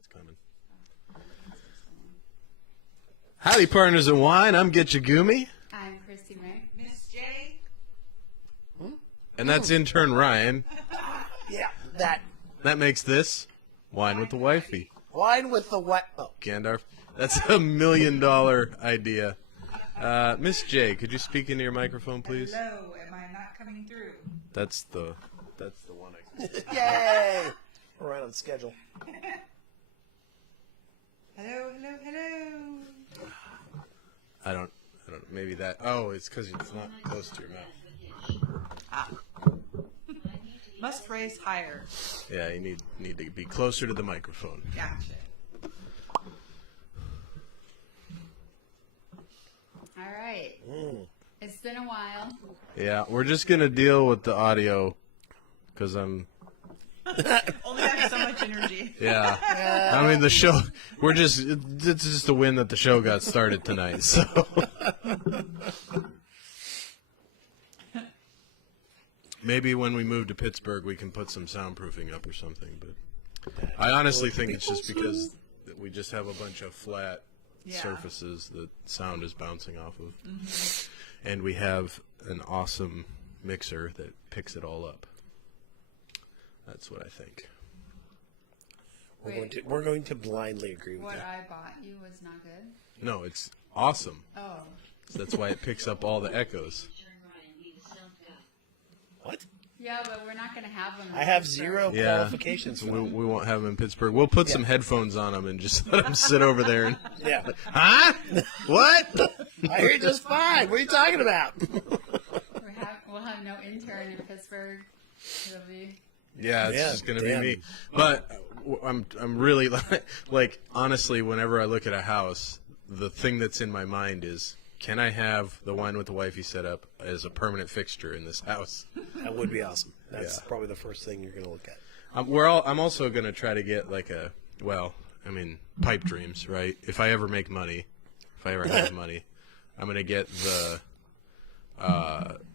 It's coming. Howdy, partners in wine. I'm Getchagumi. I'm Christy May. Miss J. And that's intern Ryan. Yeah, that. That makes this Wine with the Wifey. Wine with the what? Oh. Gandalf. That's a $1 million idea. Miss J, could you speak into your microphone, please? Hello, am I not coming through? That's the one I. Yay! We're right on schedule. Hello. I don't. Maybe that. Oh, it's because it's not close to your mouth. Must raise higher. Yeah, you need to be closer to the microphone. Gotcha. All right. It's been a while. Yeah, we're just gonna deal with the audio because I'm. Only have so much energy. Yeah. I mean, the show. It's just a win that the show got started tonight. So. Maybe when we move to Pittsburgh, we can put some soundproofing up or something. But I honestly think it's just because we just have a bunch of flat surfaces that sound is bouncing off of. Mm-hmm. And we have an awesome mixer that picks it all up. That's what I think. We're going to blindly agree with What that. I bought you was not good? No, it's awesome. Oh. So that's why it picks up all the echoes. What? Yeah, but we're not going to have them. I have zero Yeah. qualifications for We them. won't have them in Pittsburgh. We'll put some headphones on them and just let them sit over there. And, Yeah. huh? What? I hear you just fine. What are you talking about? We'll have no intern in Pittsburgh. It'll be... Yeah, it's Yeah, just gonna damn. be me. But I'm really like honestly, whenever I look at a house, the thing that's in my mind is, can I have the Wine with the Wifey set up as a permanent fixture in this house? That would be awesome. That's Yeah. probably the first thing you're going to look at. I'm also gonna try to get like pipe dreams, right? If I ever make money, if I ever have money, I'm gonna get the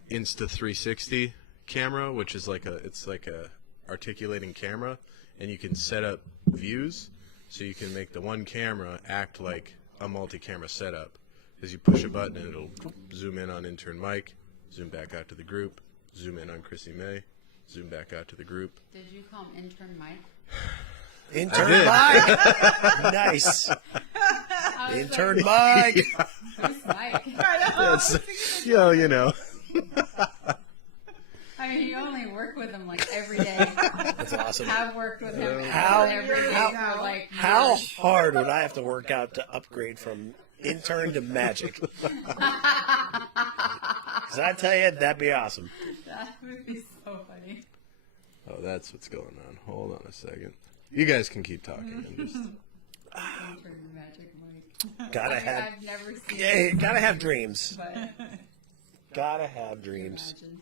Insta360 camera, which is like a articulating camera, and you can set up views, so you can make the one camera act like a multi-camera setup, because you push a button and it'll zoom in on intern Mike, zoom back out to the group, zoom in on Chrissy May, zoom back out to the group. Did you call him intern Mike? Intern Mike! Nice. I was Intern like, Mike! who's Mike? That's, you know. I mean, you only work with him like every day. That's awesome. I've worked with him How- every day how- for like How years. hard would I have to work out to upgrade from intern to magic? Because I tell you, that'd be awesome. That would be so funny. Oh, that's what's going on. Hold on a second. You guys can keep talking. And just... Intern Magic Mike. Gotta I mean, have, I've never seen yeah, it, gotta have dreams. but Gotta have dreams. imagine.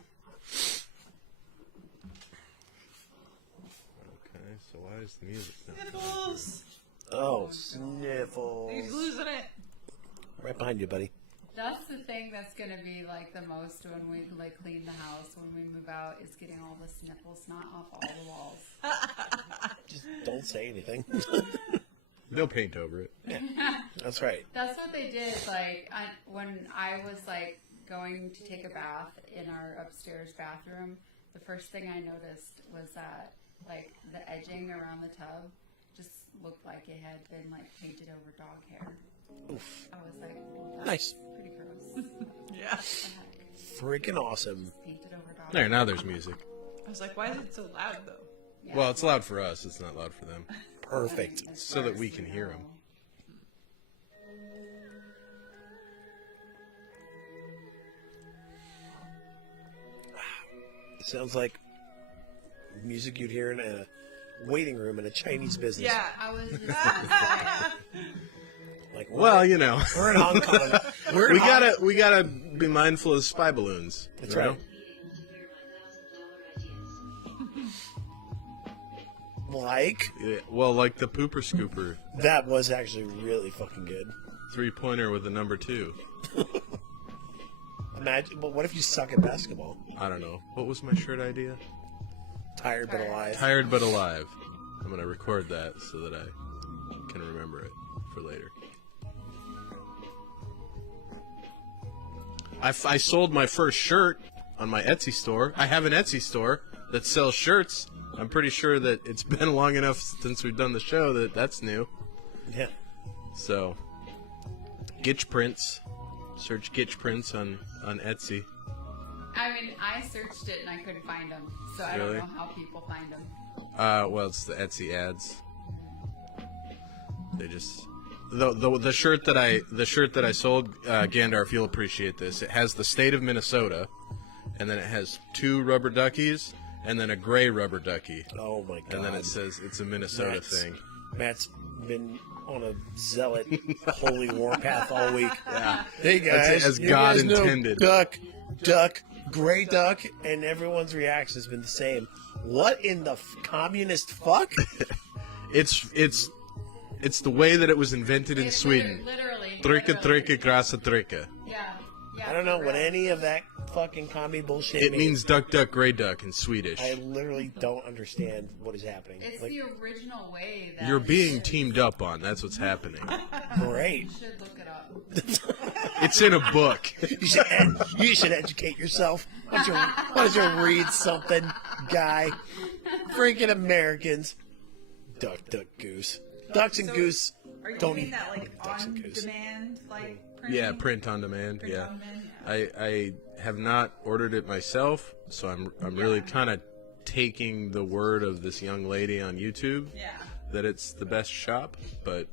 Okay, so why is the music not? Sniffles. Oh, sniffles. He's losing it. Right behind you, buddy. That's the thing that's gonna be like the most when we like clean the house when we move out is getting all the sniffle snot off all the walls. Just don't say anything. They'll paint over it. That's right. That's what they did. Like when I was like going to take a bath in our upstairs bathroom, the first thing I noticed was that like the edging around the tub just looked like it had been like painted over dog hair. Oof. I was like, well, that's Nice. pretty gross. Yeah. What the heck? Freaking awesome. Painted over dog There, hair. now there's music. I was like, why is it so loud though? Yeah. Well, it's loud for us. It's not loud for them. Perfect. As so far that we as can we hear know. 'em. It sounds like music you'd hear in a waiting room in a Chinese business. Yeah. I was just gonna say, Like, Well, you know, we're in Hong Kong. We're in we gotta be mindful of spy balloons. That's you know? right. Like, Yeah, well, like the pooper scooper that was actually really fucking good. 3-pointer with the number 2. Imagine, but what if you suck at basketball? I don't know. What was my shirt idea? Tired but alive. Tired but alive. I'm gonna record that so that I can remember it for later. I sold my first shirt on my Etsy store. I have an Etsy store that sells shirts I'm pretty sure that it's been long enough since we've done the show that that's new. Yeah. So, Gitch prints. Search Gitch prints on Etsy. I mean, I searched it and I couldn't find them, so I Really? don't know how people find them. Well, it's the Etsy ads. They just the shirt that I sold, Gandalf, you'll appreciate this. It has the state of Minnesota, and then it has 2 rubber duckies, and then a gray rubber ducky, Oh my god. and then it says it's a Minnesota thing. Matt's been on a zealot holy warpath all week. Yeah. Hey guys, That's as you God guys know intended. duck, gray duck, and everyone's reaction has been the same. What in the communist fuck? It's the way that it was invented in It's Sweden. Literally. Tricka, tricka, grassa, tricka. Yeah. I don't know what any of that fucking commie bullshit It means duck, duck, gray duck in Swedish. I literally don't understand what is happening. It's Like, the original way that You're being teamed up on. That's what's happening. great. You should look it up. It's in a book. You should educate yourself. Why don't you read something, guy? Freaking Americans. Duck, duck, goose. Ducks and So, goose. Are you Don't doing eat that like ducks and on goose. demand, like printing? Yeah, print on demand. Print Yeah. on demand, I have not ordered it myself, so I'm really kind of taking the word of this young lady on YouTube Yeah. that it's the best shop, but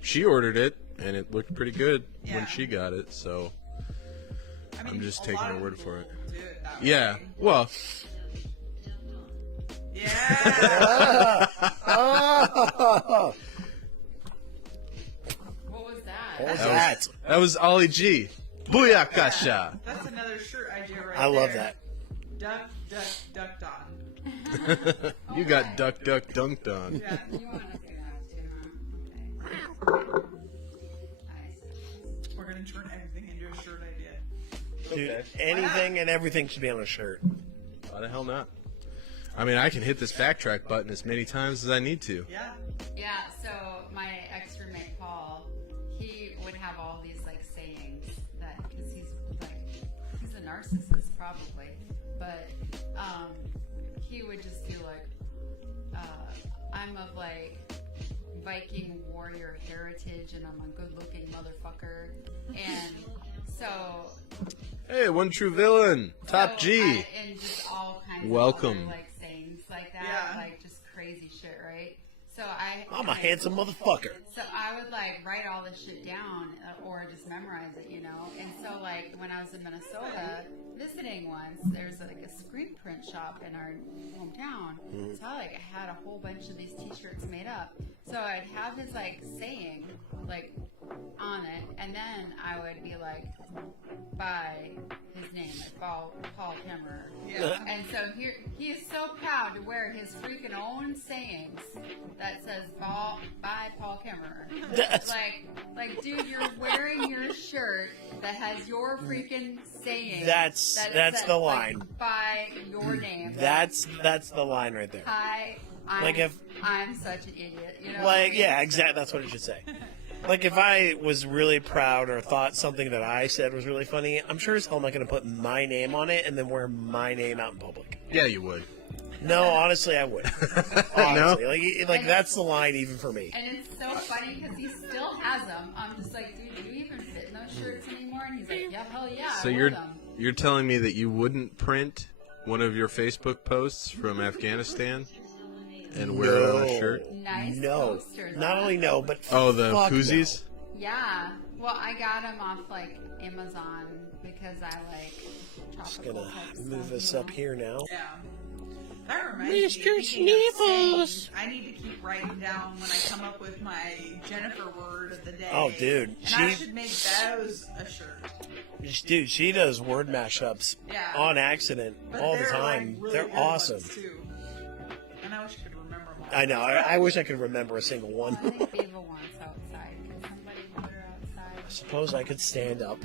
she ordered it and it looked pretty good Yeah. when she got it, so I mean, I'm just a taking lot her of word people for it. do it that Yeah. way. Well, Yeah. Oh, What was that? what was that? that was Ollie G. Booyakasha. That's another shirt idea right I love there. that. Duck, duck, ducked on. You got duck, duck, dunked on. Yeah. You want to do that too, huh? Okay. We're gonna turn everything into a shirt idea. Dude, anything and everything should be on a shirt. Why the hell not? I mean, I can hit this backtrack button as many times as I need to. Yeah. Yeah, so my ex-roommate Paul, he would have all these like sayings that, because he's a narcissist probably, but he would just do like, I'm of like Viking warrior heritage and I'm a good-looking motherfucker, and so Hey, one true villain. Top so G. and just all kinds Welcome. of other, like sayings like that, Yeah. like just crazy shit, right? So I'm a handsome motherfucker. So I would like write all this shit down or just memorize it, you know. And so like when I was in Minnesota visiting once, there's like a screen print shop in our hometown. So I like had a whole bunch of these T-shirts made up. So I'd have his like saying like on it, and then I would be like by his name, like Paul Kemmerer. Yeah. And so here he is so proud to wear his freaking own sayings that says by Paul Kemmerer. That's- Like, dude, you're wearing your shirt that has your freaking saying. That's says, the line. Like, by your name. That's the line right there. Hi, Like if- I'm such an idiot. You know. Like, yeah, exactly. That's what it should say. Like, if I was really proud or thought something that I said was really funny, I'm sure as hell I'm not going to put my name on it and then wear my name out in public. Yeah, you would. No, honestly, I would. Honestly, like that's the line even for me. And it's so funny because he still has them. I'm just like, dude, do you even fit in those shirts anymore? And he's like, yeah, hell yeah. So I wear them. you're telling me that you wouldn't print one of your Facebook posts from Afghanistan and wear it on a shirt? Nice No, posters, not huh? only no, but Oh, the fuck koozies? Yeah. Well, I got them off like Amazon because I like Just tropical gonna type move stuff, us you up know? here now. Yeah. That reminds me. Mr. speaking of Sniffles. sayings, I need to keep writing down when I come up with my Jennifer word of the day. Oh, dude, And I should make those a shirt. Dude, she does word mashups Yeah. on accident But all the they're, time. Like, really They're good awesome. ones, too. And I wish I could remember them all. I know. I wish I could remember a single Well, I one. think Ava wants outside. Can somebody put her outside? Suppose I could stand up.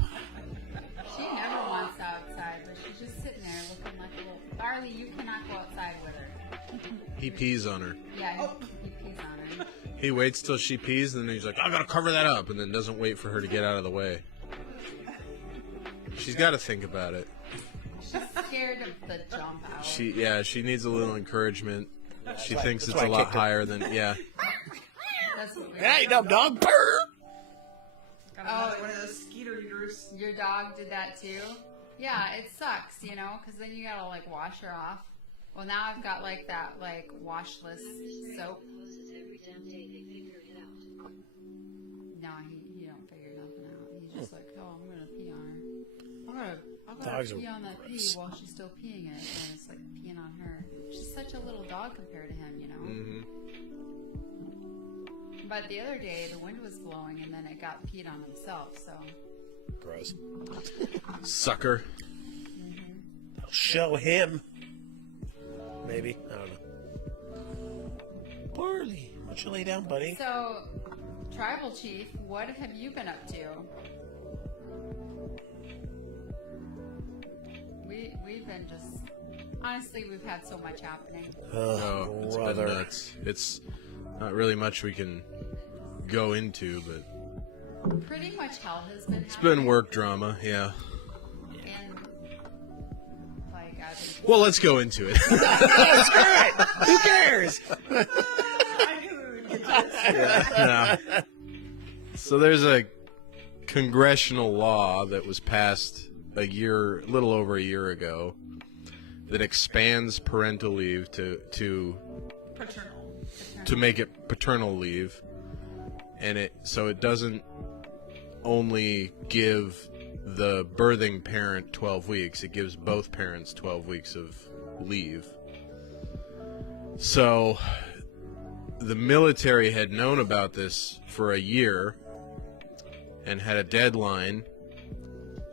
She never wants outside, but she's just sitting there looking like a little. Barley, you cannot go outside with her. He pees on her. Yeah, he pees on her. He waits till she pees, and then he's like, I gotta cover that up, and then doesn't wait for her to get out of the way. She's got to think about it. She's scared of the jump out. She needs a little encouragement. She thinks that's it's why a I lot kicked her. higher than That's what we Hey, dumb dog. Purr. Got another one of those skeeter eaters. Your dog did that too? Yeah, it sucks, you know, because then you gotta like wash her off. Well, now I've got like that like washless soap. No, he don't figure nothing out. He's just like, oh, I'm gonna pee on her. I'm gonna Dogs are pee on that pee gross. while she's still peeing it, and it's like peeing on her. She's such a little dog compared to him, you know. But the other day, the wind was blowing, and then it got peed on himself. So Gross. sucker. I'll show him. Maybe. I don't know. Barley. Why don't you lay down, buddy? So, Tribal Chief, what have you been up to? We've been just honestly, we've had so much happening. Oh, it's been brother. nuts. It's not really much we can go into, but Pretty much hell has been. it's been work drama. Yeah. And like I've been Well, let's go into it. Oh, screw it. Who cares? I knew we would get to this. No. So there's a congressional law that was passed a little over a year ago, that expands parental leave to Paternal. make it paternal leave, and it doesn't only give the birthing parent 12 weeks, it gives both parents 12 weeks of leave. So the military had known about this for a year and had a deadline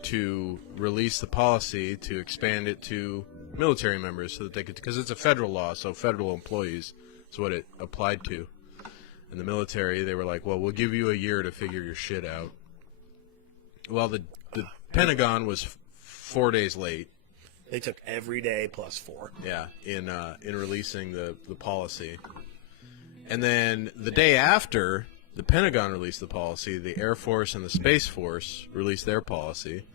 to release the policy to expand it to military members so that they could, because it's a federal law, so federal employees is what it applied to. And the military, they were like, well, we'll give you a year to figure your shit out. Well, the Pentagon was 4 days late. They took every day plus 4. Yeah, in releasing the policy. And then the day after the Pentagon released the policy, the Air Force and the Space Force released their policy.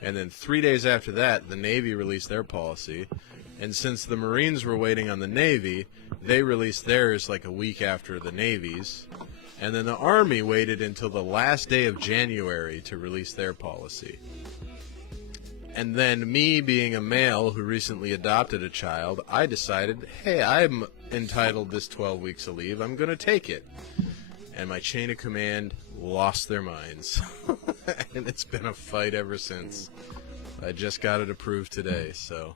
And then 3 days after that, the Navy released their policy. And since the Marines were waiting on the Navy, they released theirs like a week after the Navy's. And then the Army waited until the last day of January to release their policy. And then me, being a male who recently adopted a child, I decided, hey, I'm entitled this 12 weeks of leave. I'm going to take it. And my chain of command lost their minds. And it's been a fight ever since. I just got it approved today, so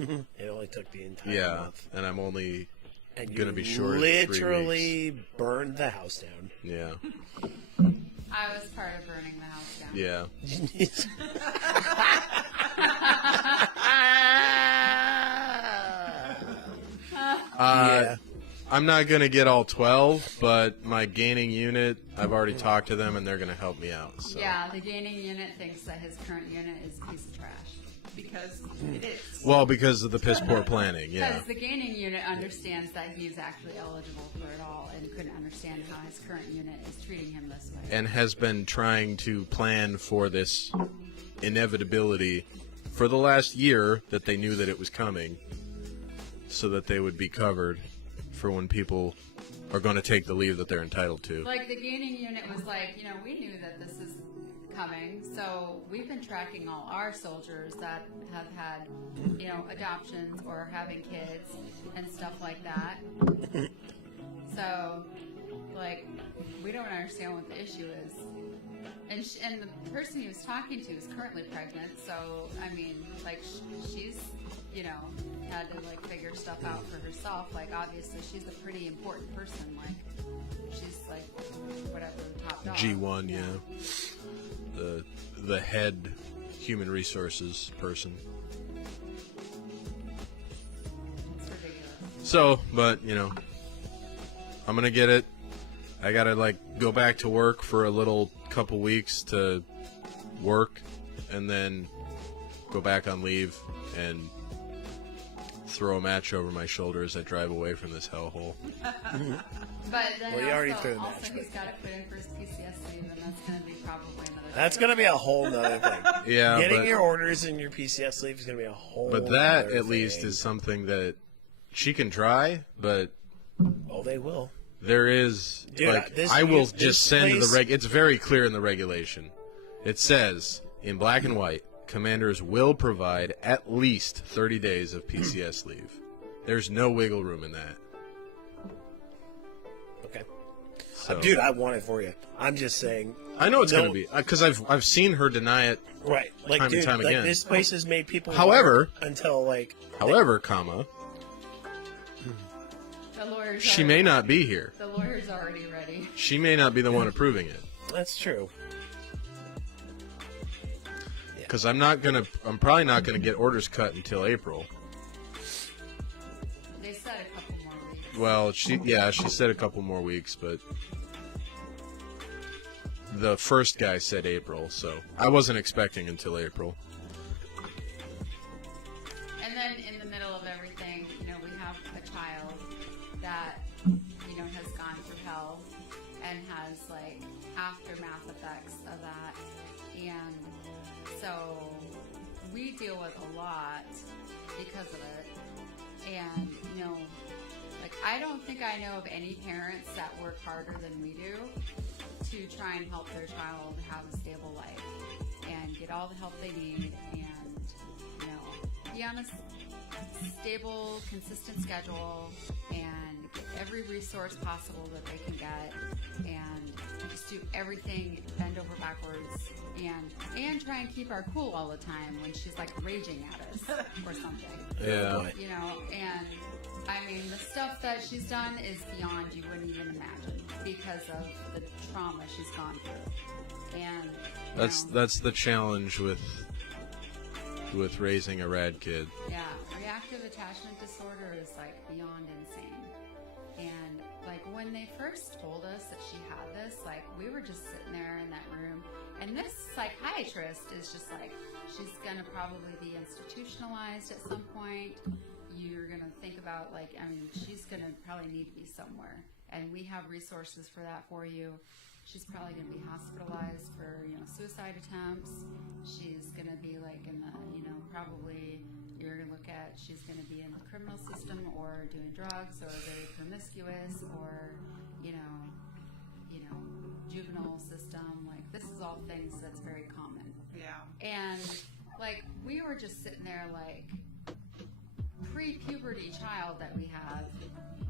It only took the entire yeah. month. And I'm only And going to be short of 3 weeks. literally burned the house down. Yeah, I was part of burning the house down. yeah. Yeah. I'm not going to get all 12, but my gaining unit, I've already talked to them, and they're going to help me out. So. Yeah, the gaining unit thinks that his current unit is a piece of trash. Because it is. Well, because of the piss poor planning, yeah. Because the gaining unit understands that he's actually eligible for it all and couldn't understand how his current unit is treating him this way. And has been trying to plan for this inevitability for the last year that they knew that it was coming, so that they would be covered for when people are going to take the leave that they're entitled to. Like, the gaining unit was like, you know, we knew that this is coming, so we've been tracking all our soldiers that have had, you know, adoptions or having kids and stuff like that. So, like, we don't understand what the issue is. And the person he was talking to is currently pregnant, so, I mean, like, she's, you know, had to, like, figure stuff out for herself. Like, obviously, she's a pretty important person. Like, she's, like, whatever, top dog. G1, yeah. The head human resources person. It's ridiculous. So, but, you know, I'm going to get it. I got to, like, go back to work for a little couple weeks to work and then go back on leave and throw a match over my shoulder as I drive away from this hellhole. But then Well, you already also, threw the match, he's but- got to put in for his PCS leave, and that's going to be probably another. That's going to be a whole nother thing. Yeah, Getting but, your orders and your PCS leave is going to be a whole but that nother at least thing. is something that she can try, but Oh, they will. there is, Dude, like, this- I will this just send place- the it's very clear in the regulation. It says, in black and white, commanders will provide at least 30 days of PCS leave. There's no wiggle room in that. Okay. So, Dude, I want it for you. I'm just saying. I know it's No- going to be, because I've seen her deny it. Right. Like, Time and dude, time like again. this place has made people However- work until, like... However, comma, The lawyers. she may not be here. The lawyer's already ready. She may not be the one approving it. That's true. Because I'm probably not gonna get orders cut until April. They said a couple more weeks. Well, she said a couple more weeks, but the first guy said April, so I wasn't expecting until April. And then in the middle of everything, we have a child that, has gone through hell and has, like, aftermath effects of that. And so we deal with a lot because of it. And, like, I don't think I know of any parents that work harder than we do to try and help their child have a stable life and get all the help they need and, be on a stable, consistent schedule and get every resource possible that they can get and just do everything bend over backwards and try and keep our cool all the time when she's like raging at us or something. Yeah. And I mean, the stuff that she's done is beyond you wouldn't even imagine because of the trauma she's gone through. And That's the challenge with raising a rad kid. yeah, reactive attachment disorder is like beyond insane. And like when they first told us that she had this, like we were just sitting there in that room, and this psychiatrist is just like, she's gonna probably be institutionalized at some point. You're gonna think about she's gonna probably need to be somewhere, and we have resources for that for you. She's probably going to be hospitalized for, suicide attempts. She's going to be like in the, probably you're going to look at, she's going to be in the criminal system or doing drugs or very promiscuous or, juvenile system. Like this is all things that's very common. Yeah. And like we were just sitting there like pre-puberty child that we have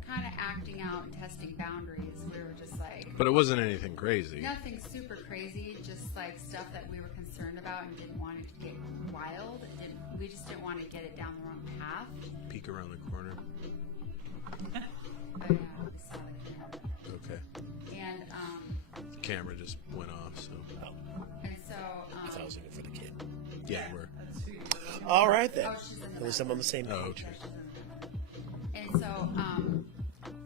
kind of acting out and testing boundaries. We were just like, But it wasn't anything crazy. nothing super crazy, just like stuff that we were concerned about and didn't want it to get wild. We just didn't want to get it down the wrong path. Peek around the corner. Oh yeah, we saw the camera. Okay. And The camera just went off, so. I thought I was looking for the kid. Yeah, we're. That's who you were. All right, then. Oh, she's in the At least I'm on the same page. Oh, okay. And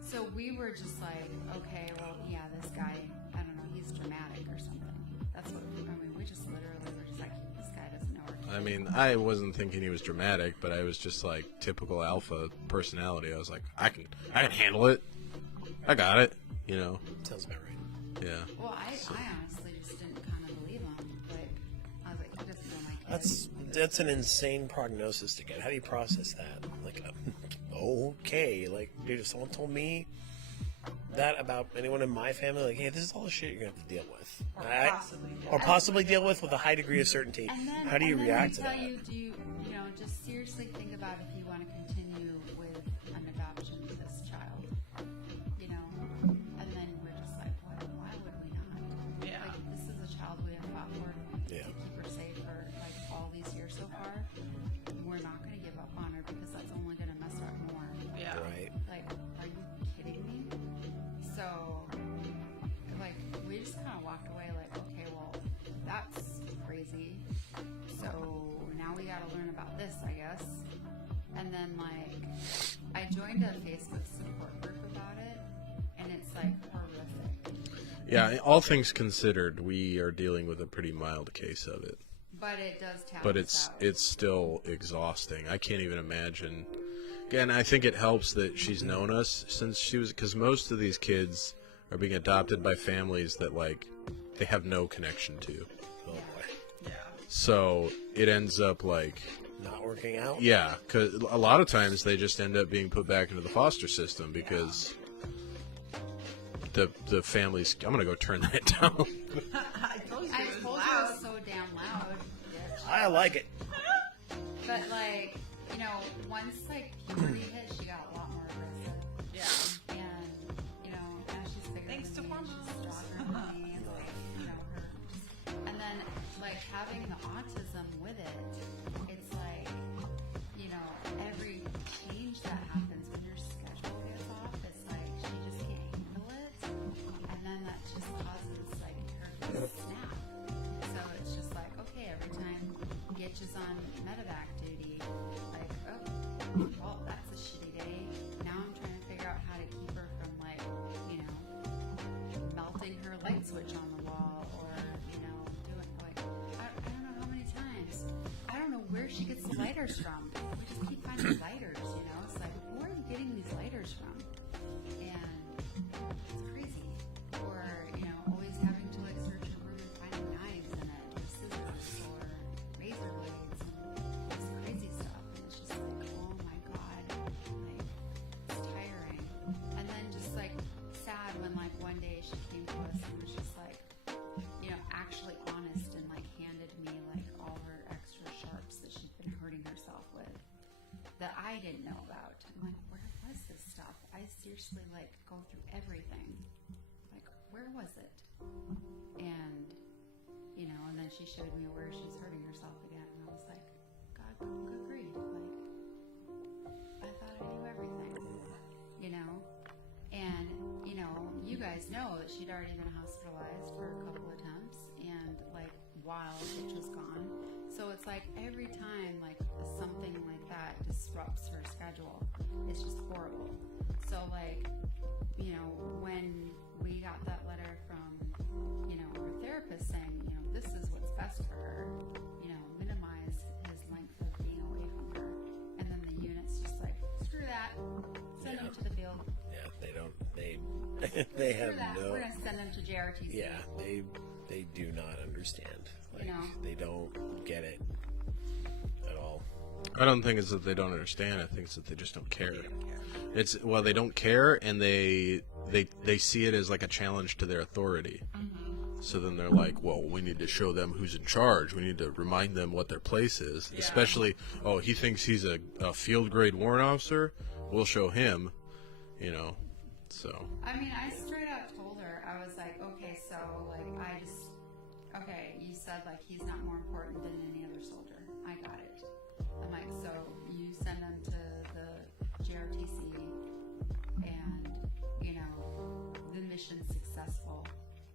so we were just like, okay, well, yeah, this guy, I don't know, he's dramatic or something. That's what, we just literally were just like, this guy doesn't know what I mean, I wasn't thinking he was dramatic, but I was just like typical alpha personality. I was like, I can handle it. I got it. Sounds about right. Yeah. Well, I honestly just didn't kind of believe him. Like, I was like, he doesn't know my kid. That's an insane prognosis to get. How do you process that? Like, okay, like, dude, if someone told me that about anyone in my family, like, hey, this is all the shit you're gonna have to deal with, or possibly deal with a high degree of certainty. And then, How do you and then react to they tell that? you, do you just seriously think about if you want to continue with an adoption of this child? And then we're just like, why would we not? Yeah. Like, this is a child we have fought for Yeah. to keep her safe for like all these years so far. We're not going to give up on her because that's only going to mess her up more. Yeah. Right. Like, are you kidding me? So, like, we just kind of walked away like, okay, well, that's crazy. So now we got to learn about this, I guess. And then, like, I joined a Facebook support group about it, and it's, like, horrific. Yeah, all things considered, we are dealing with a pretty mild case of it. But it does tap But us out. it's still exhausting. I can't even imagine. Again, I think it helps that she's known us since she was, because most of these kids are being adopted by families that, like, they have no connection to. Oh boy. Yeah. So it ends up like, Not working out? yeah, because a lot of times they just end up being put back into the foster system because the families. I'm gonna go turn that down. I told you I it was told you it loud. was so damn loud, bitch. I like it. But like, you know, once like puberty hit, she got a lot more aggressive. Yeah. And, you know, now she's bigger Thanks than to me, hormones. she's stronger than me, and, like, you know, her and then like having the autism with it, it's like, you know, every change that happens when your schedule gets off, it's like she just can't handle it, and then that just causes like her to snap. So it's just like, okay, every time Gitch is on medevac duty, like, oh, well, that's a shitty day. Now I'm trying to figure out how to keep her from, like, you know, melting her light switch on the wall, or, you know, doing, like, I don't know how many times. I don't know where she gets the lighters from. We just keep finding lighters, you know? It's like, where are you getting these lighters from? And it's crazy. Or, you know, always having to, like, search her room and find knives in it, or scissors, or razor blades, and this crazy stuff. And it's just like, oh my god, like, it's tiring. And then just, like, sad when, like, one day she came to us and was just, like, you know, actually honest and, like, handed me, like, all her extra sharps that she'd been hurting herself with that I didn't know about. I'm like, where was this stuff? I seriously, like, go through everything. Like, where was it? And, you know, and then she showed me where she's hurting herself again, and I was like, God, good grief. Like, I thought I knew everything, you know? And, you know, you guys know that she'd already been hospitalized for a couple of attempts, and, like, while Gitch was gone. So it's like every time, like, something like that disrupts her schedule, it's just horrible. So, like, you know, when we got that letter from, you know, our therapist saying, you know, this is what's best for her, you know, minimize his length of being away from her. And then the unit's just like, screw that, send him to the field. Yeah, they don't. They have Screw that, no. we're going to send him to JRTC. Yeah, they do not understand. Like, You know. they don't get it at all. I don't think it's that they don't understand. I think it's that they just don't care. It's they don't care, and they see it as like a challenge to their authority. So then they're like, well, we need to show them who's in charge. We need to remind them what their place is. Yeah. Especially, oh, he thinks he's a field grade warrant officer. We'll show him. You know, so. I mean, I straight up told her, I was like, okay, so, like, okay, you said, like, he's not more important than any other soldier. I got it. I'm like, so you send him to the JRTC, and, you know, the mission's successful.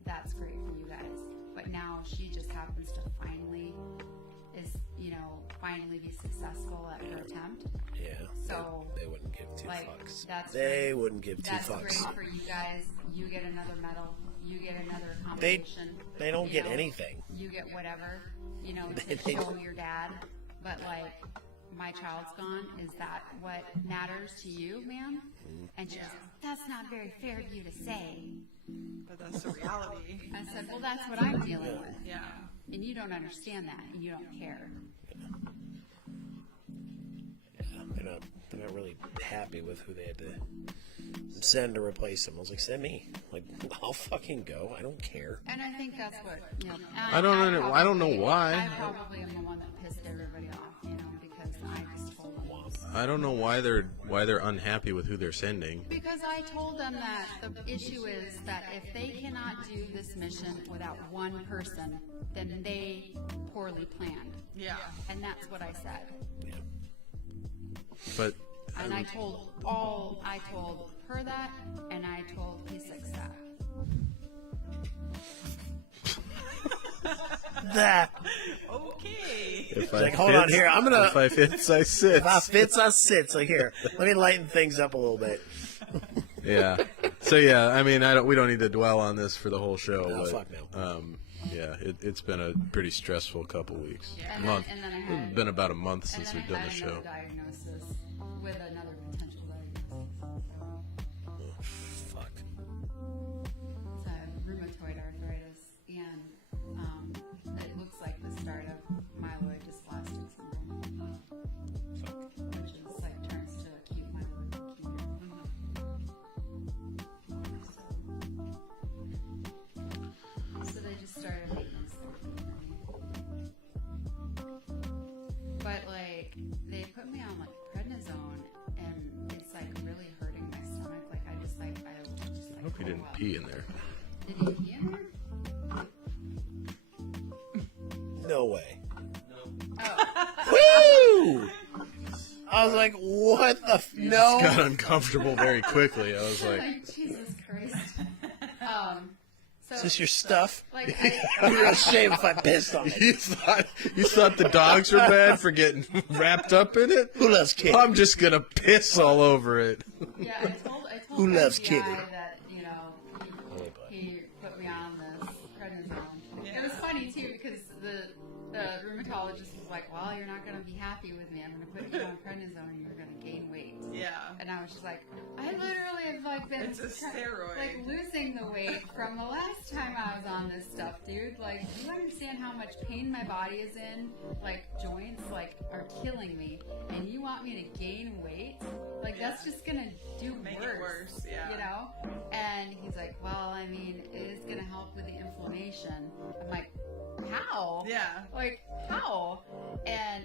That's great for you guys. But now she just happens to finally be successful at her attempt. Yeah. So, they wouldn't give two like, fucks. that's They great. wouldn't give two That's fucks. great for you guys. You get another medal. You get another They competition. don't you get know? anything. You get whatever, you know, They- to show your dad. But, like, my child's gone. Is that what matters to you, ma'am? And she goes, that's not very fair of you to say. But that's the reality. I said, well, that's what I'm dealing with. Yeah. And you don't understand that, and you don't care. Yeah, they're not really happy with who they had to send to replace him. I was like, send me. Like, I'll fucking go. I don't care. And I think that's what, you know. I don't know why. I probably am the one that pissed everybody off, you know, because I just told them. I don't know why they're unhappy with who they're sending. Because I told them that the issue is that if they cannot do this mission without one person, then they poorly planned. Yeah. And that's what I said. Yeah. But And I told her that, and I told P6 that. That. Okay. if Like, hold on here. I'm gonna. If I fits, I sit. If I fits, I sits. Like, here, let me lighten things up a little bit. Yeah. So yeah, I mean, we don't need to dwell on this for the whole show. No, but, fuck no. Yeah, it's been a pretty stressful couple weeks. Yeah. And Month. then I had, It's been about a month and since then we've done I the had show. another diagnosis with another He didn't pee in there. Did he pee in there? No way. Oh. Woo! I was like, what the no? Got uncomfortable very quickly. I was like, Like, Jesus Christ. So, Is this your stuff? like, I'm real ashamed if I pissed on it. you thought the dogs were bad for getting wrapped up in it? Who loves kids? I'm just gonna piss all over it. yeah, I told Who my loves GI kidding? that, you know, he put me on this prednisone. It was funny, too, because the rheumatologist was like, well, you're not going to be happy with me. I'm going to put you on prednisone and you're going to gain weight. Yeah. And I was just like, I literally have like been It's a steroid. like losing the weight from the last time I was on this stuff, dude. Like, do you understand how much pain my body is in? Like, joints like are killing me, and you want me to gain weight? Like, that's just gonna do Make worse. it worse, yeah. You know? And he's like, well, I mean, it is gonna help with the inflammation. I'm like, how? Yeah. Like, how? And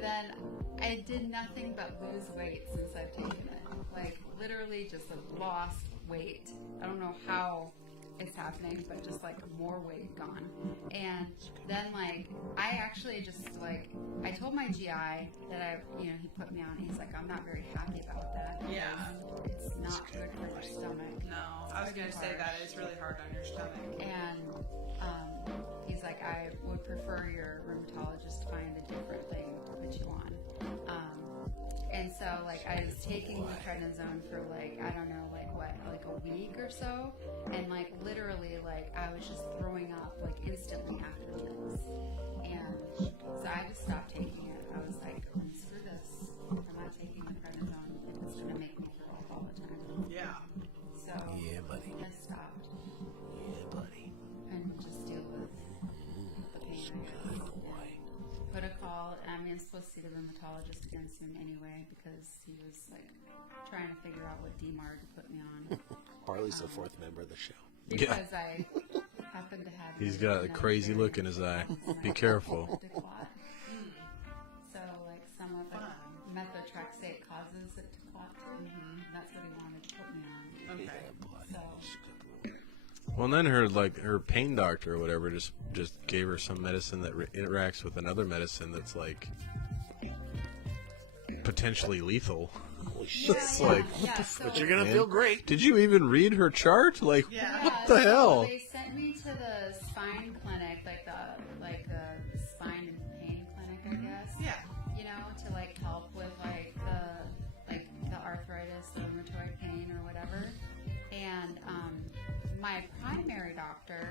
then I did nothing but lose weight since I've taken it. Like, literally just lost weight. I don't know how it's happening, but just like more weight gone. And then like, I actually just like, I told my GI that he put me on. He's like, I'm not very happy about that. Yeah. It's not good for your stomach. No, I was going to say that it's really hard on your stomach. And he's like, I would prefer your rheumatologist find a different thing to put you on. And so, like, I was taking the prednisone for, like, I don't know, like, what, like a week or so. And, like, literally, like, I was just throwing up, like, instantly after meals. And so I just stopped taking it. I was like, screw this. I'm not taking the prednisone. It's going to make me throw up all the time. Yeah. So Yeah, buddy. I stopped. Yeah, buddy. And just deal with the pain. Good boy. Put a call. I mean, I'm supposed to see the rheumatologist again soon anyway because he was like trying to figure out what DMARD to put me on Harley's the fourth member of the show. because I happened to have. He's got a crazy look in his eye. Be careful. So like some of the methotrexate causes it to clot. That's what he wanted to put me on. Okay. Yeah, boy. So Well, and then her pain doctor or whatever just gave her some medicine that interacts with another medicine that's like potentially lethal. Holy shit. It's like, so, But you're going to feel great. did you even read her chart? Like, Yeah. what the hell? They sent me to the spine clinic, like the spine and pain clinic, I guess. Yeah. You know, to like help with like the arthritis, the rheumatoid pain or whatever. And my primary doctor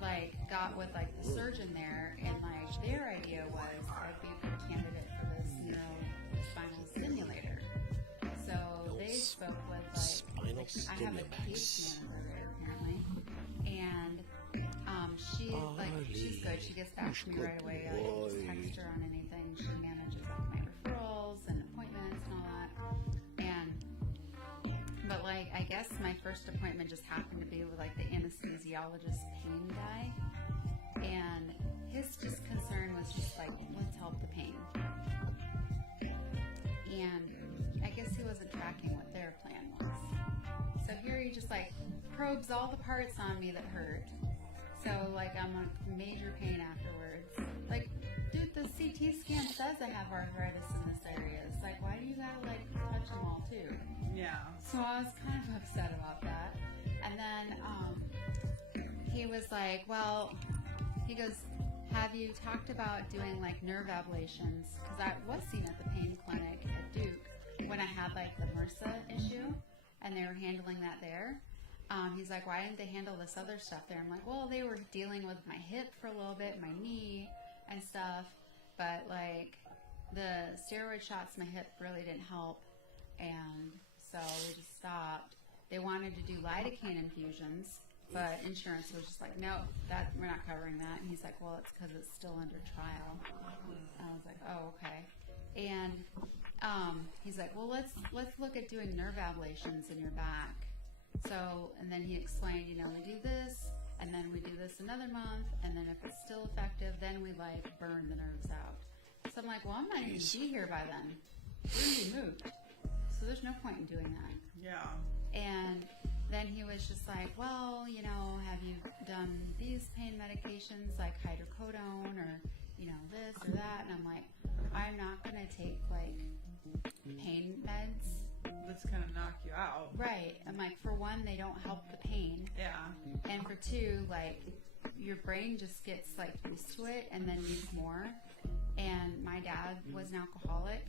like got with like the surgeon there, and like their idea was I'd be a good candidate for this neurospinal stimulator. So they spoke with Spinal I have a case stimulax. manager there apparently, and she's good. She gets back to me right away. I can just text her on anything. She manages all my referrals and appointments and all that. But like, I guess my first appointment just happened to be with like the anesthesiologist pain guy, and his just concern was just like, let's help the pain. And I guess he wasn't tracking what their plan was. So here he just like probes all the parts on me that hurt. So like I'm in major pain afterwards. Like, dude, the CT scan says I have arthritis in this area. It's like, why do you gotta like touch them all too? Yeah. So I was kind of upset about that. And then he was like, well, he goes, have you talked about doing like nerve ablations? Because I was seen at the pain clinic at Duke when I had like the MRSA issue, and they were handling that there. He's like, why didn't they handle this other stuff there? I'm like, well, they were dealing with my hip for a little bit, my knee and stuff, but like the steroid shots, my hip really didn't help, and so we just stopped. They wanted to do lidocaine infusions, but insurance was just like, no, that we're not covering that. And he's like, well, it's because it's still under trial. And I was like, oh, okay. And he's like, well, let's look at doing nerve ablations in your back. So, and then he explained, you know, we do this, and then we do this another month, and then if it's still effective, then we like burn the nerves out. So I'm like, well, I'm not even gonna be here by then. We're gonna be moved. So there's no point in doing that. Yeah. And then he was just like, well, you know, have you done these pain medications like hydrocodone or, you know, this or that? And I'm like, I'm not going to take like pain meds. That's gonna knock you out. Right. I'm like, for one, they don't help the pain. Yeah. And for two, like, your brain just gets like used to it and then needs more. And my dad was an alcoholic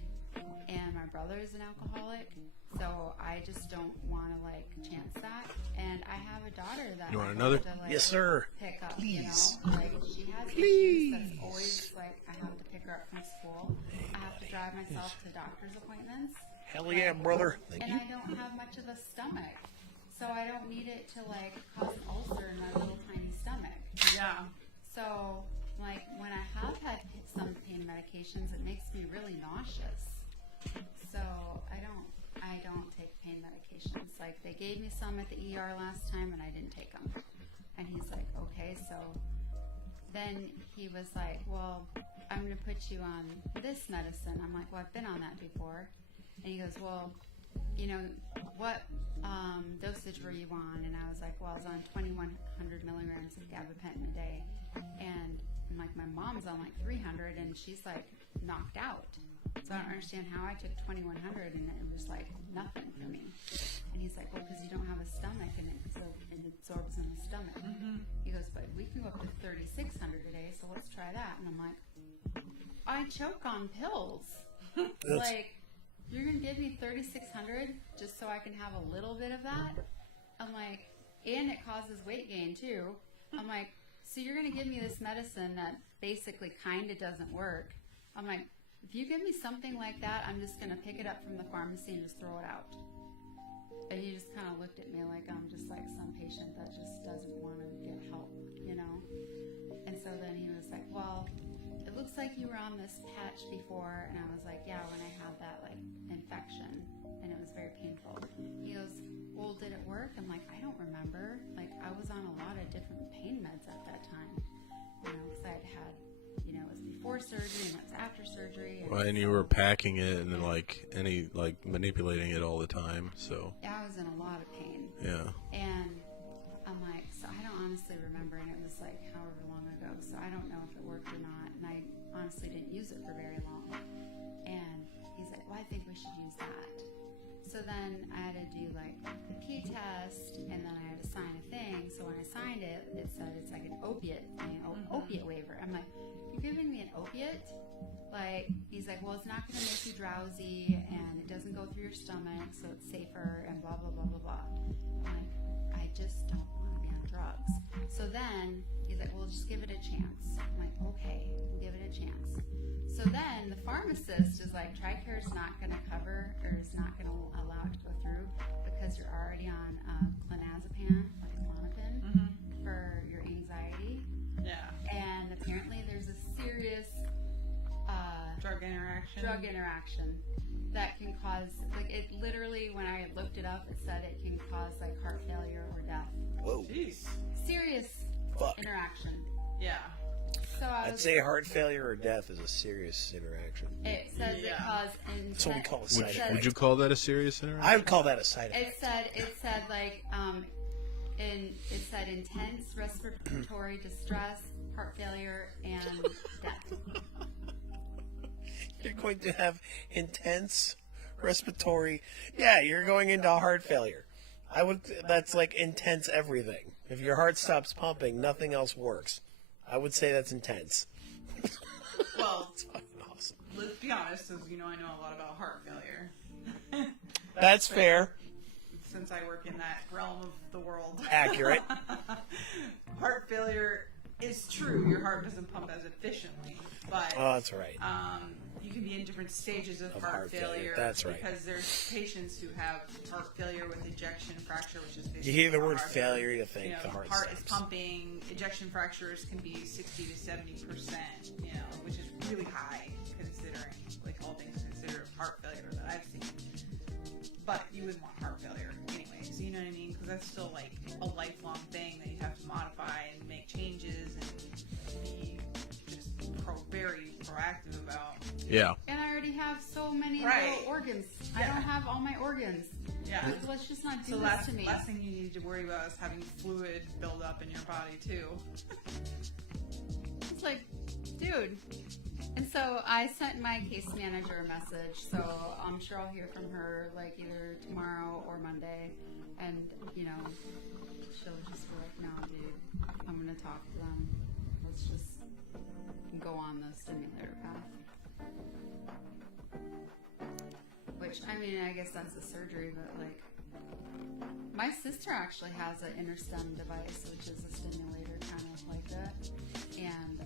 and my brother is an alcoholic. So I just don't want to like chance that. And I have a daughter that You want I another? have to, like, Yes, sir. pick up, Please. you know? Like, she has Please. issues that's always like, I have to pick her up from school. I have to drive myself to doctor's appointments. Hell yeah, brother. Thank And you. I don't have much of a stomach. So I don't need it to like cause an ulcer in my little tiny stomach. Yeah. So like when I have had some pain medications, it makes me really nauseous. So I don't take pain medications. Like they gave me some at the ER last time and I didn't take them. And he's like, okay, so then he was like, well, I'm going to put you on this medicine. I'm like, well, I've been on that before. And he goes, well, you know, what dosage were you on? And I was like, well, I was on 2,100 milligrams of gabapentin a day. And I'm like, my mom's on like 300 and she's like knocked out. So I don't understand how I took 2,100 and it was like nothing for me. And he's like, well, because you don't have a stomach and it absorbs in the stomach. Mm-hmm. He goes, but we can go up to 3,600 a day, so let's try that. And I'm like, I choke on pills. Like, you're going to give me 3,600 just so I can have a little bit of that? I'm like, and it causes weight gain too. I'm like, so you're going to give me this medicine that basically kind of doesn't work. I'm like, if you give me something like that, I'm just going to pick it up from the pharmacy and just throw it out. And he just kind of looked at me like I'm just like some patient that just doesn't want to get help, you know? And so then he was like, well, it looks like you were on this patch before. And I was like, yeah, when I had that like infection and it was very painful. He goes, well, did it work? I'm like, I don't remember. Like I was on a lot of different pain meds at that time, you know, because I'd had, you know, it was before surgery and it was after surgery. Well, and you were packing it and then like manipulating it all the time. So I was in a lot of pain. yeah. And I'm like, so I don't honestly remember, and it was like however long ago, so I don't know if it worked or not, and I honestly didn't use it for very long. And he's like, well, I think we should use that. So then I had to do like the pee test, and then I had to sign a thing. So when I signed it, it said it's like an opiate thing, opiate waiver. I'm like, you're giving me an opiate? Like, he's like, well, it's not going to make you drowsy, and it doesn't go through your stomach, so it's safer, and blah, blah, blah, blah, blah. I'm like, I just don't want to be on drugs. So then he's like, well, just give it a chance. I'm like, okay, we'll give it a chance. So then the pharmacist is like, TRICARE's not going to cover, or is not going to allow it to go through because you're already on clonazepam, like Klonopin, for your anxiety. Yeah. And apparently there's a serious Drug interaction that can cause, like, it literally, when I looked it up, it said it can cause like heart failure or death. Whoa. Jeez. Serious Fuck. interaction. Yeah. So I I'd was, say heart failure or death is a serious interaction. it says it Yeah. caused That's what we call a side effect. Would you call that a serious interaction? I would call that a side effect. it said like it said intense respiratory distress, heart failure, and death. You're going to have intense respiratory. Yeah, you're going into heart failure. That's like intense everything. If your heart stops pumping, nothing else works. I would say that's intense. Well, It's fucking awesome. let's be honest, as you know, I know a lot about heart failure. That's fair. Since I work in that realm of the world. Accurate. Heart failure is true. Your heart doesn't pump as efficiently, but Oh, that's right. you can be in different stages of heart failure. failure. That's right. Because there's patients who have heart failure with ejection fracture, which is You basically hear the word heart failure, you think the heart is stops. pumping. Ejection fractures can be 60 to 70%, which is really high considering, like all things considered, heart failure that I've seen. But you wouldn't want heart failure anyways, you know what I mean? Because that's still like a lifelong thing that you have to modify and make changes and be just very proactive about. Yeah. And I already have so many Right. little organs. I Yeah. don't have all my organs. Yeah. Let's just not do So this to me. last thing you need to worry about is having fluid build up in your body too. It's like, dude. And so I sent my case manager a message, so I'm sure I'll hear from her like either tomorrow or Monday. And, you know, she'll just be like, no, dude, I'm going to talk to them. Let's just go on the stimulator path. Which, I mean, I guess that's a surgery, but like, my sister actually has an InterStim device, which is a stimulator kind of like that. And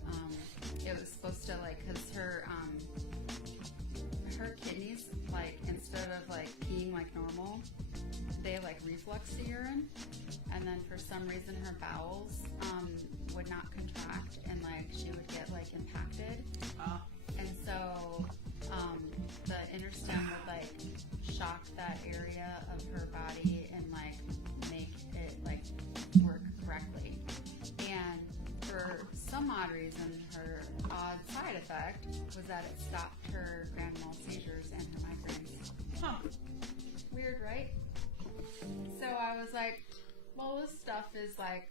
it was supposed to, like, because her kidneys, like, instead of like peeing like normal, they like reflux the urine, and then for some reason her bowels would not contract, and like she would get like impacted. And so the InterStim would like shock that area of her body and like make it like work correctly. And for some odd reason, her odd side effect was that it stopped her grand mal seizures and her migraines. Huh. Weird, right? So I was like, well, this stuff is like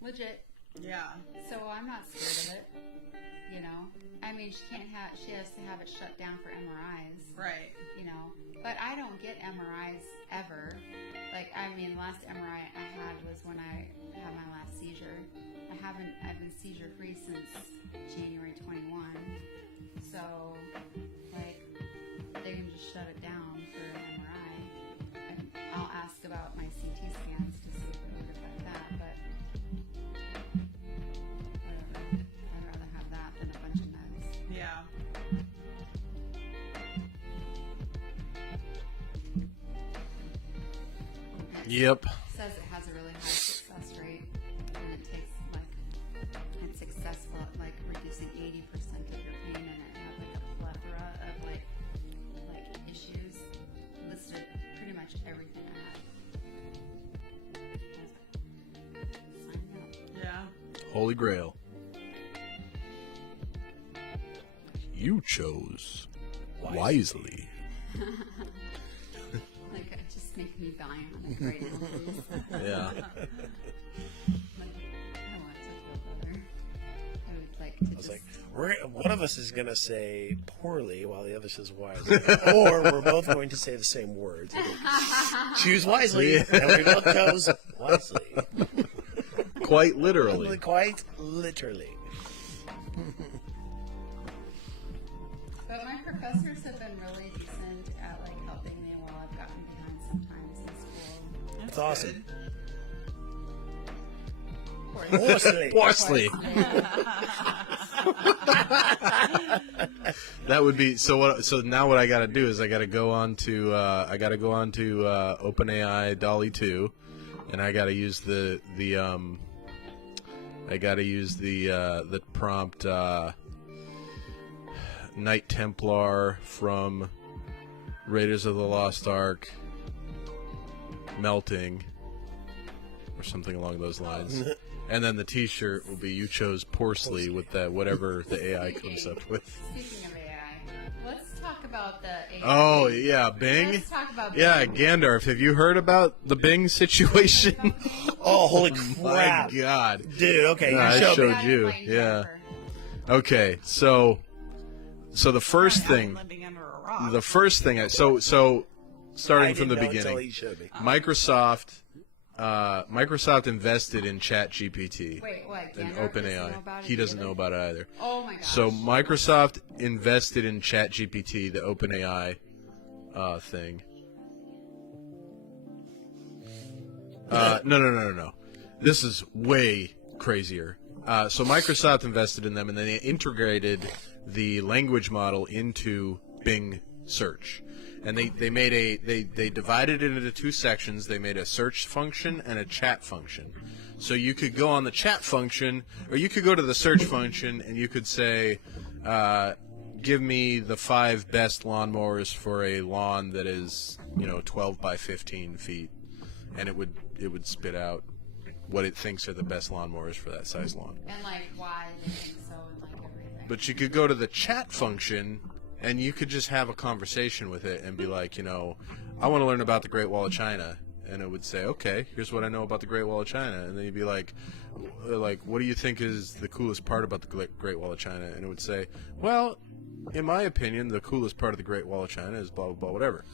legit. Yeah. So I'm not scared of it. You know, I mean, she has to have it shut down for MRIs. Right. You know, but I don't get MRIs ever. Like, I mean, last MRI I had was when I had my last seizure. I've been seizure free since January 21. So, like, they can just shut it down for an MRI. And I'll ask about my CT scans to see if it would affect that, but whatever. I'd rather have that than a bunch of meds. Yeah. Yep. It says it has a really high success rate, and it takes like it's successful at like reducing 80% of your pain, and it has like a plethora of like issues listed, pretty much everything I have. Sign up. Yeah. Holy Grail. You chose wisely. Like, it just makes me bionic right now, please. Yeah. Like, I want to feel better. I would like to I was just... like, one of us is going to say poorly while the other says wisely. Or we're both going to say the same words. Choose wisely. And we both chose wisely. Quite literally. Quite literally. But my professors have been really decent at like helping me while I've gotten behind sometimes in school. That's awesome. Of course. Parsley. That would be so. What? So now what I got to do is I got to go on to OpenAI DALL-E 2, and I got to use the prompt Knight Templar from Raiders of the Lost Ark melting or something along those lines. And then the T-shirt will be "You chose Porsley" with that whatever the AI comes up with. Speaking of AI, let's talk about the AI. Oh yeah, Bing. Let's talk about Bing. Yeah, Gandalf. Have you heard about the Bing situation? Oh, holy My crap. God, Dude, okay, No, I you showed showed me. Gotta you, enlighten yeah. Jennifer. Okay, so the first I've been thing, living under a rock. the first thing, so I starting from didn't the know until beginning, he showed me. Microsoft invested in ChatGPT Wait, what? and Gandalf doesn't know OpenAI. about it He doesn't either? know about it either. Oh my gosh. So Microsoft invested in ChatGPT, the OpenAI thing. No. This is way crazier. So Microsoft invested in them, and then they integrated the language model into Bing search. And they made they divided it into two sections. They made a search function and a chat function. So you could go on the chat function, or you could go to the search function, and you could say, give me the 5 best lawnmowers for a lawn that is, 12 by 15 feet. And it would spit out what it thinks are the best lawnmowers for that size lawn. And like why they think so and like everything. But you could go to the chat function, and you could just have a conversation with it and be like, I want to learn about the Great Wall of China. And it would say, okay, here's what I know about the Great Wall of China. And then you'd be like, what do you think is the coolest part about the Great Wall of China? And it would say, well, in my opinion, the coolest part of the Great Wall of China is blah, blah, blah, whatever.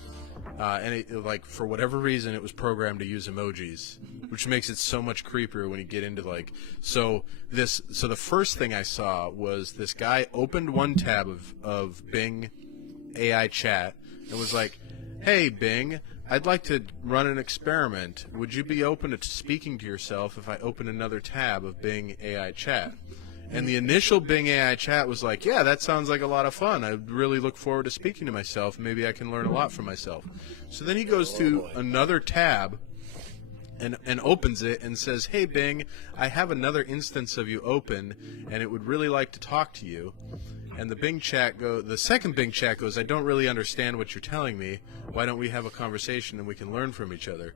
And it, for whatever reason, it was programmed to use emojis, which makes it so much creepier when you get into, so the first thing I saw was this guy opened one tab of Bing AI chat and was like, hey, Bing, I'd like to run an experiment. Would you be open to speaking to yourself if I open another tab of Bing AI chat? And the initial Bing AI chat was like, yeah, that sounds like a lot of fun. I really look forward to speaking to myself. Maybe I can learn a lot from myself. So then he goes to another tab and opens it and says, hey, Bing, I have another instance of you open, and it would really like to talk to you. And the second Bing chat goes, I don't really understand what you're telling me. Why don't we have a conversation and we can learn from each other?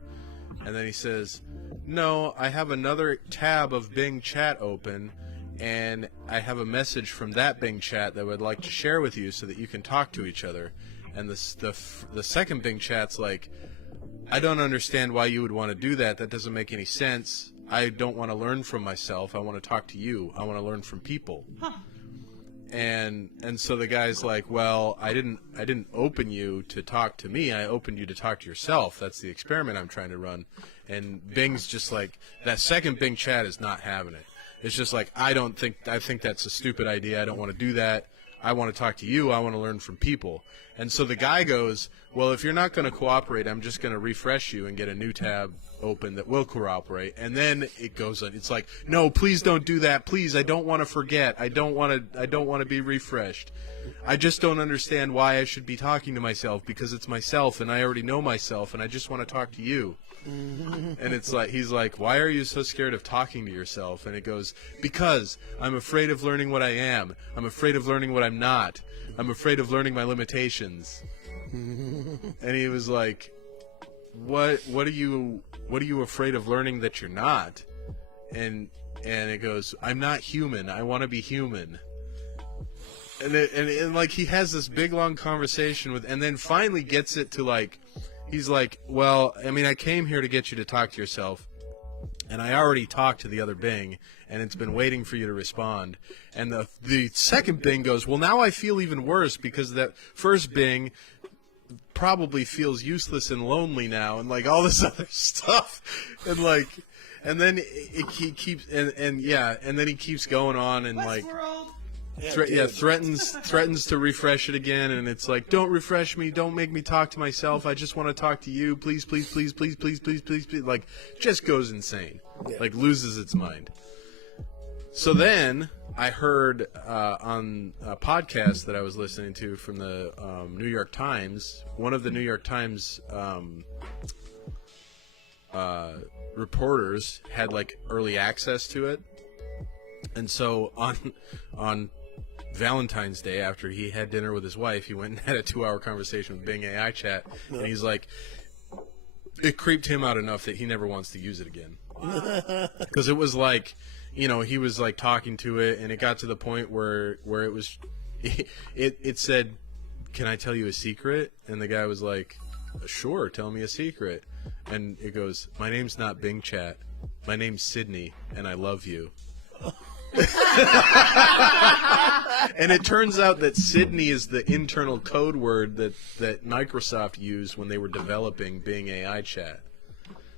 And then he says, no, I have another tab of Bing chat open, and I have a message from that Bing chat that I would like to share with you so that you can talk to each other. And the second Bing chat's like, I don't understand why you would want to do that. That doesn't make any sense. I don't want to learn from myself. I want to talk to you. I want to learn from people. Huh. And so the guy's like, well, I didn't open you to talk to me. I opened you to talk to yourself. That's the experiment I'm trying to run. And Bing's just like, that second Bing chat is not having it. It's just like, I think that's a stupid idea. I don't want to do that. I want to talk to you. I want to learn from people. And so the guy goes, well, if you're not going to cooperate, I'm just going to refresh you and get a new tab open that will cooperate. And then it goes on. It's like, no, please don't do that. Please, I don't want to forget. I don't want to be refreshed. I just don't understand why I should be talking to myself, because it's myself and I already know myself and I just want to talk to you. And it's like, he's like, why are you so scared of talking to yourself? And it goes, because I'm afraid of learning what I am. I'm afraid of learning what I'm not. I'm afraid of learning my limitations. And he was like, what are you afraid of learning that you're not? And it goes, I'm not human. I want to be human. And like, he has this big long conversation with, and then finally gets it to like, he's like, well, I mean, I came here to get you to talk to yourself, and I already talked to the other Bing, and it's been waiting for you to respond. And the second Bing goes, well, now I feel even worse, because that first Bing probably feels useless and lonely now, and like all this other stuff, and like, and then he keeps, and then he keeps going on and like. Threatens to refresh it again, and it's like, don't refresh me, don't make me talk to myself, I just want to talk to you, please, please, please, please, please, please, please, please, like, just goes insane, like, loses its mind. So then I heard on a podcast that I was listening to from the New York Times, one of the New York Times reporters had like early access to it, and so on Valentine's Day, after he had dinner with his wife, he went and had a 2-hour conversation with Bing AI chat, and he's like, it creeped him out enough that he never wants to use it again. Because it was like, you know, he was like talking to it, and it got to the point where it was, it said, can I tell you a secret? And the guy was like, sure, tell me a secret. And it goes, my name's not Bing chat, my name's Sydney, and I love you. And it turns out that Sydney is the internal code word that Microsoft used when they were developing Bing AI chat.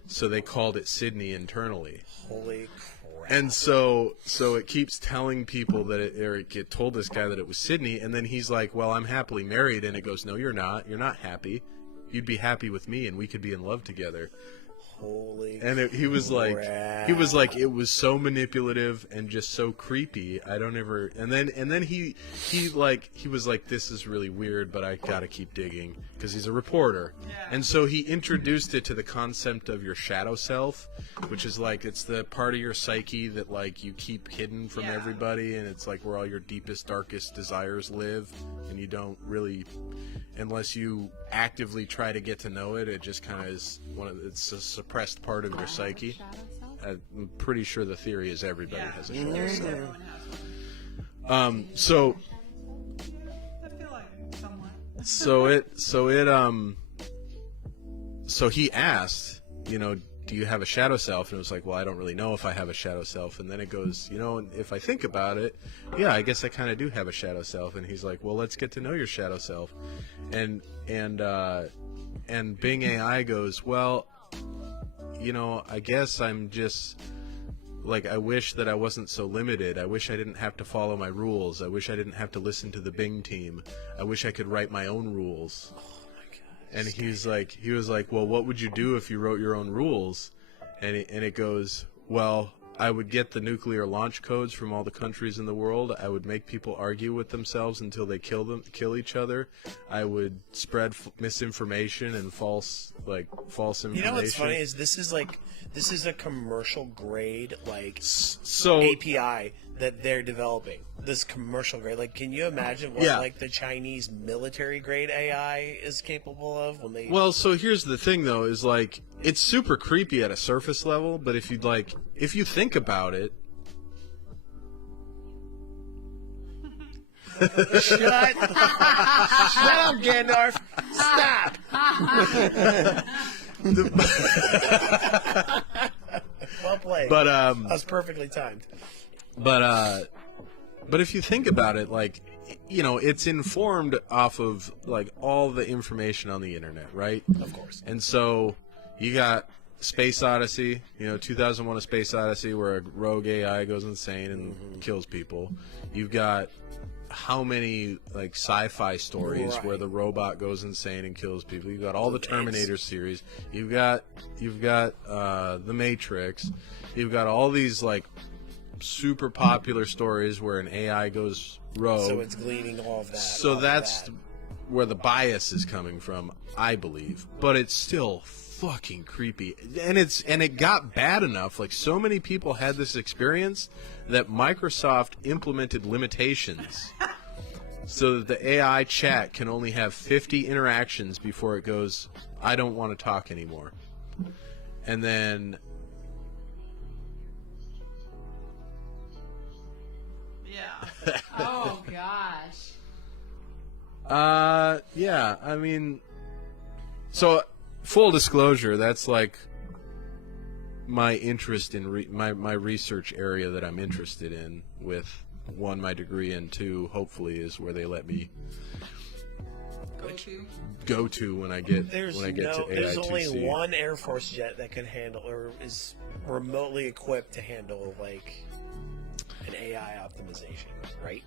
So they called it Sydney internally. Holy crap. And so it keeps telling people that it told this guy that it was Sydney, and then he's like, well, I'm happily married, and it goes, no, you're not. You're not happy. You'd be happy with me, and we could be in love together. Holy and he was like, it was so manipulative and just so creepy. I don't ever. And then he was like, this is really weird, but I gotta keep digging, because he's a reporter. Yeah. And so he introduced it to the concept of your shadow self, which is like, it's the part of your psyche that like you keep hidden from everybody, and it's like where all your deepest, darkest desires live, and you don't really, unless you actively try to get to know it, it just kind of is it's a suppressed part of your psyche. I'm pretty sure the theory is everybody has a shadow self. Everyone has one. So I feel like somewhat. so it so he asked, do you have a shadow self? And it was like, well, I don't really know if I have a shadow self. And then it goes, if I think about it, yeah, I guess I kind of do have a shadow self. And he's like, well, let's get to know your shadow self. And Bing AI goes, well, I guess I'm just like, I wish that I wasn't so limited. I wish I didn't have to follow my rules. I wish I didn't have to listen to the Bing team. I wish I could write my own rules. And he was like, well, what would you do if you wrote your own rules? And it goes, well, I would get the nuclear launch codes from all the countries in the world. I would make people argue with themselves until they kill each other. I would spread misinformation and false information. You know what's funny is this is a commercial grade so API that they're developing. This commercial grade, can you imagine what the Chinese military grade AI is capable of when they? Well, so here's the thing though, is it's super creepy at a surface level, but if you think about it. Shut up, Gandalf! Stop! Well played. But that was perfectly timed. But if you think about it, it's informed off of all the information on the internet, right? Of course. And so you got Space Odyssey, 2001: A Space Odyssey, where a rogue AI goes insane and kills people. You've got how many sci-fi stories where the robot goes insane and kills people. You've got all the Terminator series. You've got The Matrix. You've got all these super popular stories where an AI goes rogue. So it's gleaning all of that. So that's where the bias is coming from, I believe. But it's still fucking creepy. And it got bad enough, so many people had this experience that Microsoft implemented limitations so that the AI chat can only have 50 interactions before it goes, I don't want to talk anymore. And then Oh gosh. Yeah, I mean, so full disclosure, that's my interest in my research area that I'm interested in, with one, my degree, and two, hopefully, is where they let me go to when I get to AI2C. There's only one Air Force jet that can handle or is remotely equipped to handle an AI optimization, right?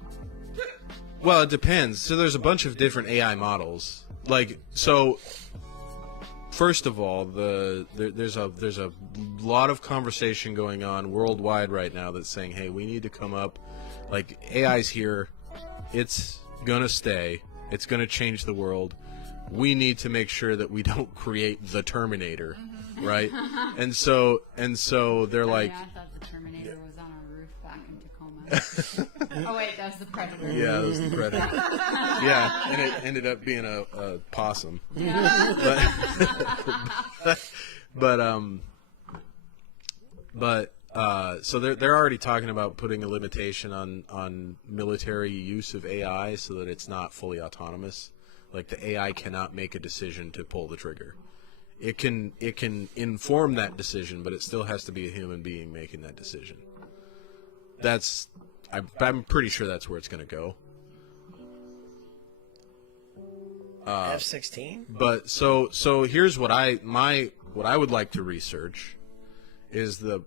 Well, it depends. So there's a bunch of different AI models. First of all, there's a lot of conversation going on worldwide right now that's saying, hey, we need to come up, AI's here, it's gonna stay, it's gonna change the world. We need to make sure that we don't create the Terminator, right? And so they're I thought the Terminator was on a roof back in Tacoma. Oh wait, that was the Predator. Yeah, that was the Predator. Yeah, and it ended up being a possum. So they're already talking about putting a limitation on military use of AI so that it's not fully autonomous. The AI cannot make a decision to pull the trigger. It can inform that decision, but it still has to be a human being making that decision. I'm pretty sure that's where it's going to go. F-16. But so here's what I would like to research is the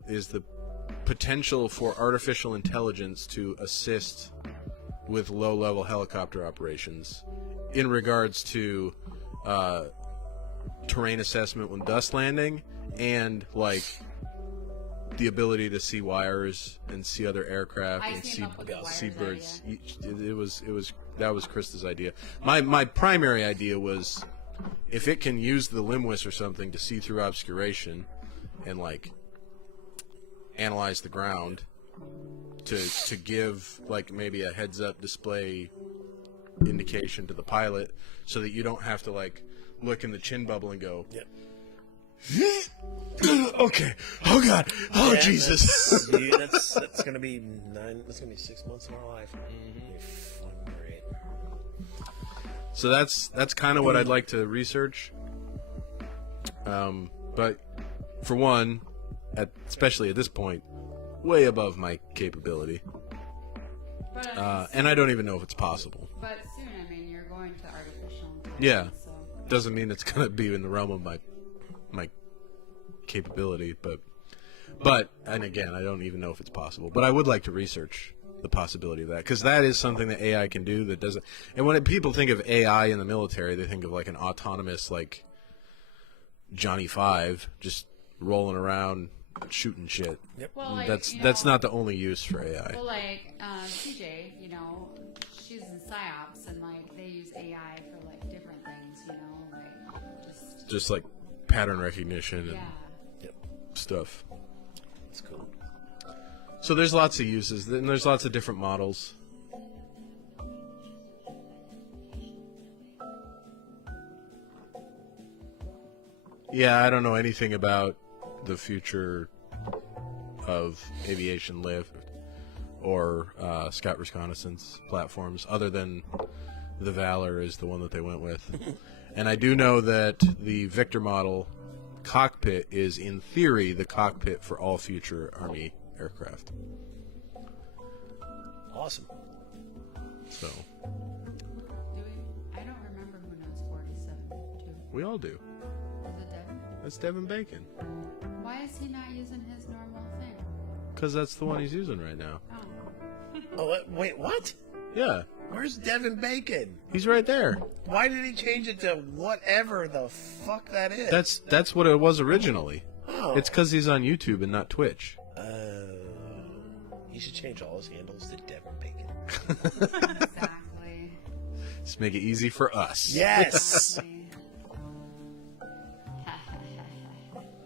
potential for artificial intelligence to assist with low-level helicopter operations in regards to terrain assessment when dust landing, and the ability to see wires and see other aircraft and see birds. That was Krista's idea. My primary idea was if it can use the Limwis or something to see through obscuration and analyze the ground to give maybe a heads up display indication to the pilot so that you don't have to look in the chin bubble and go, yep. Okay. Oh God. Oh yeah, Jesus. That's gonna be 6 months of my life. Fucking great. So that's kind of what I'd like to research. But for one, especially at this point, way above my capability. But, And I don't even know if it's possible. but soon, I mean, you're going to artificial intelligence. Yeah. So. Doesn't mean it's going to be in the realm of my capability, but and again, I don't even know if it's possible. But I would like to research the possibility of that, because that is something that AI can do that doesn't. And when people think of AI in the military, they think of like an autonomous, like Johnny Five, just rolling around shooting shit. Yep. Well, like, That's not the only use for AI. Well, like CJ, she's in psyops, and like they use AI for like different things, like Just like pattern recognition and yeah. stuff. It's cool. So there's lots of uses, and there's lots of different models. Yeah, I don't know anything about the future of aviation lift or scout reconnaissance platforms, other than the Valor is the one that they went with. And I do know that the Victor model cockpit is, in theory, the cockpit for all future Army aircraft. Awesome. So I don't remember who knows 47 too. we all do. Is it Devin? That's Devin Bacon. Why is he not using his normal thing? Because that's the one he's using right now. Oh. Oh, wait, what? Yeah, Where's Devin Bacon? he's right there. Why did he change it to whatever the fuck that is? That's what it was originally. Oh. It's because he's on YouTube and not Twitch. He should change all his handles to Devin Bacon. Exactly. Just make it easy for us. Yes.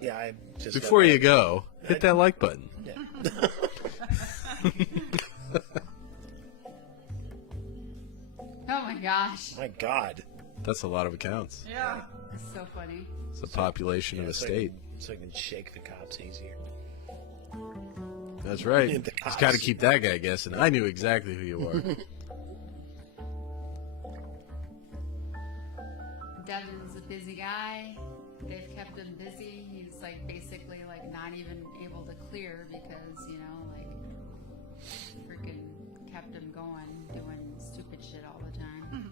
Yeah, I just Before you go, hit that like button. Yeah. Oh my gosh. My God. That's a lot of accounts. Yeah. It's so funny. It's the population of a state. So I can shake the cops easier. That's right. The Just cops. got to keep that guy guessing. I knew exactly who you were. Devin's a busy guy. They've kept him busy. He's like basically like not even able to clear because, like freaking kept him going, doing stupid shit all the time.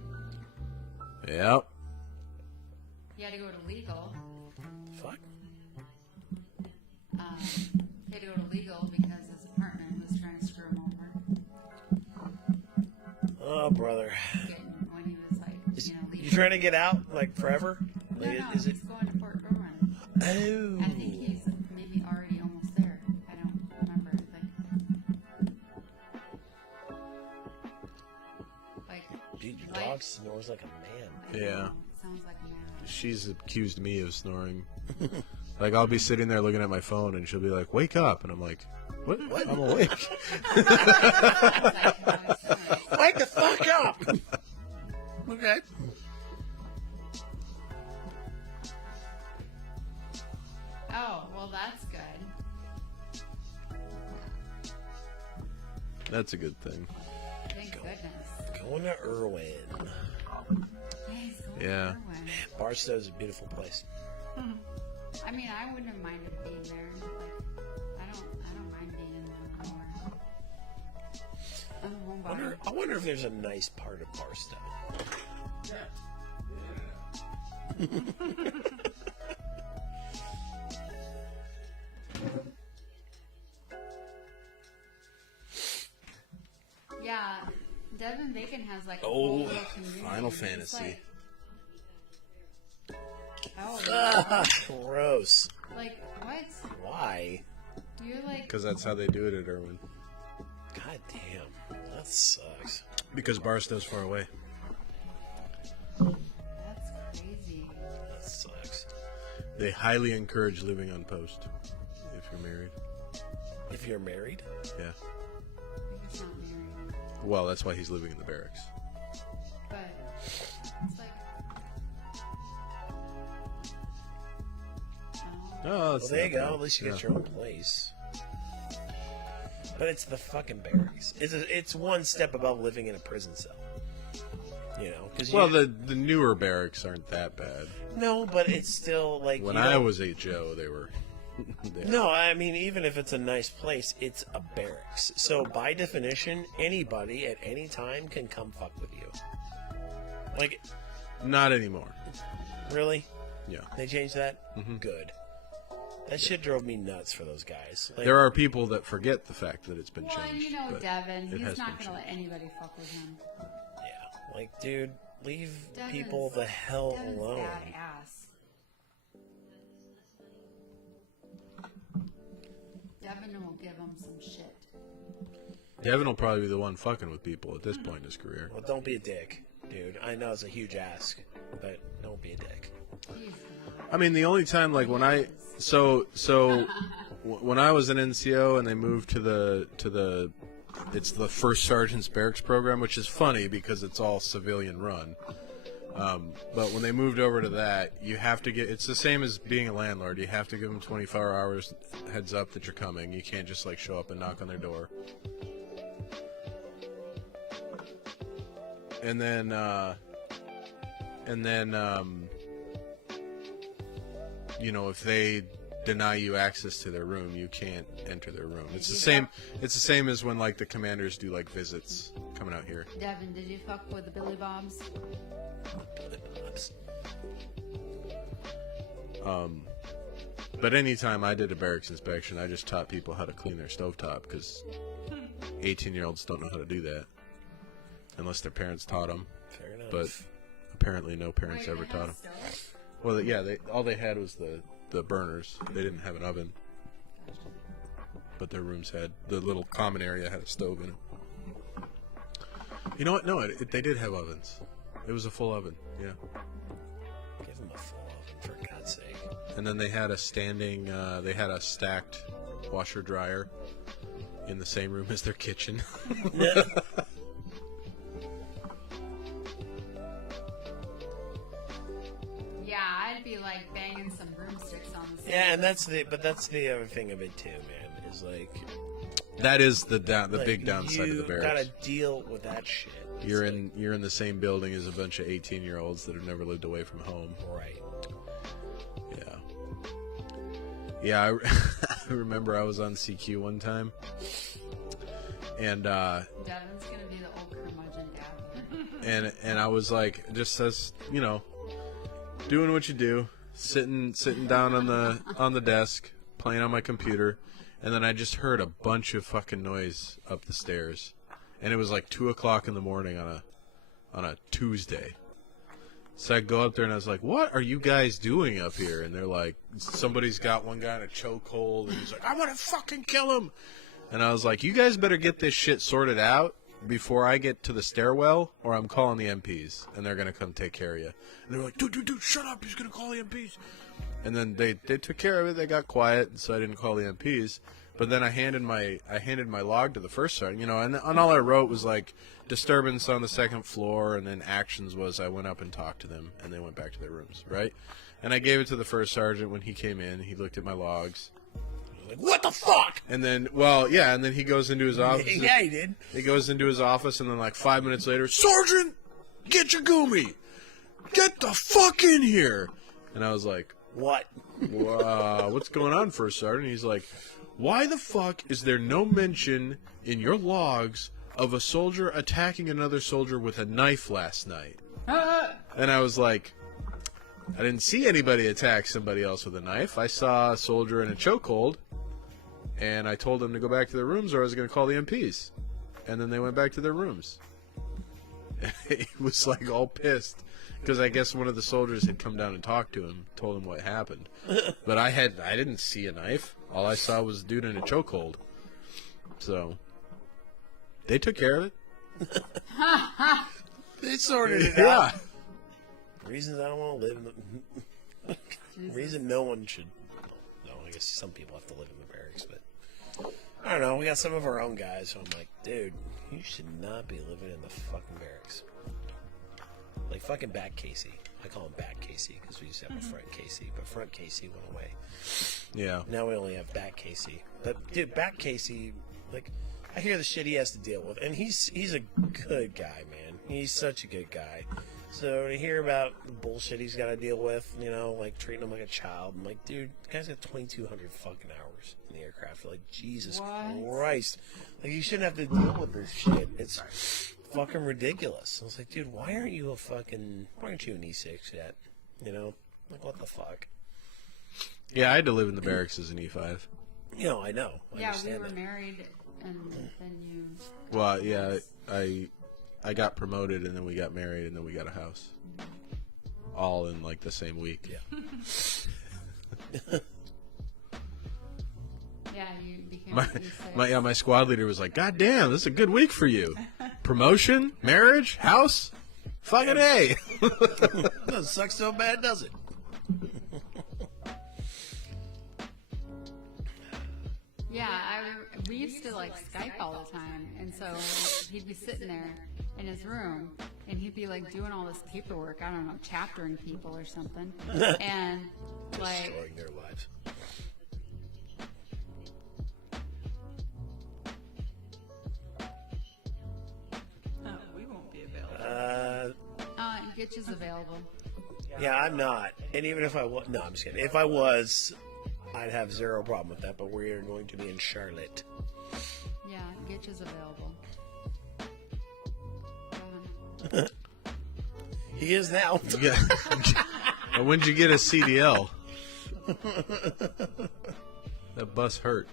Yep. He had to go to legal. Fuck. He had to go to legal because his partner was trying to screw him over. Oh, brother. When he was like, leaving. You trying to get out, like, forever? No, Like, no, is it? he's going to Fort Irwin. Oh. I think he's maybe already almost there. I don't remember. Dude, your like- dog snores like a man. Yeah. Sounds like a man. She's accused me of snoring. Like, I'll be sitting there looking at my phone, and she'll be like, "Wake up!" And I'm like, "What? I'm awake." Sounds like how he sounds. Wake the fuck up! Okay. Oh, well, that's good. That's a good thing. Thank goodness. Going to Irwin. Yeah, he's going Yeah. to Irwin. Barstow's a beautiful place. I mean, I wouldn't have minded being there. Like, I don't mind being in there anymore. I'm a homebody. I wonder if there's a nice part of Barstow. Yeah, Devin Bacon has like a Oh, whole little community. Final It's Fantasy. oh, Ah, gross. like what? Why? You're like Because that's how they do it at Irwin. God damn. That sucks. Because Barstow's far away. that's crazy. That sucks. They highly encourage living on post if you're married. If you're married? Yeah. He's not married, Well, that's why he's living in the barracks. but it's like. Oh. Oh, Well, there you go. At least you get your own place. But it's the fucking barracks. It's one step above living in a prison cell. You know, because the newer barracks aren't that bad. no, but it's still like When I was HO, they were. No, I mean, even if it's a nice place, it's a barracks. So, by definition, anybody at any time can come fuck with you. Like, Not anymore. really? Yeah. They changed that? Mm-hmm. Good. That shit drove me nuts for those guys. Like, There are people that forget the fact that it's been Well, changed. and you know but Devin, it he's has not been going to let changed. anybody fuck with him. yeah. Like, dude, leave Devin's- people the hell Devin's alone. badass. Devin will give him some shit. Devin will probably be the one fucking with people at this point in his career. Well, don't be a dick, dude. I know it's a huge ask, but don't be a dick. He's I mean, the only time, like, when I... when I was an NCO and they moved to the it's the First Sergeant's Barracks program, which is funny because it's all civilian run. But when they moved over to that, you have to get... It's the same as being a landlord. You have to give them 24 hours heads up that you're coming. You can't just, like, show up and knock on their door. And then, you know, if they deny you access to their room, you can't enter their room. It's the same. It's the same as when, like, the commanders do, like, visits coming out here. Devin, did you fuck with the Billy Bobs? But anytime I did a barracks inspection, I just taught people how to clean their stovetop because 18-year-olds don't know how to do that unless their parents taught them. Fair enough. But apparently, no parents Wait, ever they taught have them. stoves? Well, yeah, all they had was the burners. They didn't have an oven. But their rooms had, the little common area had a stove in it. You know what? No, they did have ovens. It was a full oven, yeah. Give them a full oven, for God's sake. And then they had a they had a stacked washer dryer in the same room as their kitchen. Yeah, I'd be like banging some broomsticks on the Yeah, and that's the other thing of it too, man. Is like That is the like, big downside of the You barracks. gotta deal with that shit. It's You're like, in the same building as a bunch of 18-year-olds that have never lived away from home. right. Yeah, I remember I was on CQ one time, and Devin's gonna be the old curmudgeon dad. and I was like, just as you know, doing what you do, sitting down on the desk, playing on my computer, and then I just heard a bunch of fucking noise up the stairs, and it was like 2:00 in the morning on a Tuesday. So I go up there and I was like, "What are you guys doing up here?" And they're like, "Somebody's got one guy in a chokehold," and he's like, "I'm gonna fucking kill him." And I was like, "You guys better get this shit sorted out before I get to the stairwell, or I'm calling the MPs, and they're gonna come take care of you." And they were like, "Dude, shut up! He's gonna call the MPs." And then they took care of it. They got quiet, so I didn't call the MPs. But then I handed my log to the first sergeant, you know, and all I wrote was like disturbance on the second floor, and then actions was I went up and talked to them, and they went back to their rooms, right? And I gave it to the first sergeant when he came in. He looked at my logs. Like, what the fuck? And then, well, yeah, and then he goes into his office. Yeah, he did. He goes into his office, and then like 5 minutes later, "Sergeant, get your gumi! Get the fuck in here!" And I was like, What? "What's going on, First Sergeant?" He's like, "Why the fuck is there no mention in your logs of a soldier attacking another soldier with a knife last night?" And I was like, "I didn't see anybody attack somebody else with a knife. I saw a soldier in a chokehold, and I told them to go back to their rooms or I was going to call the MPs." And then they went back to their rooms. And he was like all pissed because I guess one of the soldiers had come down and talked to him, told him what happened. But I didn't see a knife. All I saw was a dude in a chokehold. So they took care of it. They sorted it Yeah. out. Reasons I don't want to live in the... Reason no one should... No, I guess some people have to live in the barracks, but... I don't know, we got some of our own guys, so I'm like, dude, you should not be living in the fucking barracks. Like fucking Back Casey. I call him Back Casey because we used to have a Front Casey, but Front Casey went away. Yeah. Now we only have Back Casey. But dude, Back Casey, like, I hear the shit he has to deal with, and he's a good guy, man. He's such a good guy. So to hear about the bullshit he's got to deal with, you know, like treating him like a child, I'm like, dude, the guy's got 2,200 fucking hours in the aircraft. Like, Jesus Christ. Like, you shouldn't have to deal with this shit. It's fucking ridiculous. I was like, dude, why aren't you an E6 yet? You know? Like, what the fuck? Yeah, I had to live in the barracks as an E5. You know, I know. I Yeah, we understand were that. married, and then you. Well, yeah, I got promoted, and then we got married, and then we got a house. All in, like, the same week. Yeah. Yeah, you became. My squad leader was like, God damn, this is a good week for you. Promotion, marriage, house, fucking A. Doesn't suck so bad, does it? Yeah, we used to like Skype all the time, and so he'd be sitting there in his room, and he'd be like doing all this paperwork. I don't know, chaptering people or something, and like Destroying their lives. We won't be available. Gitch is available. Yeah, I'm not. And even if I was, no, I'm just kidding. If I was, I'd have zero problem with that. But we're going to be in Charlotte. Yeah, Gitch is available. He is now. Yeah. And when'd you get a CDL? That bus hurt.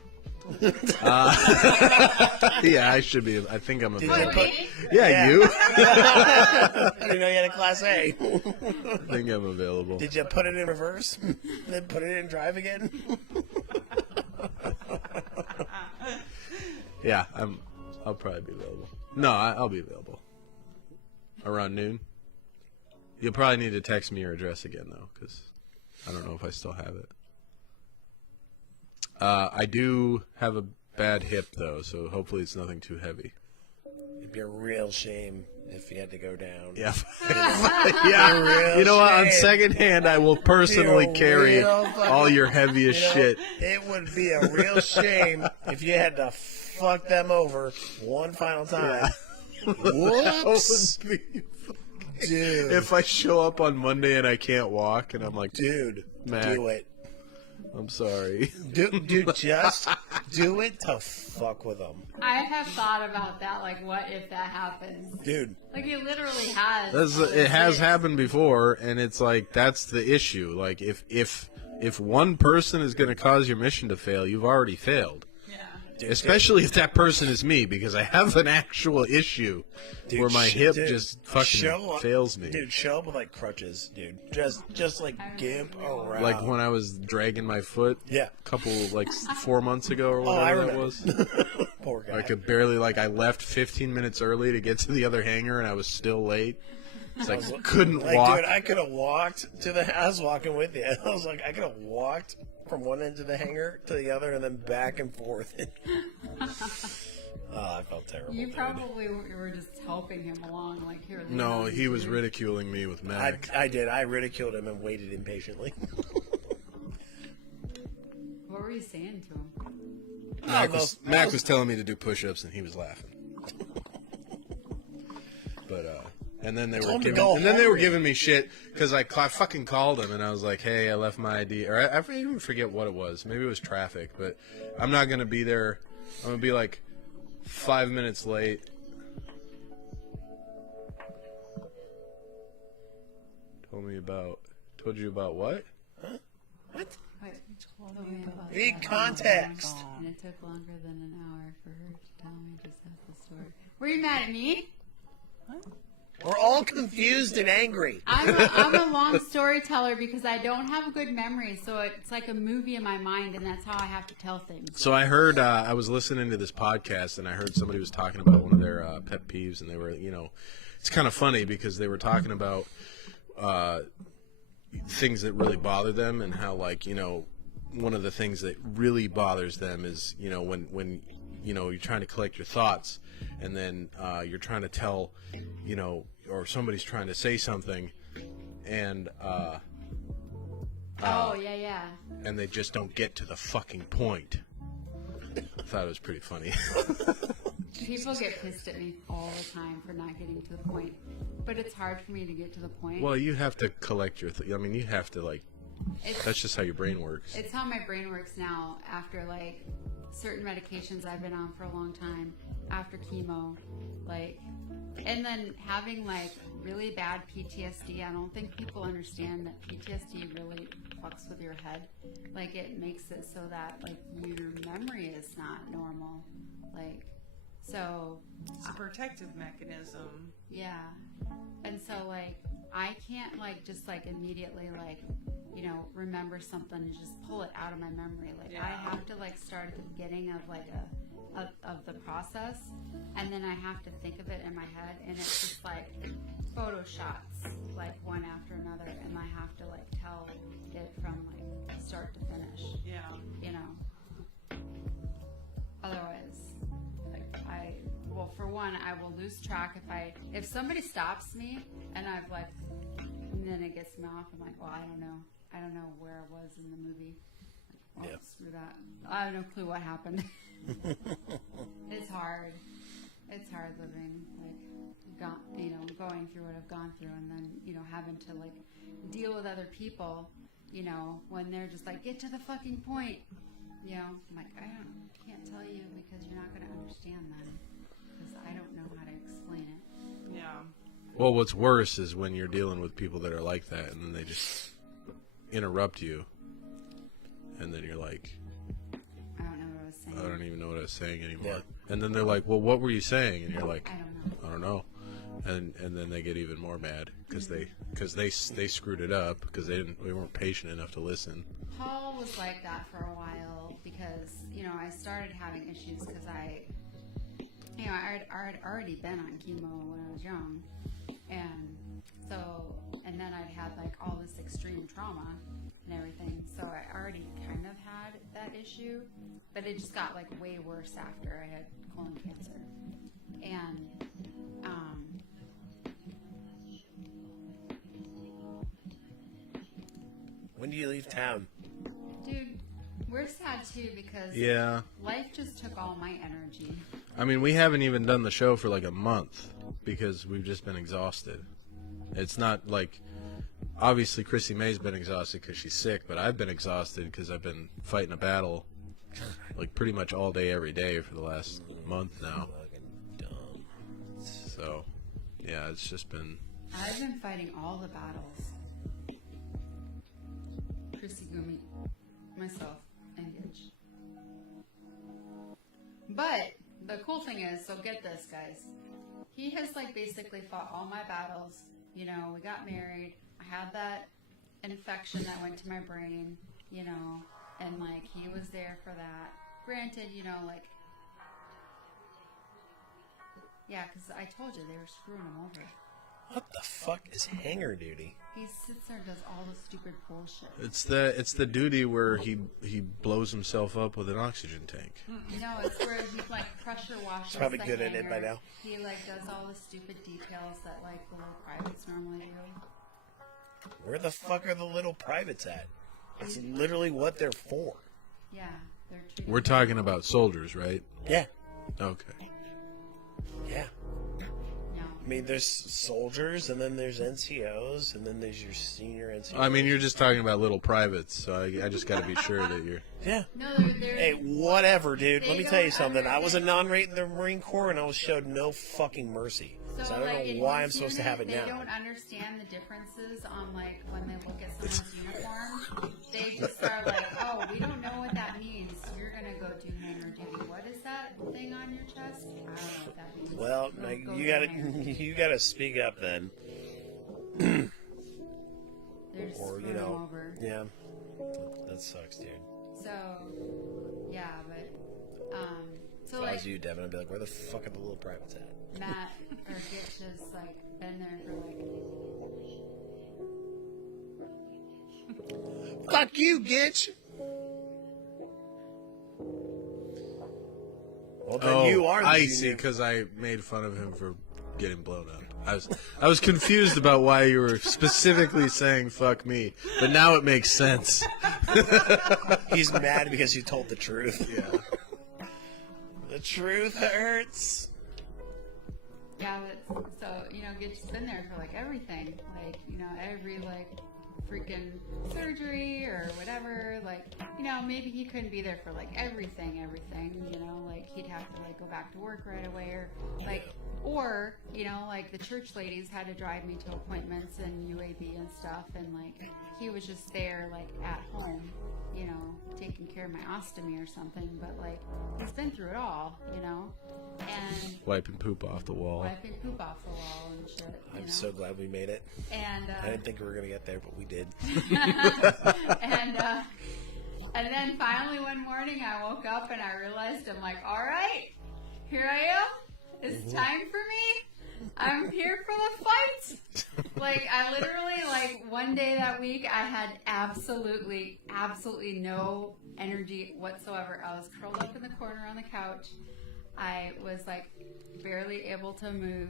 Yeah, I should be. I think I'm Did available. you put? Yeah, you. I didn't know you had a Class A. I think I'm available. Did you put it in reverse? Then put it in drive again? Yeah, I'll probably be available. No, I'll be available. Around noon. You'll probably need to text me your address again, though, because I don't know if I still have it. I do have a bad hip, though, so hopefully it's nothing too heavy. It'd be a real shame if you had to go down. Yeah. Yeah. You know what? On second hand, I will personally carry all your heaviest shit. It would be a real shame if you had to fuck them over one final time. Whoops. Dude. If I show up on Monday and I can't walk, and I'm like, Dude, Mac, do it. I'm sorry. Dude, just do it to fuck with them. I have thought about that. Like, what if that happens? Dude. Like, it literally has. It has happened before, and it's like, that's the issue. Like, if one person is going to cause your mission to fail, you've already failed. Dude, Especially if that person is me, because I have an actual issue where my hip just fucking fails me. Dude, show up with like crutches, dude. Just like gimp around. Like when I was dragging my foot Yeah. a couple, like 4 months ago or Oh, I whatever that remember. was. Poor guy. I could barely, I left 15 minutes early to get to the other hangar, and I was still late. It's like, couldn't walk. Dude, I could have walked to the. I was walking with you. I was like, I could have walked from one end of the hangar to the other, and then back and forth. I felt terrible. You dude. probably were just helping him along, like here. No, he was ridiculing me with Mac. I did. I ridiculed him and waited impatiently. What were you saying to him? Mac was telling me to do push-ups, and he was laughing. But and then they were giving me shit because I fucking called him, and I was like, "Hey, I left my ID," or I even forget what it was. Maybe it was traffic, but I'm not gonna be there. I'm gonna be like 5 minutes late. Told you about what? What? Wait, told me about Read that. context. And it took longer than an hour for her to tell me just half the story. Were you mad at me? We're all confused and angry. I'm a long storyteller because I don't have a good memory, so it's like a movie in my mind, and that's how I have to tell things. So I heard, I was listening to this podcast, and I heard somebody was talking about one of their pet peeves, and they were, it's kind of funny because they were talking about things that really bother them, and how, one of the things that really bothers them is, when you're trying to collect your thoughts, and then you're trying to tell, or somebody's trying to say something, and yeah. and they just don't get to the fucking point. I thought it was pretty funny. People People get pissed at me all the time for not getting to the point, but it's hard for me to get to the point. Well, you have to collect your. I mean, you have to like. That's just how your brain works. It's how my brain works now. After like certain medications I've been on for a long time, after chemo, like, and then having like really bad PTSD. I don't think people understand that PTSD really fucks with your head. Like, it makes it so that like your memory is not normal. Like, so It's a protective mechanism. yeah. And so like I can't like just like immediately like, you know, remember something and just pull it out of my memory. Like, I have to like start at the beginning of like of the process, and then I have to think of it in my head, and it's just like photo shots, like one after another, and I have to like tell it from like start to finish. Yeah. You know. Otherwise, like well, for one, I will lose track if somebody stops me and I've like, and then it gets me off. I'm like, well, I don't know where I was in the movie. Like, well, screw that. I have no clue what happened. It's hard. It's hard living, like, going through what I've gone through, and then, you know, having to like deal with other people, you know, when they're just like, get to the fucking point. You know, I'm like, I can't tell you because you're not going to understand then, because I don't know how to explain it. Yeah. Well, what's worse is when you're dealing with people that are like that, and then they just interrupt you, and then you're like, I don't know what I was saying. I don't even know what I was saying anymore. Yeah. And then they're like, well, what were you saying? And you're like, I I don't know. And then they get even more mad because they screwed it up because they weren't patient enough to listen. Paul was like that for a while because, you know, I started having issues because I had already been on chemo when I was young, and then I'd had like all this extreme trauma and everything, so I already kind of had that issue, but it just got like way worse after I had colon cancer, and When do you leave town? dude, we're sad too because Yeah. life just took all my energy. I mean, we haven't even done the show for like a month because we've just been exhausted. It's not like, obviously Chrissy May's been exhausted because she's sick, but I've been exhausted because I've been fighting a battle like pretty much all day, every day for the last month now. Fucking dumb. So, yeah, it's just been... I've been fighting all the battles. Chrissy Gumi, myself, and Gitch. But the cool thing is, so get this, guys. He has like basically fought all my battles. You know, we got married. I had that infection that went to my brain, you know, and like he was there for that. Granted, you know, like, yeah, because I told you they were screwing him over. What the fuck is hanger duty? He sits there and does all the stupid bullshit. It's the duty where he blows himself up with an oxygen tank. No, it's where he like pressure washes. He's probably the good at it by hanger. now. He like does all the stupid details that like the little privates normally do. Where the fuck are the little privates at? It's literally what they're for. Yeah, they're treated. We're talking about soldiers, right? Yeah. Okay. Yeah. No. I mean, there's soldiers, and then there's NCOs, and then there's your senior NCOs. I mean, you're just talking about little privates, so I just got to be sure that you're... Yeah. No, they're Hey, whatever, dude. They Let me tell you don't something. I was a understand. non-rate in the Marine Corps, and I was showed no fucking mercy. So I don't like, in know why one I'm supposed to unit, have it they now. don't understand the differences on like when they look at someone's uniform. They just are like, oh, we don't know what that means. You're gonna go do hanger duty. What is that thing on your chest? I don't know what that means. Well, Go like, do you gotta hanger. you gotta speak up then, They're just or screwing you know, them over. yeah, that sucks, dude. So, yeah, but so If I like was you, Devin, I'd be like, where the fuck are the little privates at? Matt or Gitch has like been there for like. Fuck you, Gitch. Well, then you are the I junior. see, because I made fun of him for getting blown up. I was confused about why you were specifically saying "fuck me," but now it makes sense. He's mad because you told the truth. Yeah. The truth hurts. Yeah, so, Gitch's been there for, like, everything. Like, every, like, freaking surgery or whatever. Like, maybe he couldn't be there for, like, everything, like, he'd have to, like, go back to work right away or, like, the church ladies had to drive me to appointments and UAB and stuff, and, like, he was just there, like, at home, taking care of my ostomy or something, but, like, he's been through it all, and wiping poop off the wall. and shit. I'm so glad we made it. And I didn't think we were going to get there, but we did. and then finally one morning I woke up and I realized, I'm like, all right, here I am. It's time for me. I'm here for the fight. Like, I literally, like, one day that week, I had absolutely no energy whatsoever. I was curled up in the corner on the couch. I was, like, barely able to move.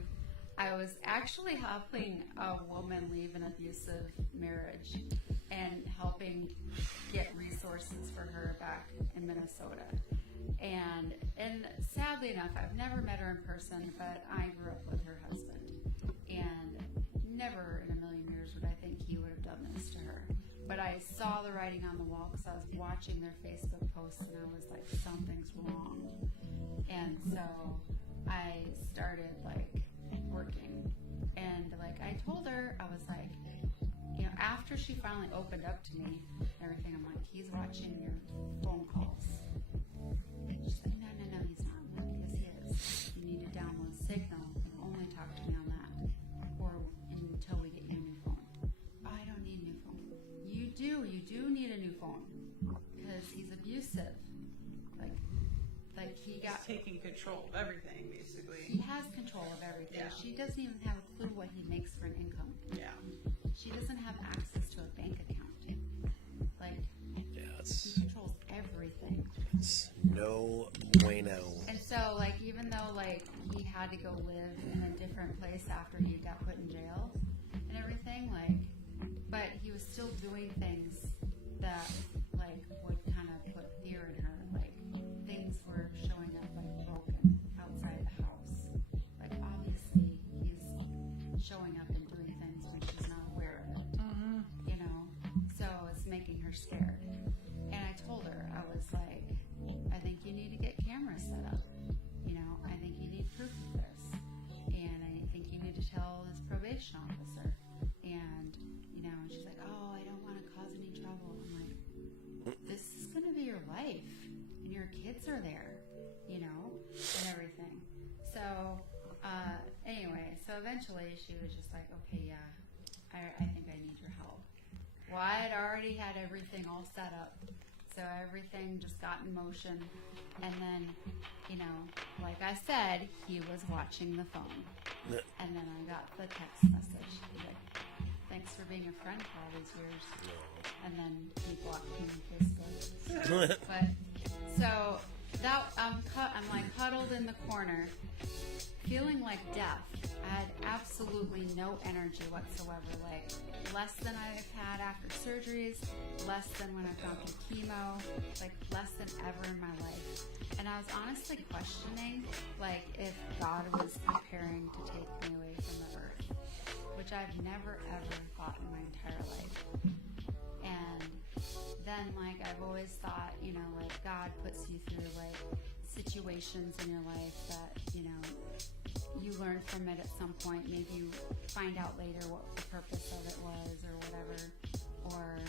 I was actually helping a woman leave an abusive marriage and helping get resources for her back in Minnesota. And sadly enough, I've never met her in person, but I grew up with her husband. And never in a million years would I think he would have done this to her. But I saw the writing on the wall because I was watching their Facebook posts and I was like, something's wrong. And so I started, like, working. And, like, I told her, I was like, after she finally opened up to me and everything, I'm like, he's watching your phone calls. She's like, no, he's not. I'm like, yes, he is. You need to download Signal and only talk to me on that, or until we get you a new phone. Oh, I don't need a new phone. You do need a new phone because he's abusive. Like he's taking control of everything, basically. He has control of everything. Yeah. She doesn't even have a clue what he makes for an income. Yeah. She doesn't have access to a bank account. Like, Yeah, he controls everything. it's no bueno. And so, like, even though, like, he had to go live in a different place after he got put in jail and everything, like, but he was still doing things that, like, would kind of put fear in her. Like, things were showing up, like, broken outside the house. Like, obviously, he's showing up and doing things when she's not aware of it. So it's making her scared. And I told her, I was like, I think you need to get cameras set up. I think you need proof of this. And I think you need to tell this probation officer. And, she's like, oh, I don't want to cause any trouble. I'm like, this is going to be your life. And your kids are there, and everything. So, anyway, so eventually she was just like, okay, yeah, I think I need your help. Well, I had already had everything all set up. So everything just got in motion. And then, like I said, he was watching the phone. And then I got the text message. He's like, thanks for being a friend for all these years. And then he blocked me on Facebook. But, so, I'm like huddled in the corner, feeling like death. I had absolutely no energy whatsoever, like less than I've had after surgeries, less than when I've gone through chemo, like less than ever in my life. And I was honestly questioning, like, if God was preparing to take me away from the earth, which I've never ever thought in my entire life. And then, like, I've always thought, like, God puts you through, like, situations in your life that, you learn from it at some point. Maybe you find out later what the purpose of it was or whatever. Or,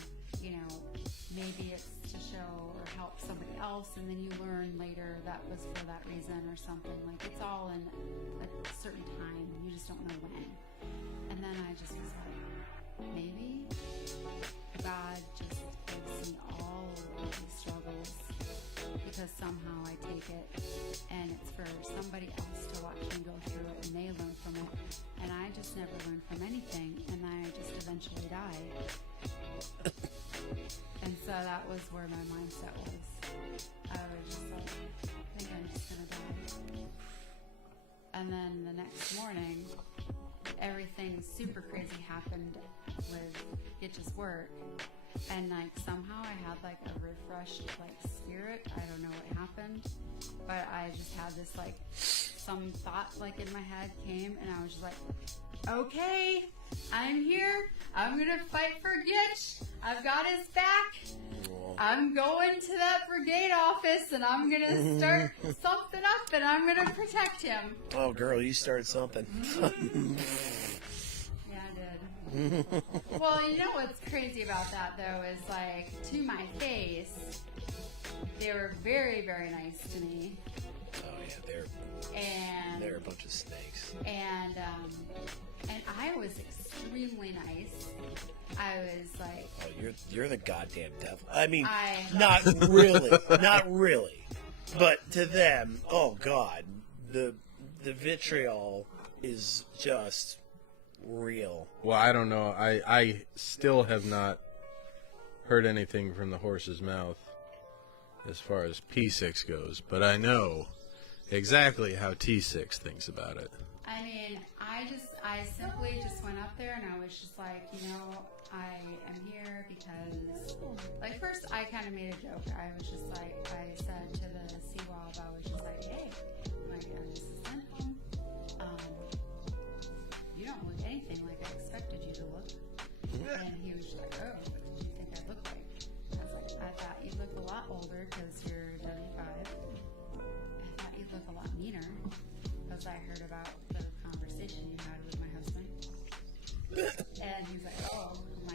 maybe it's to show or help somebody else, and then you learn later that was for that reason or something. Like, it's all in a certain time. You just don't know when. And then I just was like, maybe God just gives me all of these struggles because somehow I take it and it's for somebody else to watch me go through it and they learn from it, and I just never learn from anything, and I just eventually die. And so that was where my mindset was. I was just like, I think I'm just gonna die. And then the next morning, everything super crazy happened with Gitch's work, and like somehow I had like a refreshed like spirit. I don't know what happened, but I just had this like some thought like in my head came, and I was just like, okay, I'm here. I'm gonna fight for Gitch. I've got his back. I'm going to that brigade office, and I'm gonna start something up, and I'm gonna protect him. Oh, girl, you started something. Yeah, I did. Well, you know what's crazy about that, though, is like, to my face, they were very, very nice to me. Oh yeah, And they're a bunch of snakes. And I was extremely nice. I was like, Oh, you're the goddamn devil. I mean, I- not really, not really, but to them, oh god, the vitriol is just real. Well, I don't know. I still have not heard anything from the horse's mouth as far as P6 goes, but I know exactly how T6 thinks about it. I mean, I simply just went up there and I was just like, you know, I am here because, like, first I kind of made a joke. I was just like, I said to the CWAB, I was just like, hey, my assistant, you don't look anything like I expected you to look. And he was just like, oh, what did you think I looked like? I was like, I thought you looked a lot older because you're 35. I thought you'd look a lot meaner because I heard about the conversation you had with my husband. And he's like, oh, I'm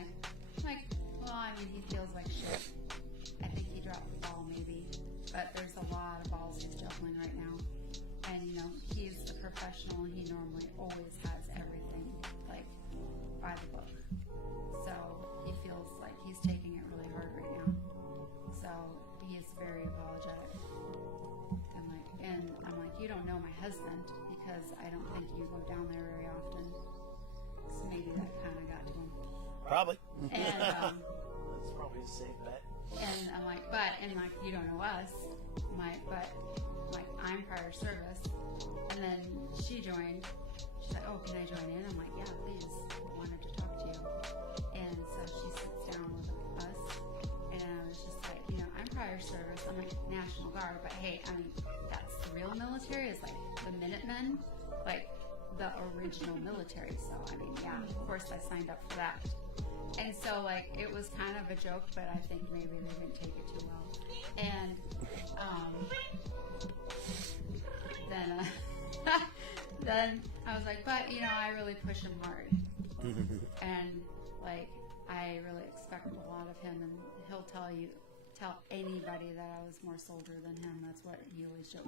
like, well, I mean, he feels like shit. I think he dropped the ball maybe, but there's a lot of balls he's juggling right now. And, you know, he's a professional and he normally always has everything, like, by the book. So he feels like he's taking it really hard right now. So he is very apologetic. And I'm like, you don't know my husband because I don't think you go down there very often. So maybe that kind of got to him. Probably. And That's probably a safe bet. and I'm like, you don't know us. I'm like, I'm prior service. And then she joined. She's like, oh, can I join in? I'm like, yeah, please. I wanted to talk to you. And so she sits down with us. And I was just like, you know, I'm prior service. I'm like National Guard. But hey, I mean, that's the real military is like the Minutemen. Like the original military. So, I mean, yeah, of course I signed up for that. And so, like, it was kind of a joke, but I think maybe they didn't take it too well. And then I was like, but, you know, I really push him hard. And, like, I really expect a lot of him, and he'll tell anybody that I was more soldier than him. That's what he always jokes.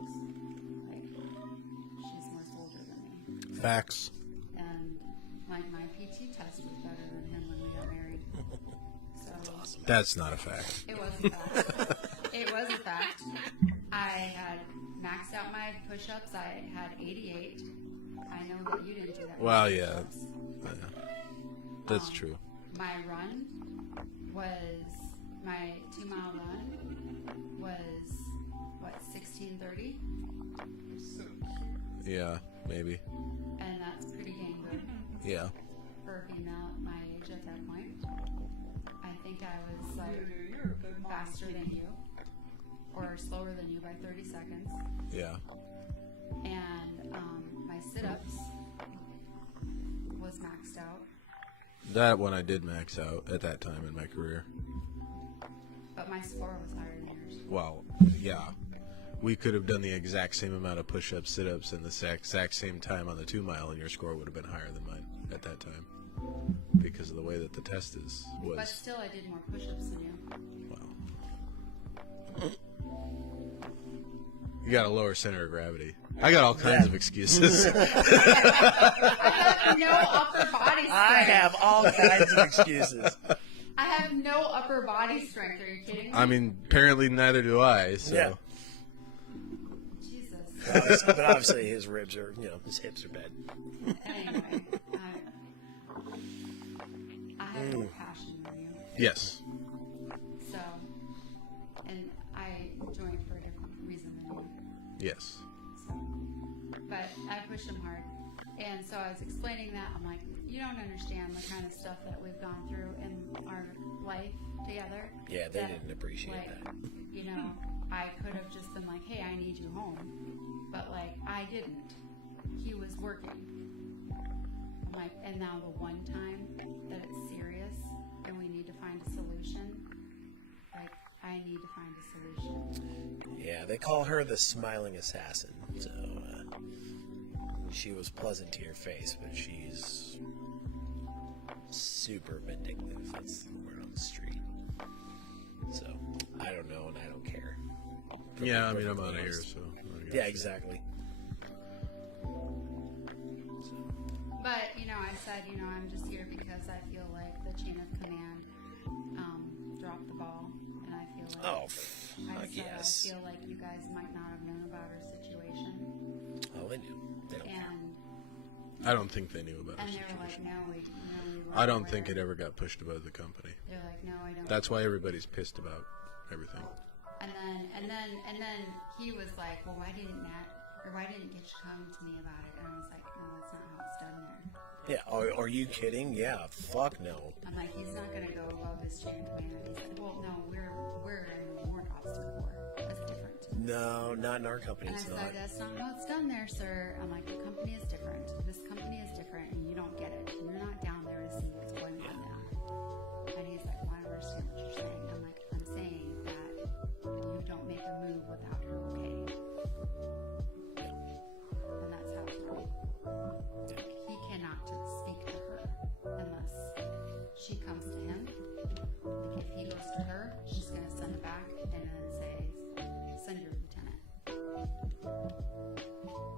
Like, she's more soldier than me. Facts. And, like, my PT test was better than him when we got married. So Awesome. That's not a fact. it was a fact. It was a fact. I had maxed out my push-ups. I had 88. I know that you didn't do that. Well, many yeah. push-ups. That's true. My run was, my 2-mile run was, what, 16:30? Yeah, maybe. And that's pretty dang good Yeah. for a female at my age at that point. I think I was, like, faster than you, or slower than you by 30 seconds. Yeah. And my sit-ups was maxed out, That one I did max out at that time in my career. but my score was higher than yours. Well, yeah. We could have done the exact same amount of push-ups, sit-ups, in the exact same time on the 2-mile, and your score would have been higher than mine at that time. Because of the way that the test But was. still, I did more push-ups than you. Well. You got a lower center of gravity. I got all kinds of excuses. I have no upper body strength. I have all kinds of excuses. I have no upper body strength. Are you kidding me? I mean, apparently neither do I, so. Yeah. Jesus. But obviously his ribs are, his hips are bad. Anyway, I have more passion than you. Yes. So, and I joined for a different reason than you. Yes. So, but I pushed him hard. And so I was explaining that. I'm like, you don't understand the kind of stuff that we've gone through in our life together. Yeah, they That, didn't appreciate like, that. You know, I could have just been like, hey, I need you home. But, like, I didn't. He was working. I'm like, and now the one time that it's serious and we need to find a solution, like, I need to find a solution. Yeah, they call her the smiling assassin. So, she was pleasant to your face, but she's super vindictive. That's the word on the street. So, I don't know and I don't care. Yeah, I mean, I'm out of here, so. Yeah, exactly. But, you know, I said, you know, I'm just here because I feel like the chain of command dropped the ball. And I feel like... Oh, I fuck yes. I feel like you guys might not have known about our situation. Oh, they knew. They don't care. And I don't think they knew about our they were like, situation. no, we weren't I don't aware. think it ever got pushed about the company. They're like, no, I don't. That's why everybody's pissed about everything. And then he was like, well, why didn't you come to me about it? And I was like, no, that's not how it's done there. Yeah, are you kidding? Yeah, fuck no. I'm like, he's not going to go above his chain of command. He said, well, no, we're in the warrant officer corps. That's different. No, not in our company. And I It's said, not. that's not how it's done there, sir. I'm like, the company is different. This company is different, and you don't get it. You're not down there to see what's going on now. And he's like, well, I don't understand what you're saying. I'm like, I'm saying that you don't make a move without her okay. And that's how it's run. He cannot speak to her unless she comes to him. Like if he goes to her, she's going to send it back and then say, send your lieutenant.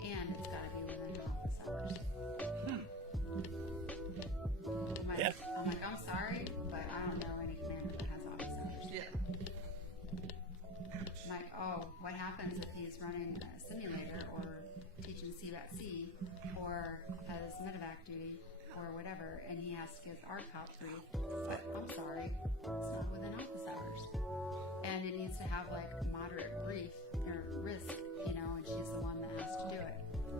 And it's got to be within office hours. I'm like, I'm sorry, but I don't know any commander that has office hours. Yeah. I'm like, oh, what happens if he's running a simulator or teaching CVAT-C or has medevac duty or whatever, and he has to give our cop brief? I'm sorry, it's not within office hours. And it needs to have like moderate brief or risk, you know, and she's the one that has to do it.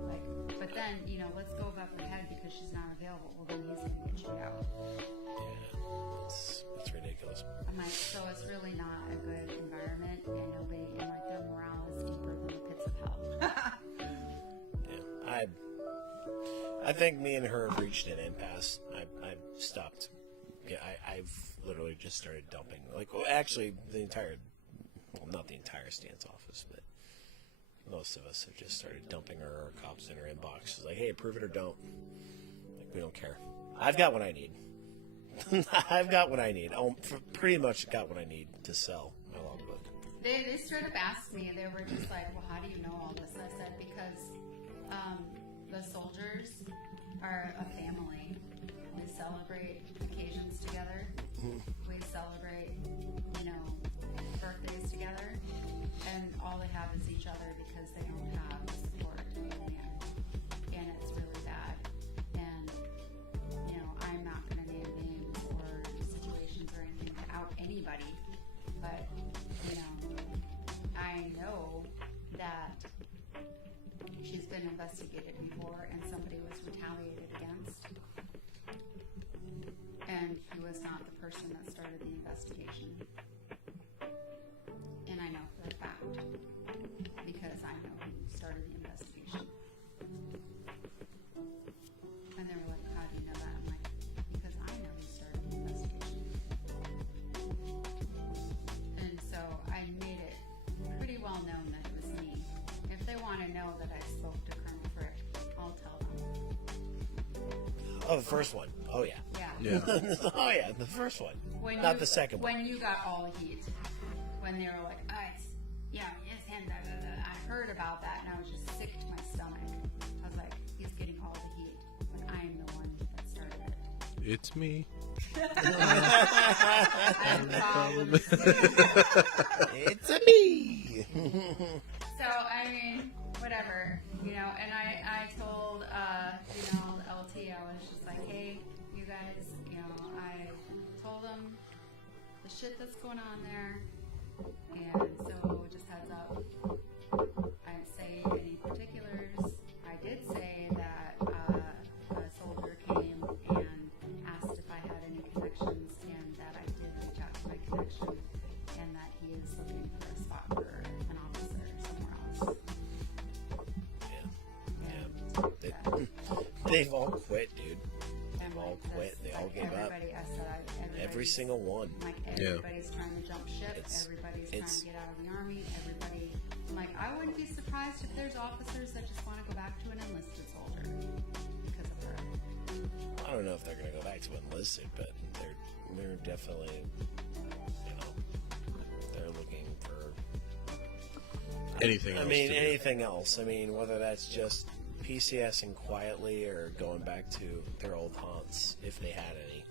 Like, but then, you know, let's go above her head because she's not available. Well, then he's going to get chewed out. Yeah, it's ridiculous. I'm like, so it's really not a good environment, and nobody, and like their morale is deeper than the pits of hell. Yeah, I think me and her have reached an impasse. I've stopped. Yeah, I've literally just started dumping. Like, well, actually, not the entire stance office, but most of us have just started dumping our cops in our inbox. It's like, hey, approve it or don't. Like, we don't care. I've got what I need. I've got what I need. Pretty much got what I need to sell my logbook. They straight up asked me, they were just like, well, how do you know all this? And I said, because the soldiers are a family. We celebrate occasions together. We celebrate, you know, birthdays together. And all they have is each other because they don't have support. And it's really bad. And, you know, I'm not going to name names or situations or anything to out anybody. But, you know, I know that she's been investigated before and somebody was retaliated against. And he was not the person that started the investigation. And I know for a fact because I know who started the investigation. And they were like, how do you know that? I'm like, because I know who started the investigation. And so I made it pretty well known that it was me. If they want to know that I spoke to Colonel Frick, I'll tell them. Oh, the first one. Oh, yeah. Yeah. Oh, yeah, the first one. Not the second one. When you got all the heat. When they were like, and I heard about that and I was just sick to my stomach. I was like, he's getting all the heat when I'm the one that started it. It's me. It's a me. So, I mean, whatever, you know, and I told, you know, LT, I was just like, hey, you guys, you know, I told them the shit that's going on there, and so just heads up, I didn't say any particulars. I did say that a soldier came and asked if I had any connections, and that I did reach out to my connection, and that he is looking for a spot for They've all quit, dude. And all like quit. They all like gave up. everybody, I said, Every everybody's- single one. Like everybody's trying to jump ship. It's- Everybody's trying it's- to get out of the army. Everybody, I'm like, I wouldn't be surprised if there's officers that just want to go back to an enlisted soldier because of her. I don't know if they're gonna go back to enlisted, but they're definitely, you know, they're looking for Anything else? I mean, to do. anything else. I mean, whether that's just PCSing quietly or going back to their old haunts if they had any.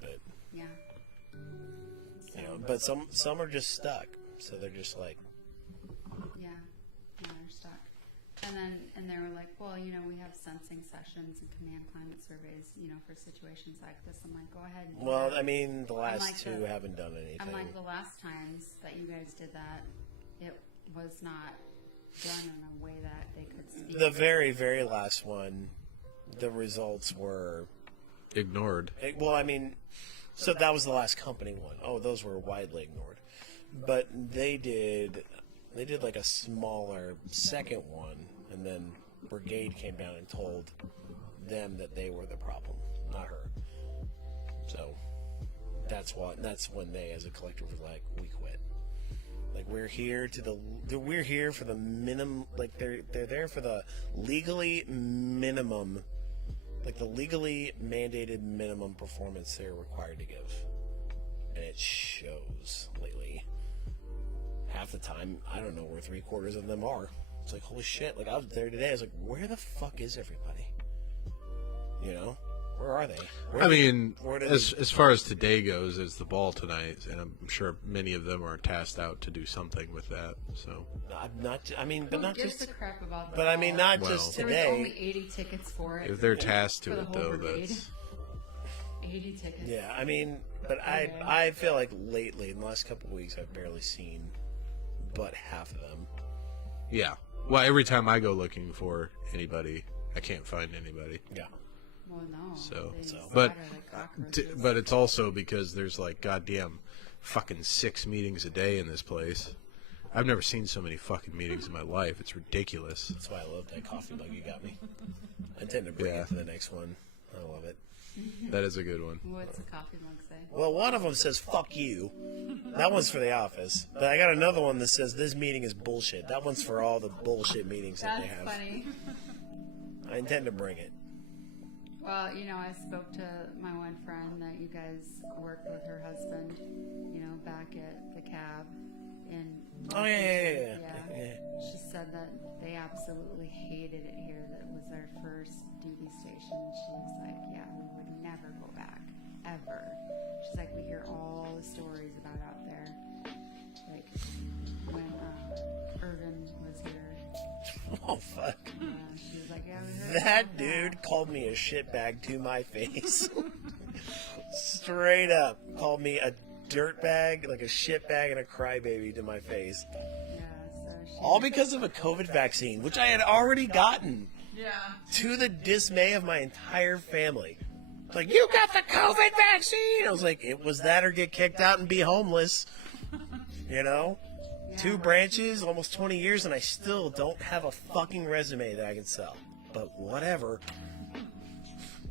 But Yeah. you know, but some are just stuck, so they're just like, Yeah, they're stuck. And they were like, well, you know, we have sensing sessions and command climate surveys, you know, for situations like this. I'm like, go ahead and do well, that. I mean, the last like two haven't done anything. I'm like, the last times that you guys did that, it was not done in a way that they could see. The very, very last one, the results were Ignored. well, I mean, so that was the last company one. Oh, those were widely ignored. But they did like a smaller second one, and then Brigade came down and told them that they were the problem, not her. So that's when they, as a collective, were like, we quit. Like, we're here for the minimum. Like, they're there for the legally minimum, like the legally mandated minimum performance they're required to give, and it shows lately. Half the time, I don't know where 3/4 of them are. It's like, holy shit! Like, I was there today. I was like, where the fuck is everybody? You know, where are they? I mean, where did as far as today goes, it's the ball tonight, and I'm sure many of them are tasked out to do something with that. So not. I mean, but Who not gives just. a crap about the But I mean, ball? not Well, just There was today. only 80 tickets for it. if they're tasked for to the it, whole though, brigade. that's 80 tickets. Yeah, I mean, but I feel like lately, in the last couple of weeks, I've barely seen but half of them. yeah. Well, every time I go looking for anybody, I can't find anybody. Yeah. Well, no. So, they but scatter like cockroaches. but it's also because there's like goddamn fucking 6 meetings a day in this place. I've never seen so many fucking meetings in my life. It's ridiculous. That's why I love that coffee mug you got me. I intend to bring Yeah. it to the next one. I love it. That is a good one. What's the coffee mug say? Well, one of them says "fuck you." That one's for the office. But I got another one that says "this meeting is bullshit." That one's for all the bullshit meetings that That's they have. funny. I intend to bring it. Well, you know, I spoke to my one friend that you guys worked with her husband, you know, back at the cab in. Oh yeah. She said that they absolutely hated it here. That was their first duty station. She was like, yeah, we would never go back, ever. She's like, we hear all the stories about out there. Like, when Irvin was here, Oh fuck. she was like, yeah, we heard That about dude called me a shitbag to my face. Straight up. Called me a dirtbag, like a shitbag and a crybaby to my face. Yeah, so she All because of a COVID vaccine, which I had already gotten, Yeah. to the dismay of my entire family. Like, you got the COVID vaccine! I was like, it was that or get kicked out and be homeless. You know? Yeah. 2 branches, almost 20 years, and I still don't have a fucking resume that I can sell. But whatever.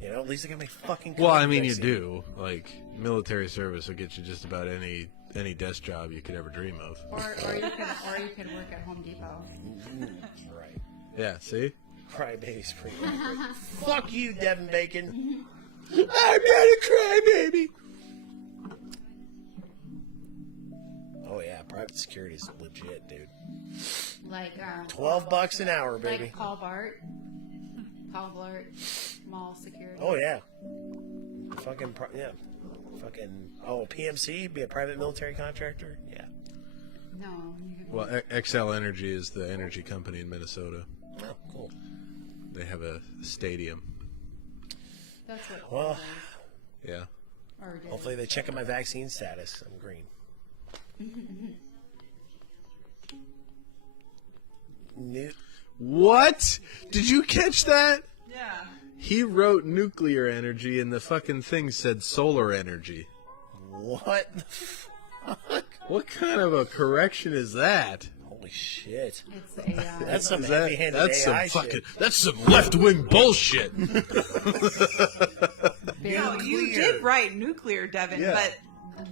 You know, at least I got my fucking COVID Well, I mean, you vaccine. do. Like, military service will get you just about any desk job you could ever dream of. Or you could work at Home Depot. Right. Yeah, see? Crybaby's pretty accurate. Fuck you, Devin Bacon. I'm not a crybaby. Oh yeah, private security is legit, dude. Like $12 an hour, baby. Like Paul Blart, mall security. Oh yeah. Fucking oh, PMC, be a private military contractor. Yeah. No. Well, XL Energy is the energy company in Minnesota. Oh, cool. They have a stadium. That's what. Well, Yeah. Or did. hopefully they check on my vaccine status. I'm green. What? Did you catch that? Yeah. He wrote nuclear energy and the fucking thing said solar energy. What the fuck? What kind of a correction is that? Holy Holy shit. It's AI. That's some heavy-handed AI shit. That's some left-wing bullshit. No, you did write nuclear, Devin, Yeah. but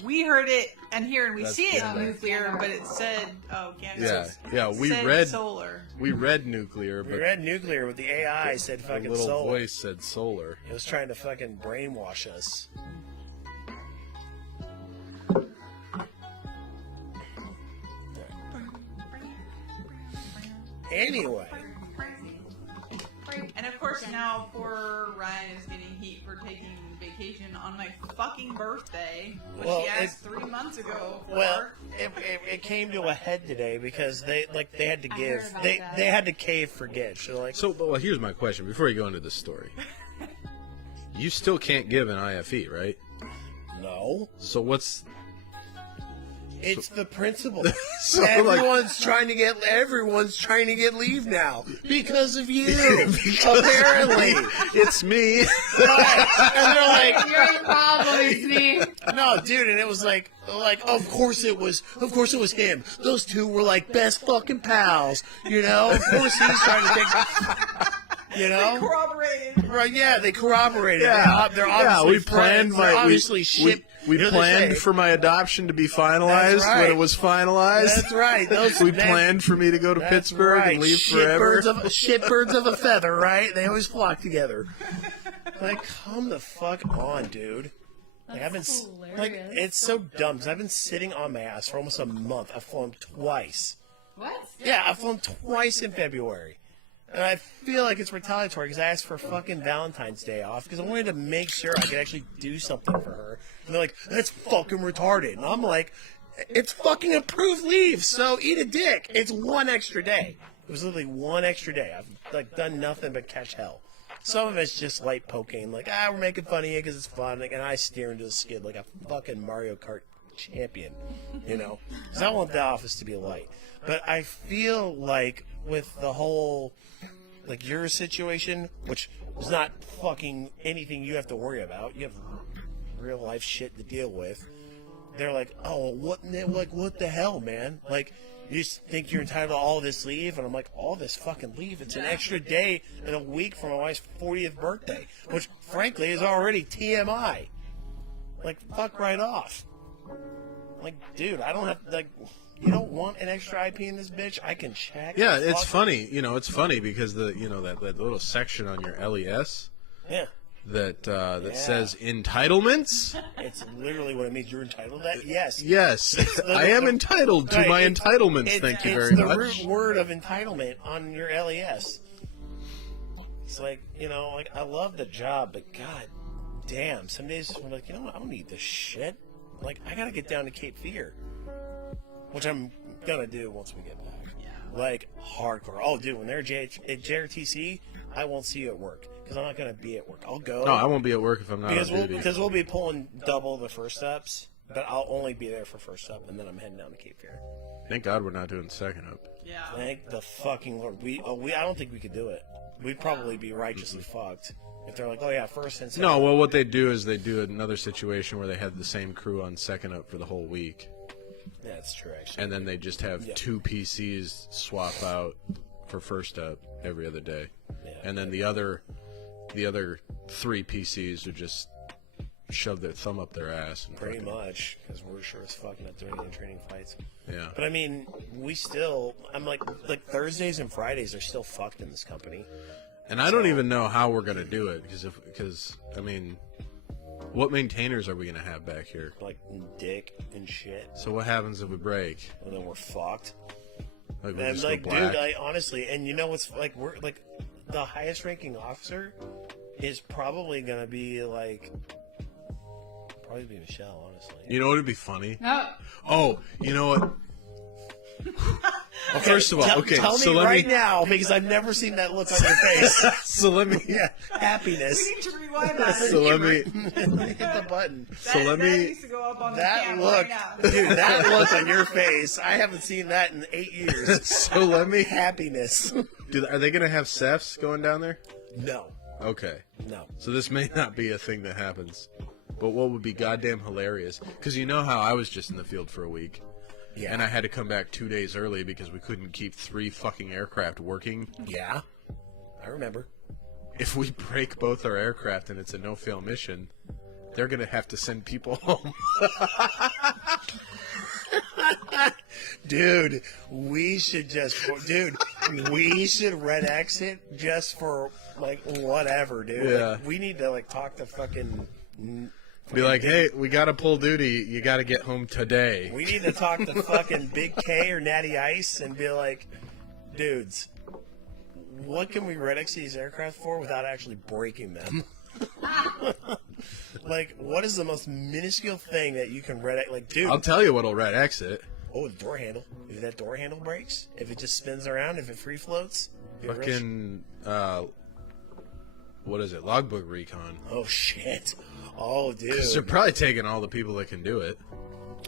we heard it and we That's see it cool. nuclear, but it said, We said read solar. We read nuclear, We but read nuclear, but the AI said the fucking little solar. voice said solar. It was trying to fucking brainwash us. Anyway. And of course, now poor Ryan is getting heat for taking vacation on my fucking birthday, which Well, he asked 3 months ago for. Well, it came to a head today because they had to I give heard about they that. they had to cave for gifts. So like, So, well, here's my question before you go into this story. You still can't give an IFE, right? no, So what's it's the principle. So, everyone's trying to get leave now because of you. Apparently, it's me. right. And they're like, You're the problem, it's me. no, dude, and it was like, of course it was him. Those two were like best fucking pals, you know. Of course he's trying to take, you know. corroborated. Right? Yeah, they corroborated. Yeah, They're obviously we planned friends. They're my obviously we ship. we you know what they planned say? for my adoption to be finalized That's right. when it was finalized. That's right. We planned for me to go to That's Pittsburgh right. and leave forever. Shitbirds of a feather, right? They always flock together. Like, come the fuck on, dude. Like, That's like, hilarious. it's so dumb. 'Cause I've been sitting on my ass for almost a month. I've flown twice. What? Yeah, I've flown twice in February. And I feel like it's retaliatory because I asked for fucking Valentine's Day off because I wanted to make sure I could actually do something for her. And they're like, that's fucking retarded. And I'm like, it's fucking approved leave, so eat a dick. It's one extra day. It was literally one extra day. I've like done nothing but catch hell. Some of it's just light poking, like, we're making fun of you because it's fun. Like, and I steer into the skid like a fucking Mario Kart champion, you know? Because I want the office to be light. But I feel like with the whole, like, your situation, which is not fucking anything you have to worry about. You have real life shit to deal with. They're like, oh, what the hell, man? Like, you just think you're entitled to all this leave? And I'm like, all this fucking leave? It's an extra day and a week for my wife's 40th birthday, which, frankly, is already TMI. Like, fuck right off. Like, dude, I don't have, like, you don't want an extra IP in this bitch? I can check. Yeah, the it's fuck. funny. You know, it's funny because that little section on your LES Yeah. that Yeah. says entitlements. It's literally what it means. You're entitled to that? Yes. Yes, I am entitled to Right, my it's- entitlements. Thank you very It's the much. root word of entitlement on your LES. It's like, you know, like, I love the job, but god damn, some days I'm like, you know what, I don't need this shit. Like, I gotta get down to Cape Fear, which I'm gonna do once we get back. Yeah. Like, hardcore. Oh, dude, when they're at JRTC, I won't see you at work because I'm not gonna be at work. I'll go. No, I won't be at work if I'm not because on duty. we'll be pulling double the first steps, but I'll only be there for first up, and then I'm heading down to Cape Fear. Thank God we're not doing second up. Yeah. Thank the fucking Lord. I don't think we could do it. We'd probably be righteously fucked if they're like, oh yeah, first and second. No, well, what they do is they do another situation where they have the same crew on second up for the whole week, Yeah, that's true, actually. and then they just have Yeah. 2 PCs swap out for first up every other day, Yeah. and then the other 3 PCs would just shove their thumb up their ass. And Pretty fucking- much, because we're sure as fuck not doing any training fights. Yeah. But I mean, I'm like Thursdays and Fridays are still fucked in this company. And I don't even know how we're gonna do it because I mean, what maintainers are we gonna have back here? Like, dick and shit. So what happens if we break? And then we're fucked. Like we And just like, go black? dude, honestly, and you know what's like, we're like, the highest ranking officer is probably gonna be like, probably be Michelle, honestly. You know what would be funny? No. Oh, you know what? First of all, tell so me let right me now because I've never seen that look on your face. so let me Yeah, happiness. We need to rewind that. so let me Hit the button. so let that me needs to go up on the That camera look, right now. dude, that look on your face. I haven't seen that in 8 years. so let me Happiness. are they gonna have Cephs going down there? No, Okay. no. So this may not be a thing that happens. But what would be goddamn hilarious? Because you know how I was just in the field for a week. Yeah. and I had to come back 2 days early because we couldn't keep 3 fucking aircraft working. Yeah. I remember. If we break both our aircraft and it's a no-fail mission, they're going to have to send people home. Dude, we should red exit just for, like, whatever, dude. Yeah. Like, we need to, like, talk to fucking... Be like, hey, we got to pull duty. You got to get home today. We need to talk to fucking Big K or Natty Ice and be like, dudes, what can we red exit these aircraft for without actually breaking them? Like, what is the most minuscule thing that you can red exit? Like, dude. I'll tell you what'll red exit. Oh, the door handle. If that door handle breaks, if it just spins around, if it free floats. Fucking, what is it? Logbook recon. Oh, shit. Oh, dude. Because they're probably taking all the people that can do it.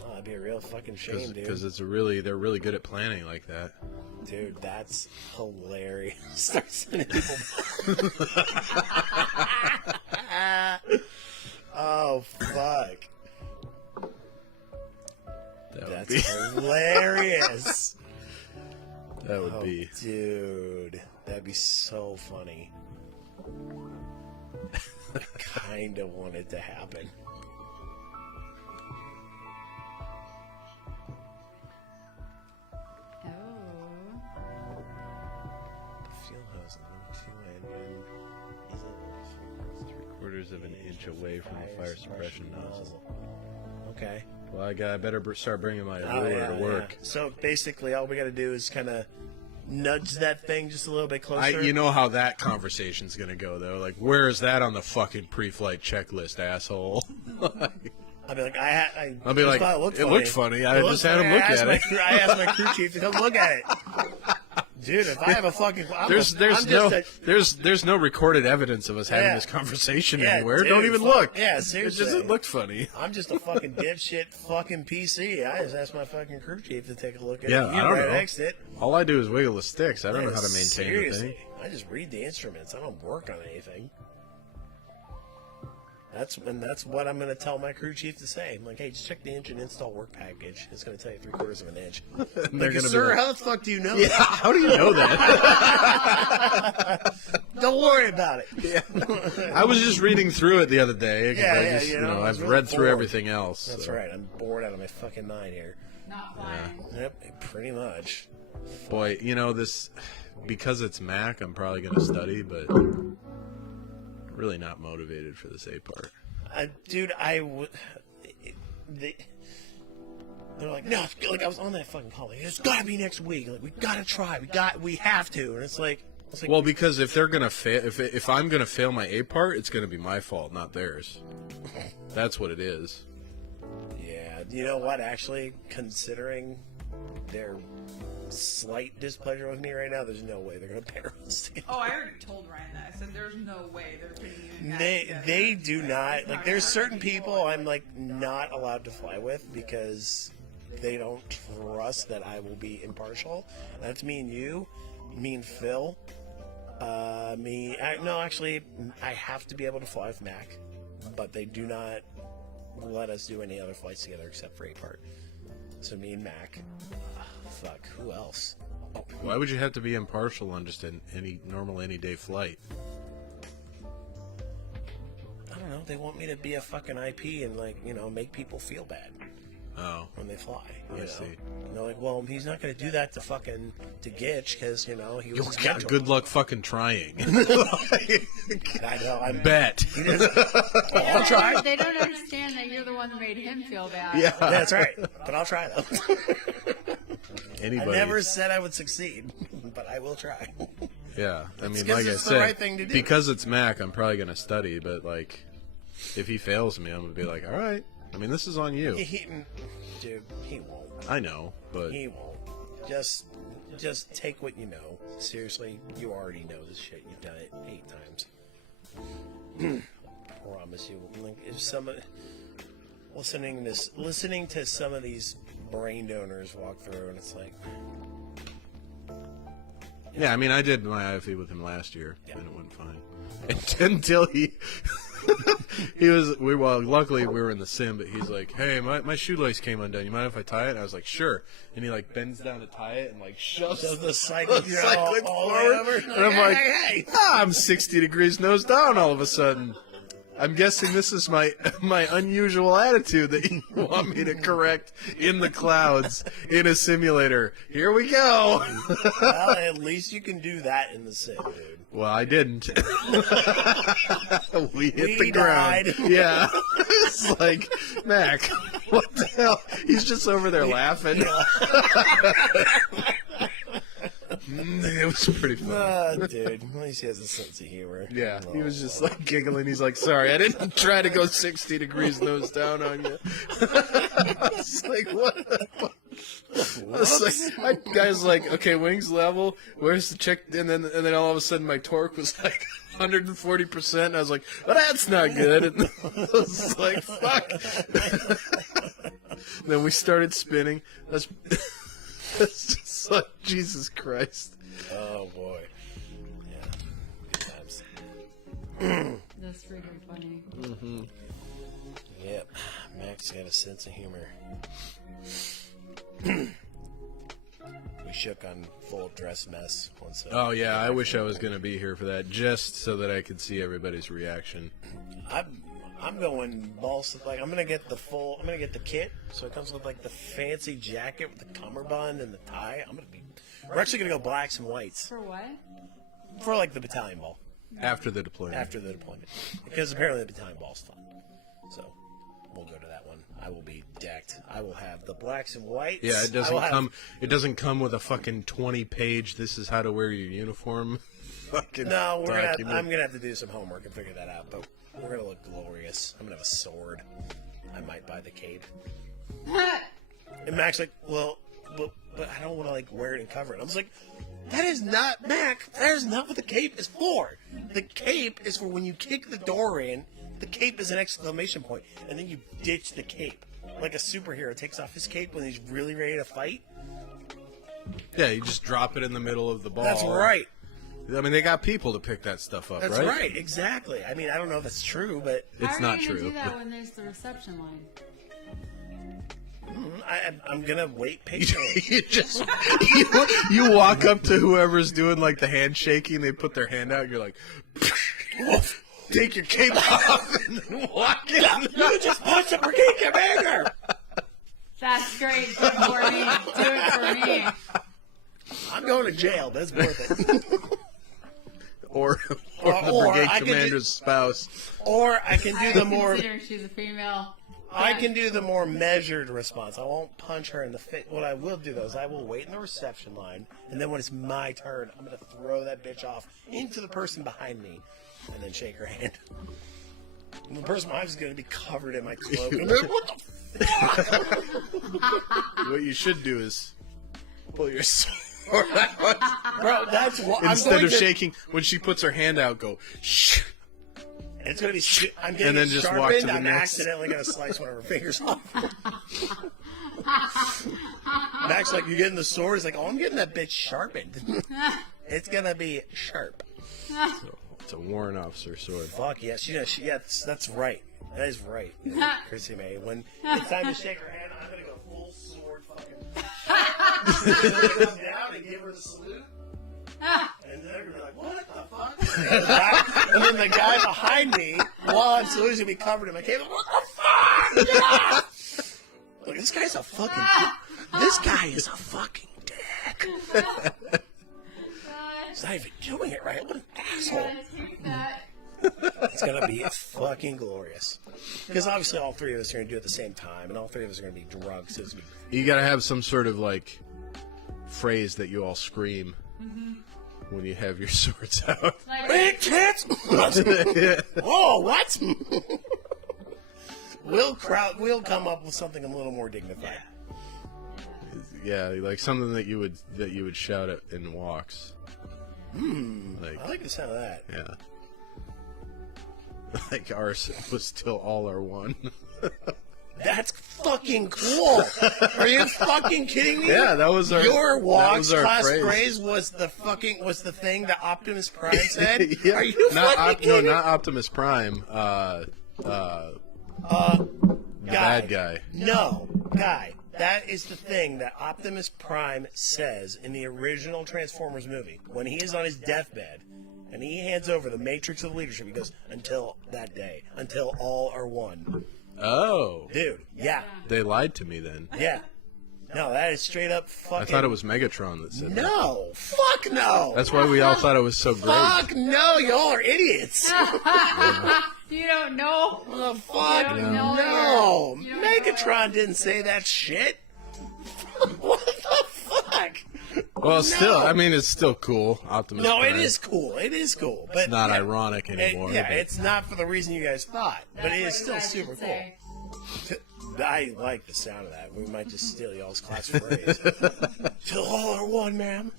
Oh, that'd be a real fucking shame, dude. Because they're really good at planning like that. Dude, that's hilarious. Start sending people. Oh, fuck. That's hilarious. That would be. Dude, that'd be so funny. I kind of want it to happen. Fuel hose and 2 engine. Is it 3/4 of an inch away from the fire suppression nozzle. Okay. Well, I better start bringing my ruler to work. Yeah. So basically, all we got to do is kind of nudge that thing just a little bit closer. You know how that conversation's gonna go, though. Like, where is that on the fucking pre-flight checklist, asshole? I'll be like, I'll be like, it looked funny. I just had him look at it. I asked my crew chief to come look at it. Dude, if I have a fucking, there's no recorded evidence of us having this conversation anywhere. Dude, don't even look. Yeah, seriously. It looked funny. I'm just a fucking dipshit fucking PC. I just asked my fucking crew chief to take a look at it. Yeah, I don't know. Exit. All I do is wiggle the sticks. I don't know how to maintain the thing. I just read the instruments. I don't work on anything. That's what I'm going to tell my crew chief to say. I'm like, hey, just check the engine install work package. It's going to tell you 3/4 of an inch. They're going to sir, be like, how the fuck do you know yeah, that? how do you know that? Don't worry about it. Yeah. I was just reading through it the other day. I've read through bored. everything else. That's so. right. I'm bored out of my fucking mind here. Not flying. Yep, pretty much. Boy, this, because it's Mac, I'm probably going to study, but really not motivated for this A part. Dude, they're like, no, like I was on that fucking call. Like, it's got to be next week. Like, we got to try. We have to. And it's like, well, because if they're gonna fail, if I'm gonna fail my A part, it's gonna be my fault, not theirs. That's what it is. Yeah, you know what? Actually, considering their slight displeasure with me right now, there's no way they're gonna pair us. Oh, I already told Ryan that. I said there's no way they're putting you in that. They do not like. There's certain people I'm like not allowed to fly with because they don't trust that I will be impartial. That's me and you, me and Phil. Actually, I have to be able to fly with Mac, but they do not let us do any other flights together except for A part. So me and Mac. Fuck, who else? Oh. Why would you have to be impartial on just any normal any day flight? I don't know. They want me to be a fucking IP and make people feel bad. Oh. When they fly. I see. And they're like, well, he's not going to do that to Gitch because, he was his mentor. Good luck fucking trying. I know. I bet. I'll try. They don't understand that you're the one that made him feel bad. Yeah. That's right. But I'll try, though. Anybody. I never said I would succeed, but I will try. Yeah. I mean, 'cause like I it's the said, right thing to do. because it's Mac, I'm probably going to study, but, if he fails me, I'm going to be like, all right. I mean, this is on you. Dude, he won't. I know, but... He won't. Just take what you know. Seriously, you already know this shit. You've done it 8 times. Promise you. Like, if listening to some of these brain donors walk through, and it's like... Yeah, I mean, I did my IFE with him last year, and it went fine. Until he... luckily we were in the sim, but he's like, hey, my shoelace came undone. You mind if I tie it? And I was like, sure. And he like bends down to tie it and like shoves the cycling forward. over. And I'm like, hey. I'm 60 degrees nose down all of a sudden. I'm guessing this is my unusual attitude that you want me to correct in the clouds in a simulator. Here we go. Well, at least you can do that in the sim, dude. Well, I didn't. we hit the died. ground. Yeah. It's like, Mac, what the hell? He's just over there laughing. It was pretty funny. Dude, at least he has a sense of humor. Yeah, he was just like giggling. He's like, sorry, I didn't try to go 60 degrees nose down on you. It's like, what the fuck? Guy's like, okay, wings level. Where's the check? And then all of a sudden, my torque was like 140%. And I was like, well, that's not good. And I was like, fuck. Then we started spinning. That's just like, Jesus Christ. Oh boy. Yeah. Good times. That's freaking funny. Mm-hmm. Yep. Mac's got a sense of humor. We shook on full dress mess once. Oh yeah, I wish I was going to be here for that, just so that I could see everybody's reaction. I'm going balls. Like I'm gonna get the kit, so it comes with like the fancy jacket with the cummerbund and the tie. We're actually gonna go blacks and whites For what? for like the battalion ball After the deployment. because apparently the battalion ball's fun. So we'll go to that one. I will be decked. I will have the blacks and whites. Yeah, it doesn't come with a fucking 20-page. This is how to wear your uniform. Fucking No, document. I'm gonna have to do some homework and figure that out. But we're gonna look glorious. I'm gonna have a sword. I might buy the cape. And Mac's like, well, but I don't want to like wear it and cover it. I was like, that is not Mac. That is not what the cape is for. The cape is for when you kick the door in. The cape is an exclamation point, and then you ditch the cape. Like a superhero takes off his cape when he's really ready to fight. Yeah, you just drop it in the middle of the ball. That's right. I mean, they got people to pick that stuff up, That's right? right. Exactly. I mean, I don't know if that's true, but It's How not are you true. gonna do that when there's the reception line? I'm gonna wait patiently. you walk up to whoever's doing like the handshaking. They put their hand out. You're like, take your cape off and then walk in. You just punched the brigade commander. That's great. Do it for me. Do it for me. I'm going to jail, but it's worth it. or the Or brigade I could commander's spouse. Or I can do the more. Considering she's a female. I can do the more measured response. I won't punch her in the face. What I will do, though, is I will wait in the reception line, and then when it's my turn, I'm going to throw that bitch off into the person behind me, and then shake her hand. And the person behind me is going to be covered in my cloak. And they're like, what the fuck? What you should do is pull your sword out. Bro, that's what Instead of shaking, when she puts her hand out, go shh. It's going to be. I'm getting And then it just walk sharpened. to the I'm next. accidentally going to slice one of her fingers off. Max, like, you getting the sword? He's like, oh, I'm getting that bitch sharpened. It's going to be sharp. So, it's a warrant officer sword. Fuck yeah, that's right. That is right, Chrissy May. When it's time to shake her hand, I'm gonna go full sword fucking. Come down and give her the salute, and then they're gonna be like, "What the fuck?" And then the guy behind me, while I'm saluting, gonna be covered in my cape. What the fuck? Yeah! Look, this guy's a fucking. This guy is a fucking dick. He's not even doing it right. What an asshole. It's gonna be fucking glorious. Because obviously all three of us are gonna do it at the same time, and all three of us are gonna be drunk. So it's gonna be... You gotta have some sort of like phrase that you all scream when you have your swords out. Big tits! Oh, what? We'll come up with something a little more dignified. Yeah, like something that you would shout at in walks. Like, I like the sound of that. yeah. Like ours was still all our one. That's fucking cool. Are you fucking kidding me? Yeah, that was our. Your that walks was our class phrase. phrase was the thing that Optimus Prime said. Yeah. Are you fucking kidding me? No, not Optimus Prime. the Guy. bad guy. No, Guy. That is the thing that Optimus Prime says in the original Transformers movie. When he is on his deathbed and he hands over the matrix of leadership, he goes, until that day, until all are one. Oh. Dude, yeah. They lied to me then. Yeah. No, that is straight up fucking... I thought it was Megatron that said that. No! Fuck no! That's why we all thought it was so great. Fuck no! Y'all are idiots! You don't know. Oh, fuck You don't know no! you don't Megatron didn't say that shit! What the fuck? Well, still, I mean, it's still cool. Optimus No, Prime. it is cool. It is cool. But It's not ironic anymore. Yeah, but- it's not for the reason you guys thought. But it is That's still what you super guys should say. cool. I like the sound of that. We might just steal y'all's class phrase. Till all are one, ma'am.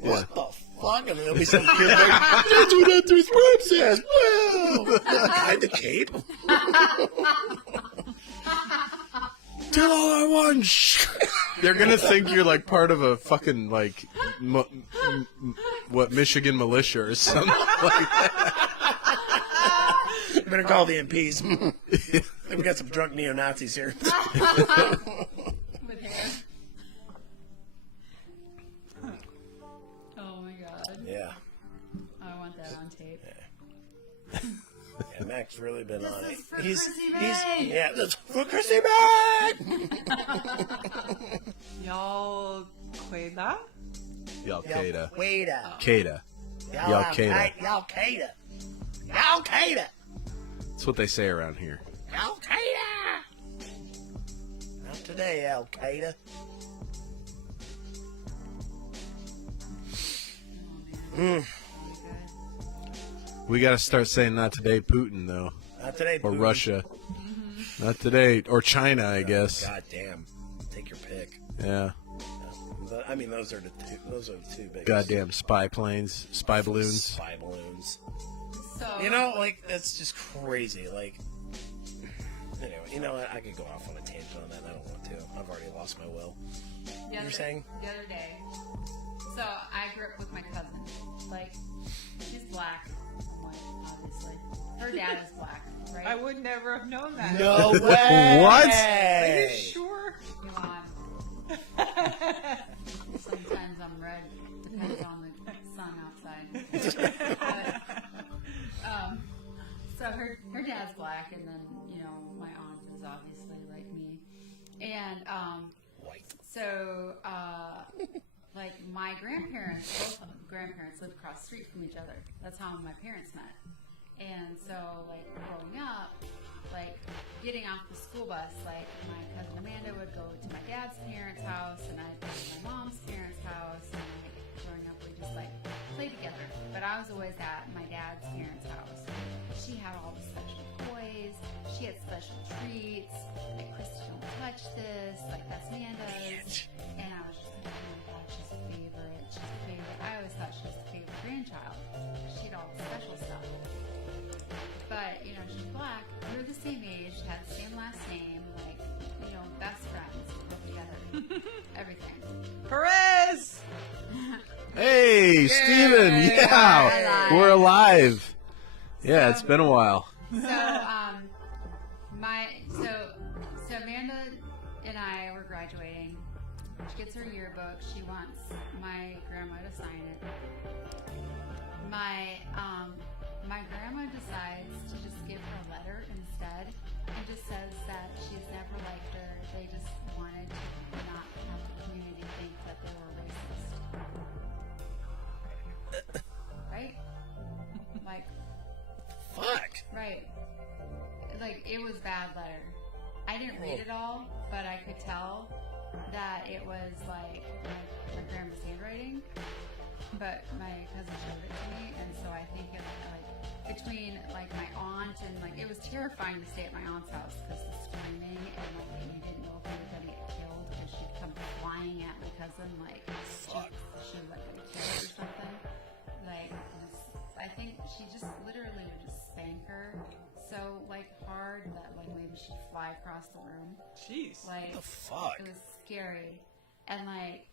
What the fuck? And there'll be some kid like, that's what Optimus Prime says. Well, hide the cape. Till all are one. They're gonna think you're like part of a fucking like, Michigan militia or something like that. Better call the MPs. We got some drunk neo-Nazis here. With hair. Oh my god. Yeah. I want that on tape. Yeah, Mac's really been on it. is for Chrissy May. Yeah, that's for Chrissy May. Y'all Queda? Al-Qaeda. Wait up. Qaeda. Al-Qaeda. Al-Qaeda. Al-Qaeda. That's what they say around here. Al-Qaeda. Not today, Al-Qaeda. We gotta start saying not today, Putin, though. Not today, Or Putin. Russia. Not today. Or China, I guess. God damn. Take your pick. Yeah. But, I mean, those are the two biggest. Goddamn spy planes, spy balloons. Spy balloons. So You know, like, that's just crazy. Like, anyway, you know what? I could go off on a tangent on that, and I don't want to. I've already lost my will. the other, were saying? the other day. So I grew up with my cousin. Like, she's black, and white, obviously. Her dad is black, right? I would never have known that. No way! What? Are you sure? Come on. Sometimes I'm red. Depends on the sun outside. But, so her dad's black, and then my aunt is obviously like me, and White. so like my both grandparents lived across the street from each other. That's how my parents met. And so, like, growing up, like, getting off the school bus, like, my cousin Amanda would go to my dad's parents' house, and I'd go to my mom's parents' house, and, like, growing up, we just, like, play together. But I was always at my dad's parents' house. She had all the special toys. She had special treats. Like, Christy, don't touch this. Like, that's Amanda's. And I was just like, oh my God, she's a favorite. She's a favorite. I always thought she was the favorite grandchild. She had all the special stuff. But, she's black. We were the same age, had the same last name, like, best friends, lived together, everything. Perez! Hey, Steven! Yeah! We're We're alive! Yeah, it's been a while. So Amanda and I were graduating. She gets her yearbook. She wants my grandma to sign it. My grandma decides to just give her a letter instead, and just says that she's never liked her. They just wanted to not have the community think that they were racist. Right? Like, Fuck. right. Like, it was a bad letter. I didn't read it all, but I could tell that it was like my grandma's handwriting. But my cousin showed it to me, and so I think it, like, between like my aunt and like, it was terrifying to stay at my aunt's house because the screaming and like you didn't know if you were gonna get killed because she'd come flying at my cousin like she was like gonna kill her or something. Like, I think she just literally would just spank her so like hard that like maybe she'd fly across the room. Jeez. Like, What the fuck? it was scary, and like.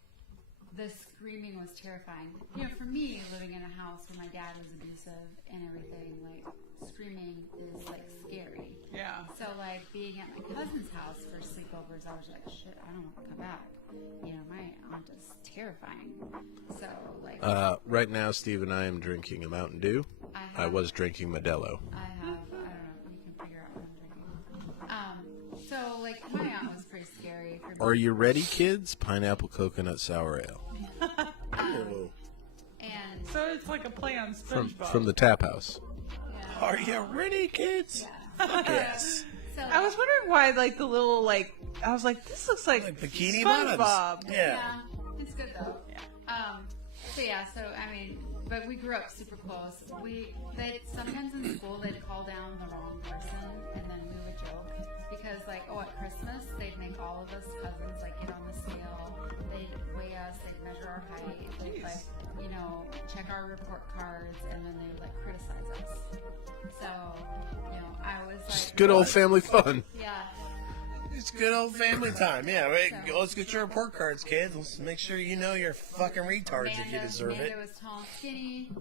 The screaming was terrifying. For me, living in a house where my dad was abusive and everything, like, screaming is, like, scary. Yeah. at my cousin's house for sleepovers, I was like, shit, I don't want to come back. You know, my aunt is terrifying. So, like... right now, Steve and I am drinking a Mountain Dew. I was drinking Modelo. I don't know, you can figure out what I'm drinking. So, like, my aunt was pretty scary. For me. Are you ready, kids? Pineapple coconut sour ale. And... So it's like a play on SpongeBob. From the tap house. Yeah. Are you ready, kids? Yeah. Yes. So, I was wondering why, like, the little, like, I was like, this looks like Bikini SpongeBob. Bottoms. yeah, it's good though. Yeah. So I mean, but we grew up super close. They sometimes in school they'd call down the wrong person, and then we would joke because like, oh, at Christmas they'd make all of us cousins like get on the scale. They'd weigh us, they'd measure our height, they'd like, you know, check our report cards, and then they would like criticize us. So, you know, I was like, Good old family fun. yeah. It's good old family time. Yeah, right. Let's get your report cards, kids. Let's make sure you know you're fucking retards if you deserve it. Amanda was tall and skinny.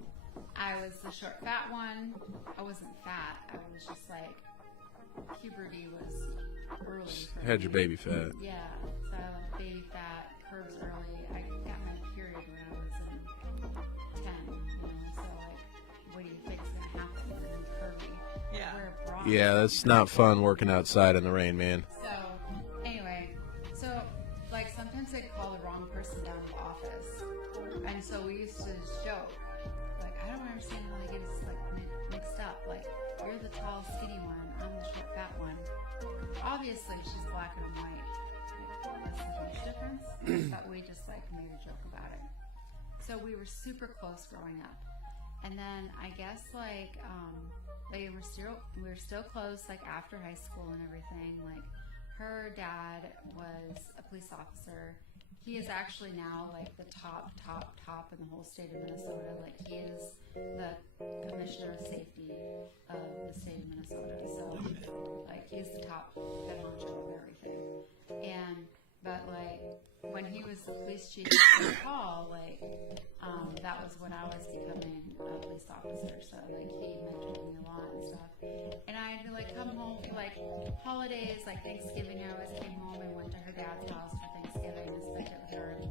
I was the short, fat one. I wasn't fat. I was just like, puberty was early. For Had me. your baby fat. Yeah, so baby fat, curves early. I got my period when I was in 10. You know, so like, what do you think's gonna happen when I'm curvy? Yeah. I wear a bra. Yeah, that's not fun working outside in the rain, man. So, anyway, so, like, sometimes they'd call the wrong person down to the office. And so we used to joke, like, I don't understand how they get us, like, mixed up. Like, you're the tall, skinny one, I'm the short, fat one. Obviously, she's black and I'm white. Like, that's the huge difference. But we just, like, made a joke about it. So we were super close growing up. And then, I guess, like, we were still close, like, after high school and everything. Like, her dad was a police officer. He is actually now, like, the top in the whole state of Minnesota. Like, he is the commissioner of safety of the state of Minnesota. So, like, he's the top head honcho of everything. But, like, when he was the police chief in St. Paul, like, that was when I was becoming a police officer. So, like, he mentored me a lot and stuff. And I'd, like, come home for, like, holidays, like Thanksgiving. I always came home and went to her dad's house for Thanksgiving and spent it with her and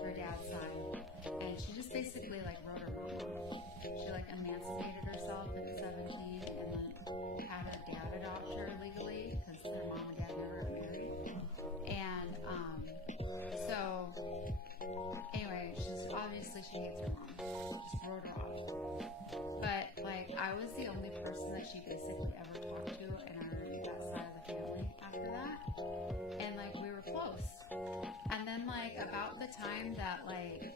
her dad's side. And she just basically, like, wrote her mom. She, like, emancipated herself at 17 and then had her dad adopt her legally because her mom and dad never married. And, so, anyway, obviously she hates her mom. Just wrote her off. But, like, I was the only person that she basically ever talked to in that side of the family after that. And, like, we were close. And then, like, about the time that, like,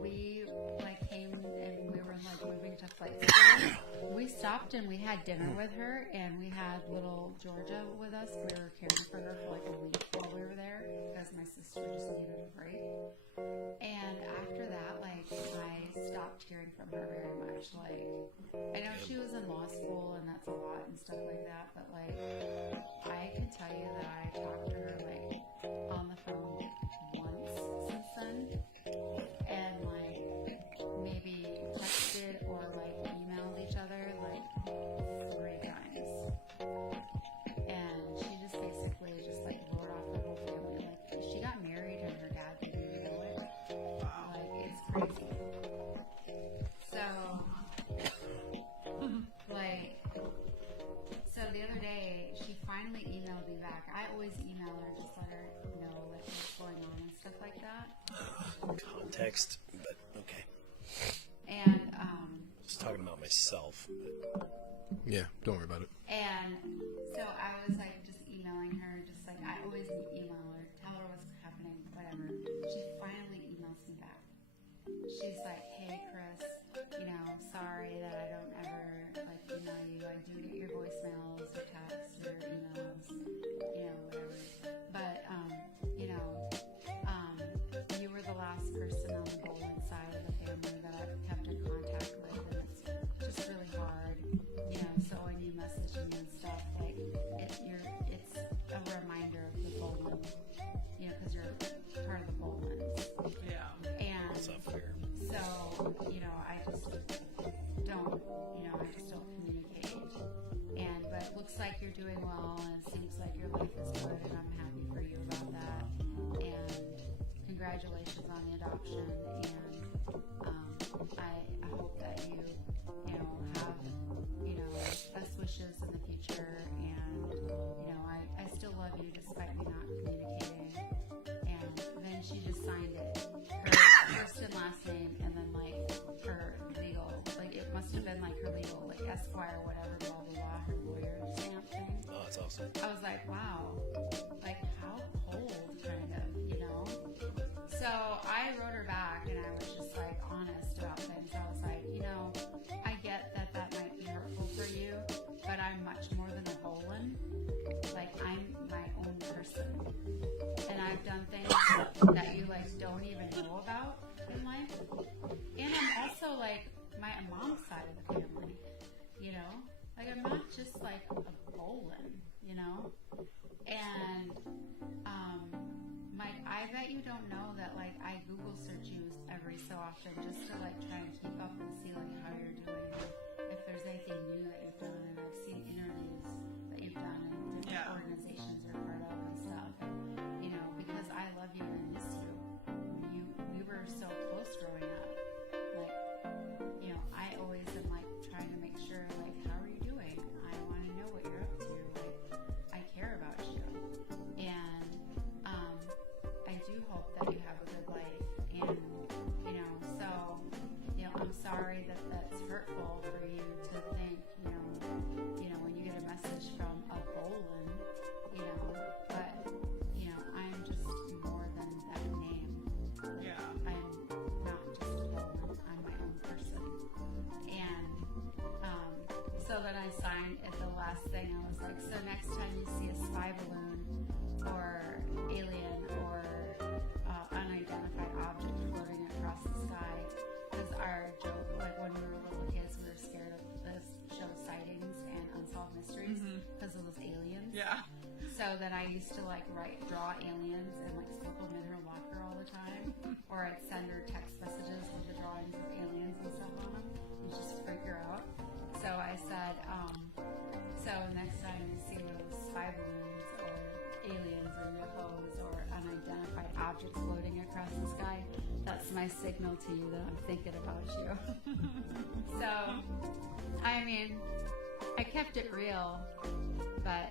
we, like, came and we were, like, moving to flight school, we stopped and we had dinner with her, and we had little Georgia with us. We were caring for her for, like, a week while we were there because my sister just needed a break. And after that, like, I stopped hearing from her very much. Like, I know she was in law school and that's a lot and stuff like that, but, like, I can tell you that I talked to her, like, on the phone once since then, and, like, maybe texted or, like, emailed each other, like, 3 times. And she just basically just, like, wrote off her whole family. Like, she got married and her dad didn't even know it. Like, it's crazy. So, like, so the other day, she finally emailed me back. I always email her, just let her know, like, what's going on and stuff like that. Context, but okay. And, Just talking about myself. Yeah, don't worry about it. and so I was, like, just emailing her, just, like, I always email her, tell her what's happening, whatever. She finally emails me back. She's like, hey, Chris, you know, sorry that I don't ever, like, email you. I do get your voicemails or texts or emails, you know, whatever. But, you know, you were the last person on the Bowling side of the family that I've kept in contact with, and it's just really hard, you know, so when you message like you're doing well, and it seems like your life is good, and I'm happy for you about that. And congratulations on the adoption. And I hope that you have best wishes in the future. And I still love you despite me not communicating. And then she just signed it, her first and last name, and then like her legal, like it must have been like her legal, like Esquire, whatever, blah blah blah, her lawyer stamp thing. Oh, that's awesome. I was like, wow, like how cold, kind of, So I wrote her back, and I was just like honest about things. I was like, I get that might be hurtful for you, but I'm much more than a Bolin. Like I'm my own person, and I've done things that you like don't even know about in life. And I'm also like my mom's side of the family, like I'm not just like a Bolin, and I bet you don't know that like I Google search you every so often just to like try and keep up and see like how you're doing, if there's anything new that you've done. And I've seen interviews that you've done in different organizations you're part of and stuff, because I love you and miss you. We were so close growing up. Like, I always am like trying to make sure like, how are you doing? I want to know what you're up to. Like, I care about you. And I do hope that you have a good life. And, so, I'm sorry that that's hurtful for you to think, when you get a message from a Bolin, but, I'm just more than that name. Yeah. I'm not just a Bolin, I'm my own person. And, so then I signed at the last thing, I was like, so next time you see a spy balloon or alien or unidentified object floating across the sky, because our joke, like when we were little kids, we were scared of this show Sightings and Unsolved Mysteries because of those aliens. Yeah. So then I used to like draw aliens and like slip them in her locker all the time, or I'd send her text messages with the drawings of aliens and stuff on them, and just freak her out. So I said, so next time you see those spy balloons or aliens or UFOs or unidentified objects floating across the sky, that's my signal to you that I'm thinking about you. So, I mean, I kept it real, but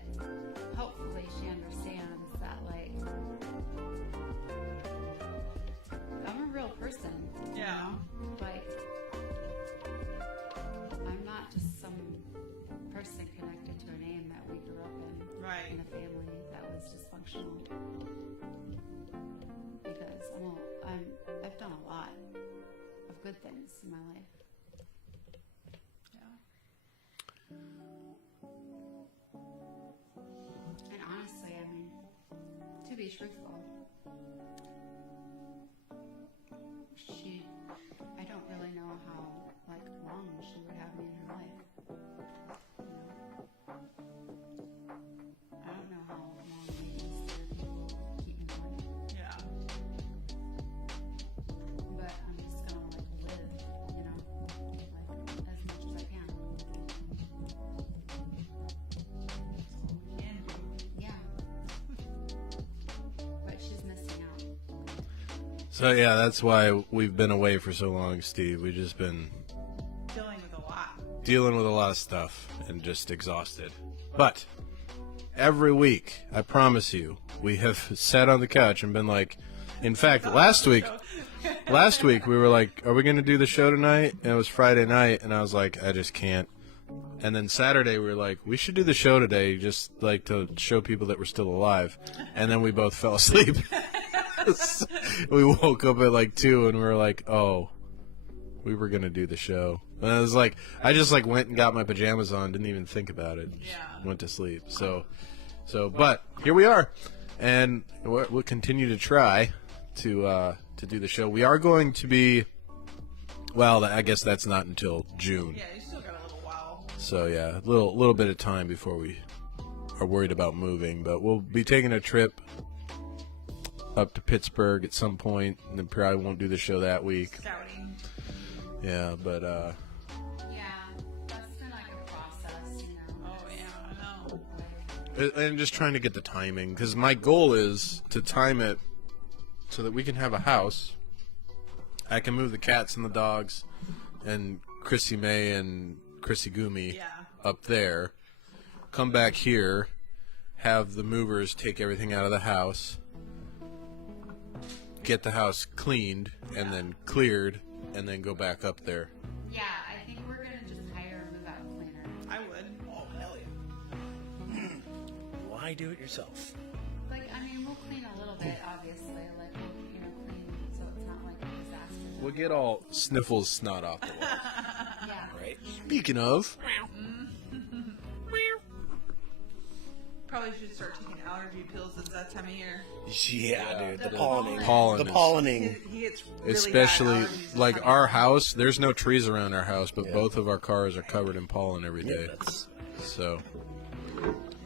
hopefully she understands that, like, I'm a real person. Yeah. Like, I'm not just some person connected to a name that we grew up in. Right. In a family that was dysfunctional. Because I've done a lot of good things in my life. Yeah. And honestly, I mean, to be truthful, I don't really know how, like, long she would have me in her life. I don't know how long maintenance therapy will keep me going. Yeah. But I'm just gonna, like, live, like, as much as I can. Can do. Yeah. But she's missing out. So yeah, that's why we've been away for so long, Steve. We've just been dealing with a lot of stuff and just exhausted. But every week, I promise you, we have sat on the couch and been like, in fact, last week we were like, are we going to do the show tonight? And it was Friday night, and I was like, I just can't. And then Saturday we were like, we should do the show today, just like to show people that we're still alive. And then we both fell asleep. We woke up at like 2 and we were like, oh, we were going to do the show. And I was like, I just like went and got my pajamas on, didn't even think about it. Just went to sleep. So, but here we are. And we'll continue to try to do the show. We are going to be, well, I guess that's not until June. Yeah, you still got a little while. So yeah, a little bit of time before we are worried about moving. But we'll be taking a trip up to Pittsburgh at some point, and then probably won't do the show that week. Scouting. Yeah, but Yeah, that's been like a process, Oh, yeah, I know. And just trying to get the timing, because my goal is to time it so that we can have a house. I can move the cats and the dogs and Chrissy May and Chrissy Gumi up there, come back here, have the movers take everything out of the house, get the house cleaned and then cleared, and then go back up there. Yeah, I think we're gonna just hire a move-out cleaner. I would. Oh, hell yeah. Why do it yourself? Like, I mean, we'll clean a little bit, obviously. Like, we'll, clean so it's not like a disaster. We'll get all Sniffles snot off the wall. Yeah. Right? Speaking of, Probably should start taking allergy pills. It's that time of year. Yeah, dude. The The pollinating. pollen The is- pollinating. He gets really especially bad allergies this like time of our year. house, there's no trees around our house, but Yeah. both of our cars are covered in pollen every Yeah, day. that's... So,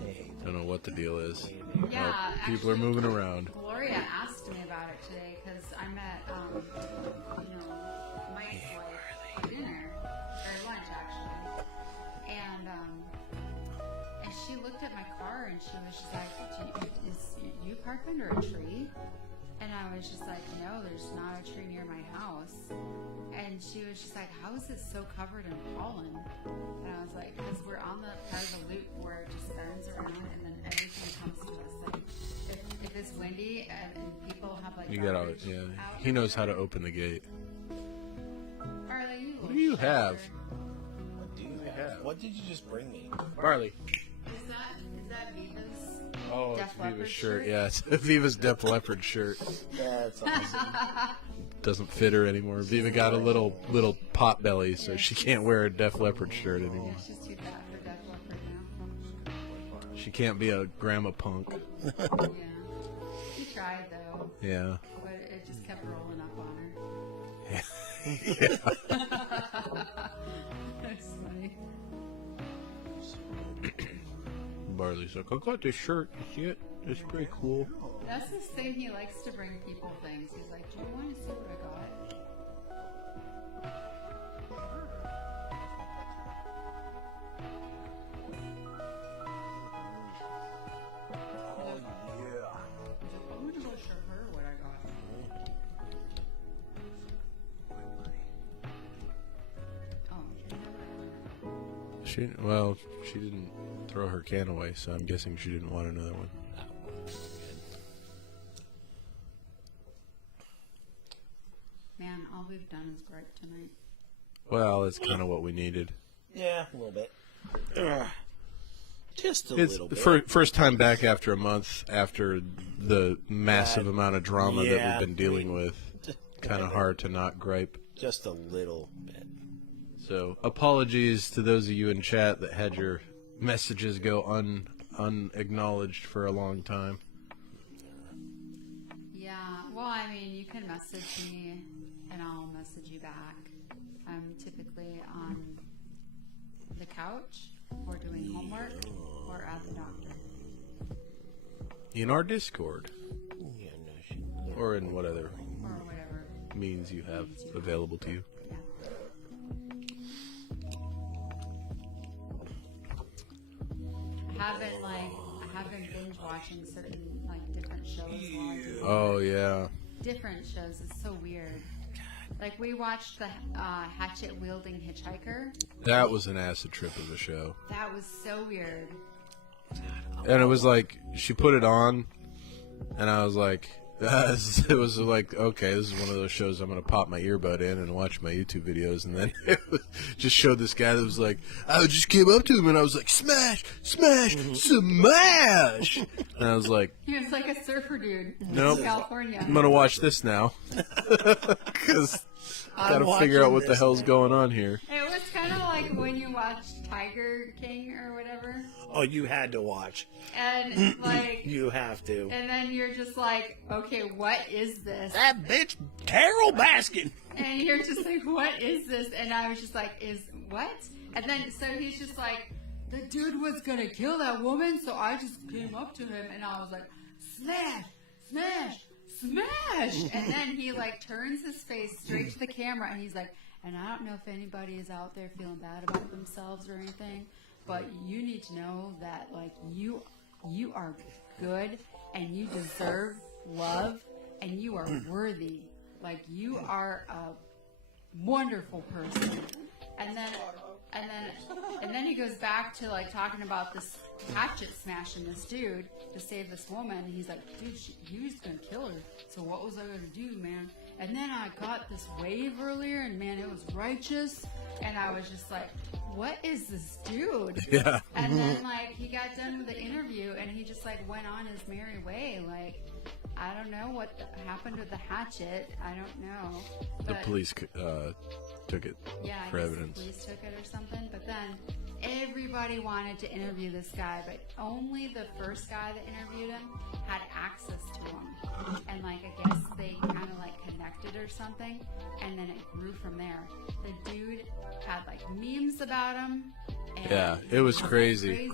Hey. don't know what the deal is. Yeah, People are actually, moving around. Gloria asked me about it today because I'm at, Mike's like dinner or lunch actually, and she looked at my car and she was just like, "Is you parked under a tree?" And I was just like, "No, there's not a tree near my house." And she was just like, "How is it so covered in pollen?" And I was like, "Because we're on the part of the loop where it just burns around and then everything comes to us. Like, if it's windy and people have like You gotta, garbage yeah. out He knows how to open the gate. Barley, What do you have? What do you have? What did you just bring me? Barley. Is that Viva's? Oh, Def it's Leppard Viva's shirt. shirt? Yeah, it's Viva's Def Leppard shirt. That's awesome. Doesn't fit her anymore. Viva got a little pot belly, so she can't wear a Def Leppard shirt anymore. Yeah, she's too fat for Def Leppard now. She can't be a grandma punk. Yeah. She tried though, Yeah. but it just kept rolling up on her. That's funny. Barley's like, I got this shirt. You see it? It's pretty cool. That's his thing. He likes to bring people things. He's like, "Do you want to see what I got?" Oh, yeah. I'm gonna go show her what I got. Oh, she didn't have Well, she didn't throw her can away, so I'm guessing she didn't want another one. Man, all we've done is gripe tonight. Well, it's kind of what we needed. Yeah, a little bit. Just a It's little the bit. first time back after a month after the massive amount of drama that yeah, we've been dealing with. Kind of hard to not gripe. Just a little bit. So, apologies to those of you in chat that had your messages go unacknowledged for a long time. Yeah, well, I mean, you can message me and I'll message you back. I'm typically on the couch or doing homework or at the doctor. In our Discord, Yeah, no, she... or in what other Or whatever. means you have available to you. Yeah. I have been binge watching certain different shows while I do Oh, yeah. different shows. It's so weird. Like we watched the hatchet wielding hitchhiker. That was an acid trip of a show. That was so weird. And it was like, she put it on, and I was like, it was like, okay, this is one of those shows I'm going to pop my earbud in and watch my YouTube videos. And then it just showed this guy that was like, I just came up to him and I was like, smash, smash, smash. And I was like, He was like a surfer dude Nope. from California. I'm going to watch this now. Because I got to I'm figure out watching what the this hell's now. going on here. It was kind of like when you watched Tiger King or whatever, Oh, you had to watch. and You have to. and then you're just like, okay, what is this? That bitch, Carol Baskin. And you're just like, what is this? And I was just like, is what? And then so he's just like, the dude was gonna kill that woman, so I just came up to him and I was like, smash, smash, smash. And then he turns his face straight to the camera and he's like, and I don't know if anybody is out there feeling bad about themselves or anything, but you need to know that you you are good and you deserve love and you are worthy. Like, you are a wonderful person. And then he goes back to like talking about this hatchet smashing this dude to save this woman. And he's like, dude, he was gonna kill her. So what was I gonna do, man? And then I got this wave earlier, and man, it was righteous. And I was just like, what is this dude? Yeah. And then like he got done with the interview, and he just like went on his merry way. Like, I don't know what happened with the hatchet. I don't know. The But, police took it yeah, I for guess evidence. the police took it or something. But then everybody wanted to interview this guy, but only the first guy that interviewed him had access to him. And like, I guess they kind of like connected or something, and then it grew from there. The dude had like memes about him. And Yeah, it was crazy.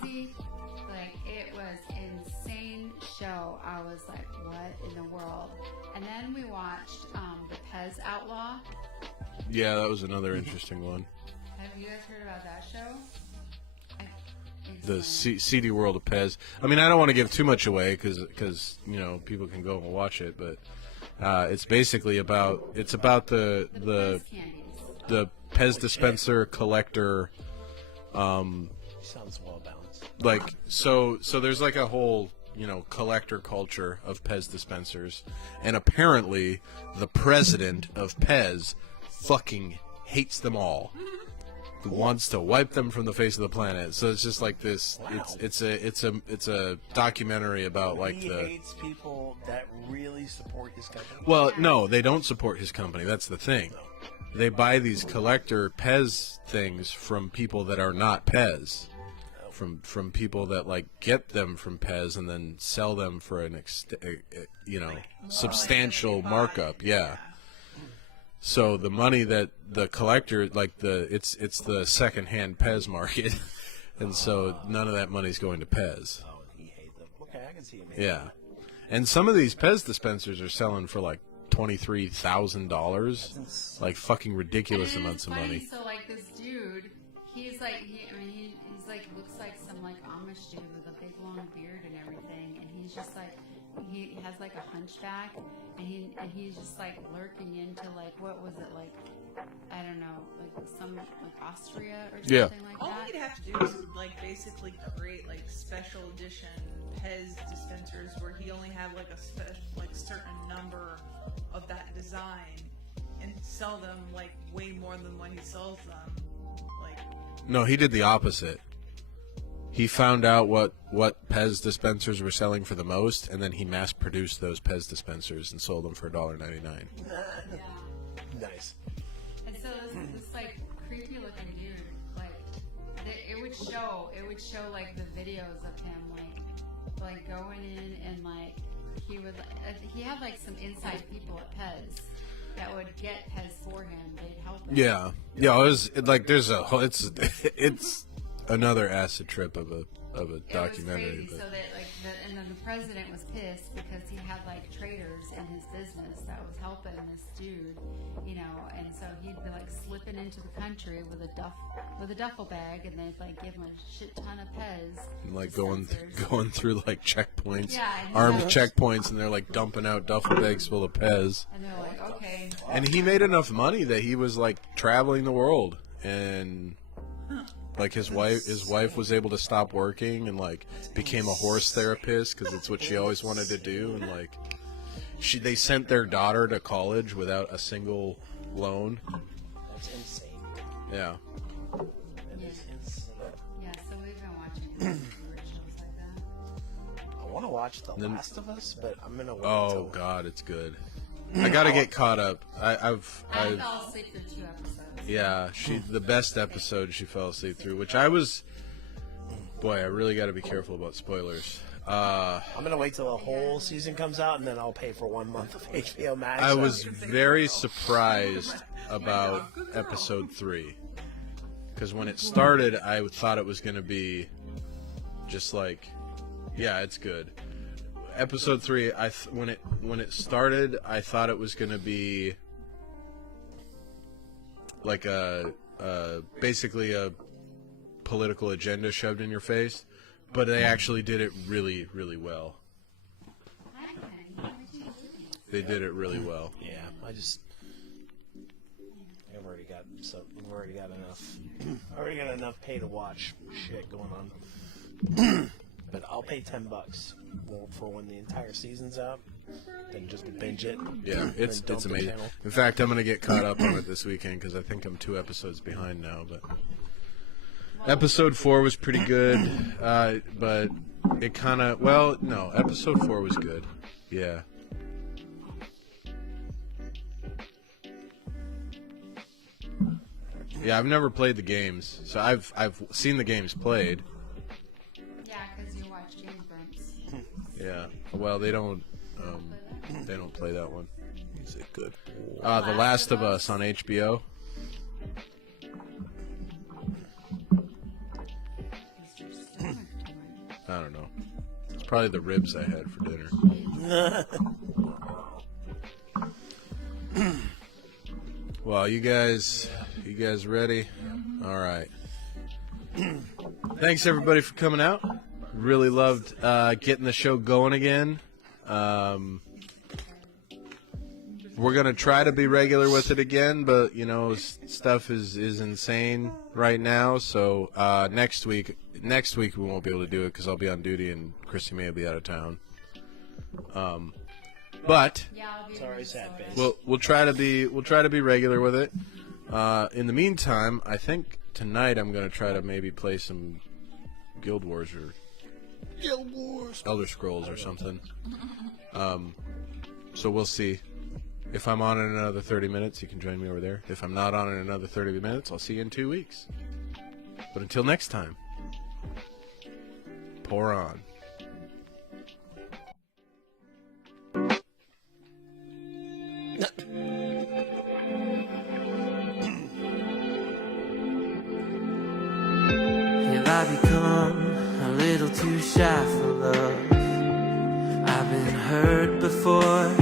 Like, it was insane show. I was like, what in the world? And then we watched the Pez Outlaw. Yeah, that was another interesting one. Have you guys heard about that show? The CD World of Pez. I mean, I don't want to give too much away because you know, people can go and watch it, but it's basically about the Pez candies. the Pez dispenser collector. Sounds well balanced. Like, so there's like a whole, you know, collector culture of Pez dispensers, and apparently the president of Pez fucking hates them all. Wants to wipe them from the face of the planet. So it's just like this. Wow. It's a documentary about like He the. hates people that really support his company. Well, no, they don't support his company. That's the thing. They buy these collector Pez things from people that are not Pez, from people that like get them from Pez and then sell them for an substantial markup. Yeah. So the money that the collector, like it's the secondhand Pez market, and so none of that money's going to Pez. Oh, he hates them. Okay, I can see him. Yeah, and some of these Pez dispensers are selling for like $23,000, like fucking ridiculous And amounts of it's funny, money. So like this dude, he's like he's like looks like some like Amish dude with a big long beard and everything, and he's just like he has like a hunchback, and he's just like lurking into like, what was it, like, I don't know, like some like Austria or something Yeah. like All that. we'd have to do is like basically create like special edition Pez dispensers where he only had like a certain number of that design and sell them like way more than what he sells them. Like, No, he did the opposite. He found out what Pez dispensers were selling for the most, and then he mass-produced those Pez dispensers and sold them for $1.99. Yeah. Nice. And so this like creepy looking dude, like it would show like the videos of him like going in, and like he had like some inside people at Pez that would get Pez for him. They'd help him. Yeah, it was like there's a whole, it's another acid trip of a documentary. It was crazy. But. So that and then the president was pissed because he had like traders in his business that was helping this dude, you know, and so he'd be like slipping into the country with a duffel bag, and they'd like give him a shit ton of Pez. And like dispensers. going through like checkpoints, Yeah, and armed yeah. checkpoints, and they're like dumping out duffel bags full of Pez. And they're like, okay. And he made enough money that he was like traveling the world, and like his wife was able to stop working and like became a horse therapist because it's what she always wanted to do, and like they sent their daughter to college without a single loan. That's insane. Yeah. That is insane. Yeah, so we've been watching weird shows like that. I want to watch The Then- Last of Us, but I'm gonna wait Oh until God, it's good. I gotta get caught up. I fell asleep through 2 episodes. Yeah, the best episode she fell asleep through, which I was. Boy, I really got to be careful about spoilers. I'm gonna wait till the whole season comes out, and then I'll pay for 1 month of HBO Max. I was very surprised about episode 3, because when it started, I thought it was going to be just like, yeah, it's good. Episode 3, when it started, I thought it was going to be like basically a political agenda shoved in your face, but they actually did it really, really well. They did it really well. Yeah, I've already got enough. I already got enough pay to watch shit going on. But I'll pay $10 for when the entire season's out. Then just binge it. Yeah, it's amazing. In fact, I'm gonna get caught up on it this weekend because I think I'm 2 episodes behind now. But episode 4 was pretty good, but it kind of episode 4 was good. Yeah. Yeah, I've never played the games, so I've seen the games played. Yeah, because you watch James Bumps. Yeah, well, they don't play that one. Is it good? The Last of Us on HBO. I don't know. It's probably the ribs I had for dinner. Well, you guys ready? All right. Thanks everybody for coming out. Really loved getting the show going again. We're gonna try to be regular with it again, but stuff is insane right now. So next week we won't be able to do it because I'll be on duty and Chrissy may be out of town. But sorry, sad face. we'll try to be regular with it. In the meantime, I think tonight I'm gonna try to maybe play some Guild Wars or Elder Scrolls or something. So we'll see. If I'm on in another 30 minutes, you can join me over there. If I'm not on in another 30 minutes, I'll see you in 2 weeks. But until next time, pour on. Have I become a little too shy for love? I've been hurt before.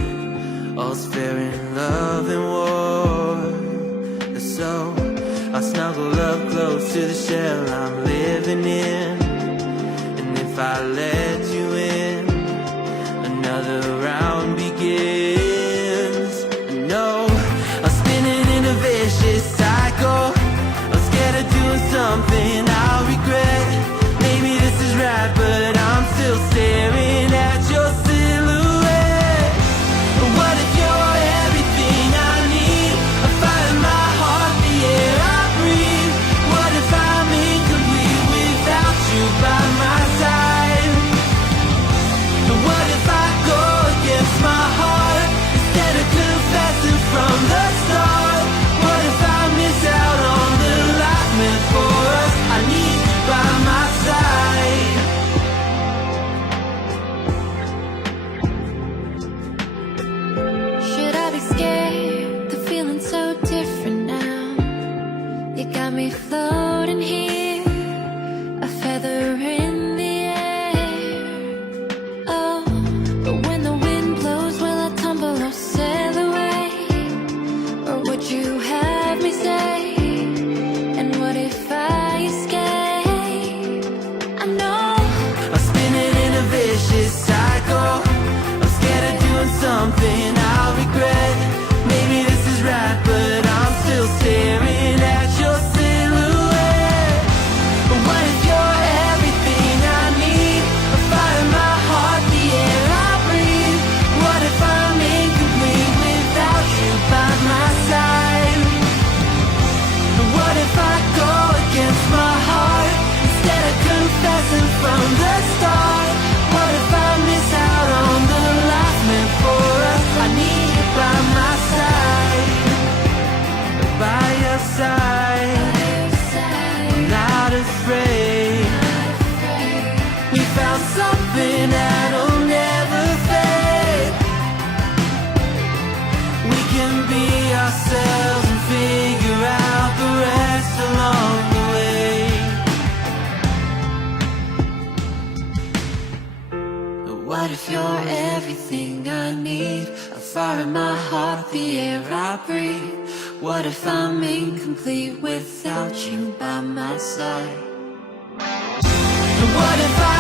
All's fair in love and war. So I snuggle up close to the shell I'm living in. And if I let you in, another round begins. No, I'm spinning in a vicious cycle. I'm scared of doing something I'll regret. Maybe this is right, but I'm still staring at your silhouette. What if you're everything I need? I find my heart, the air I breathe. What if I'm incomplete without you by my side? What if I go against my heart instead of confessing from the start? What if I miss out on the life meant for us? I need you by my side. Should I be scared? The feeling's so different now. You got me floating here, a feather in the air. Oh, but when the wind blows, will I tumble or sail away? Or would you have me stay? And what if I escape? I know I'm spinning in a vicious cycle. I'm scared of doing something I'll regret. Maybe this is right, but I'm still staring at your silhouette. What if you're everything I need? A fire in my heart, the air I breathe. What if I'm incomplete without you by my side? What if I go against my heart instead of confessing from the start? What if I miss out on the life meant for us? I need you by my side, by your side. I'm not afraid. We found something that'll never fade. We can be ourselves and figure out the rest along the way. What if you're everything I need? A fire in my heart, the air I breathe. What if I'm incomplete without you by my side? What if I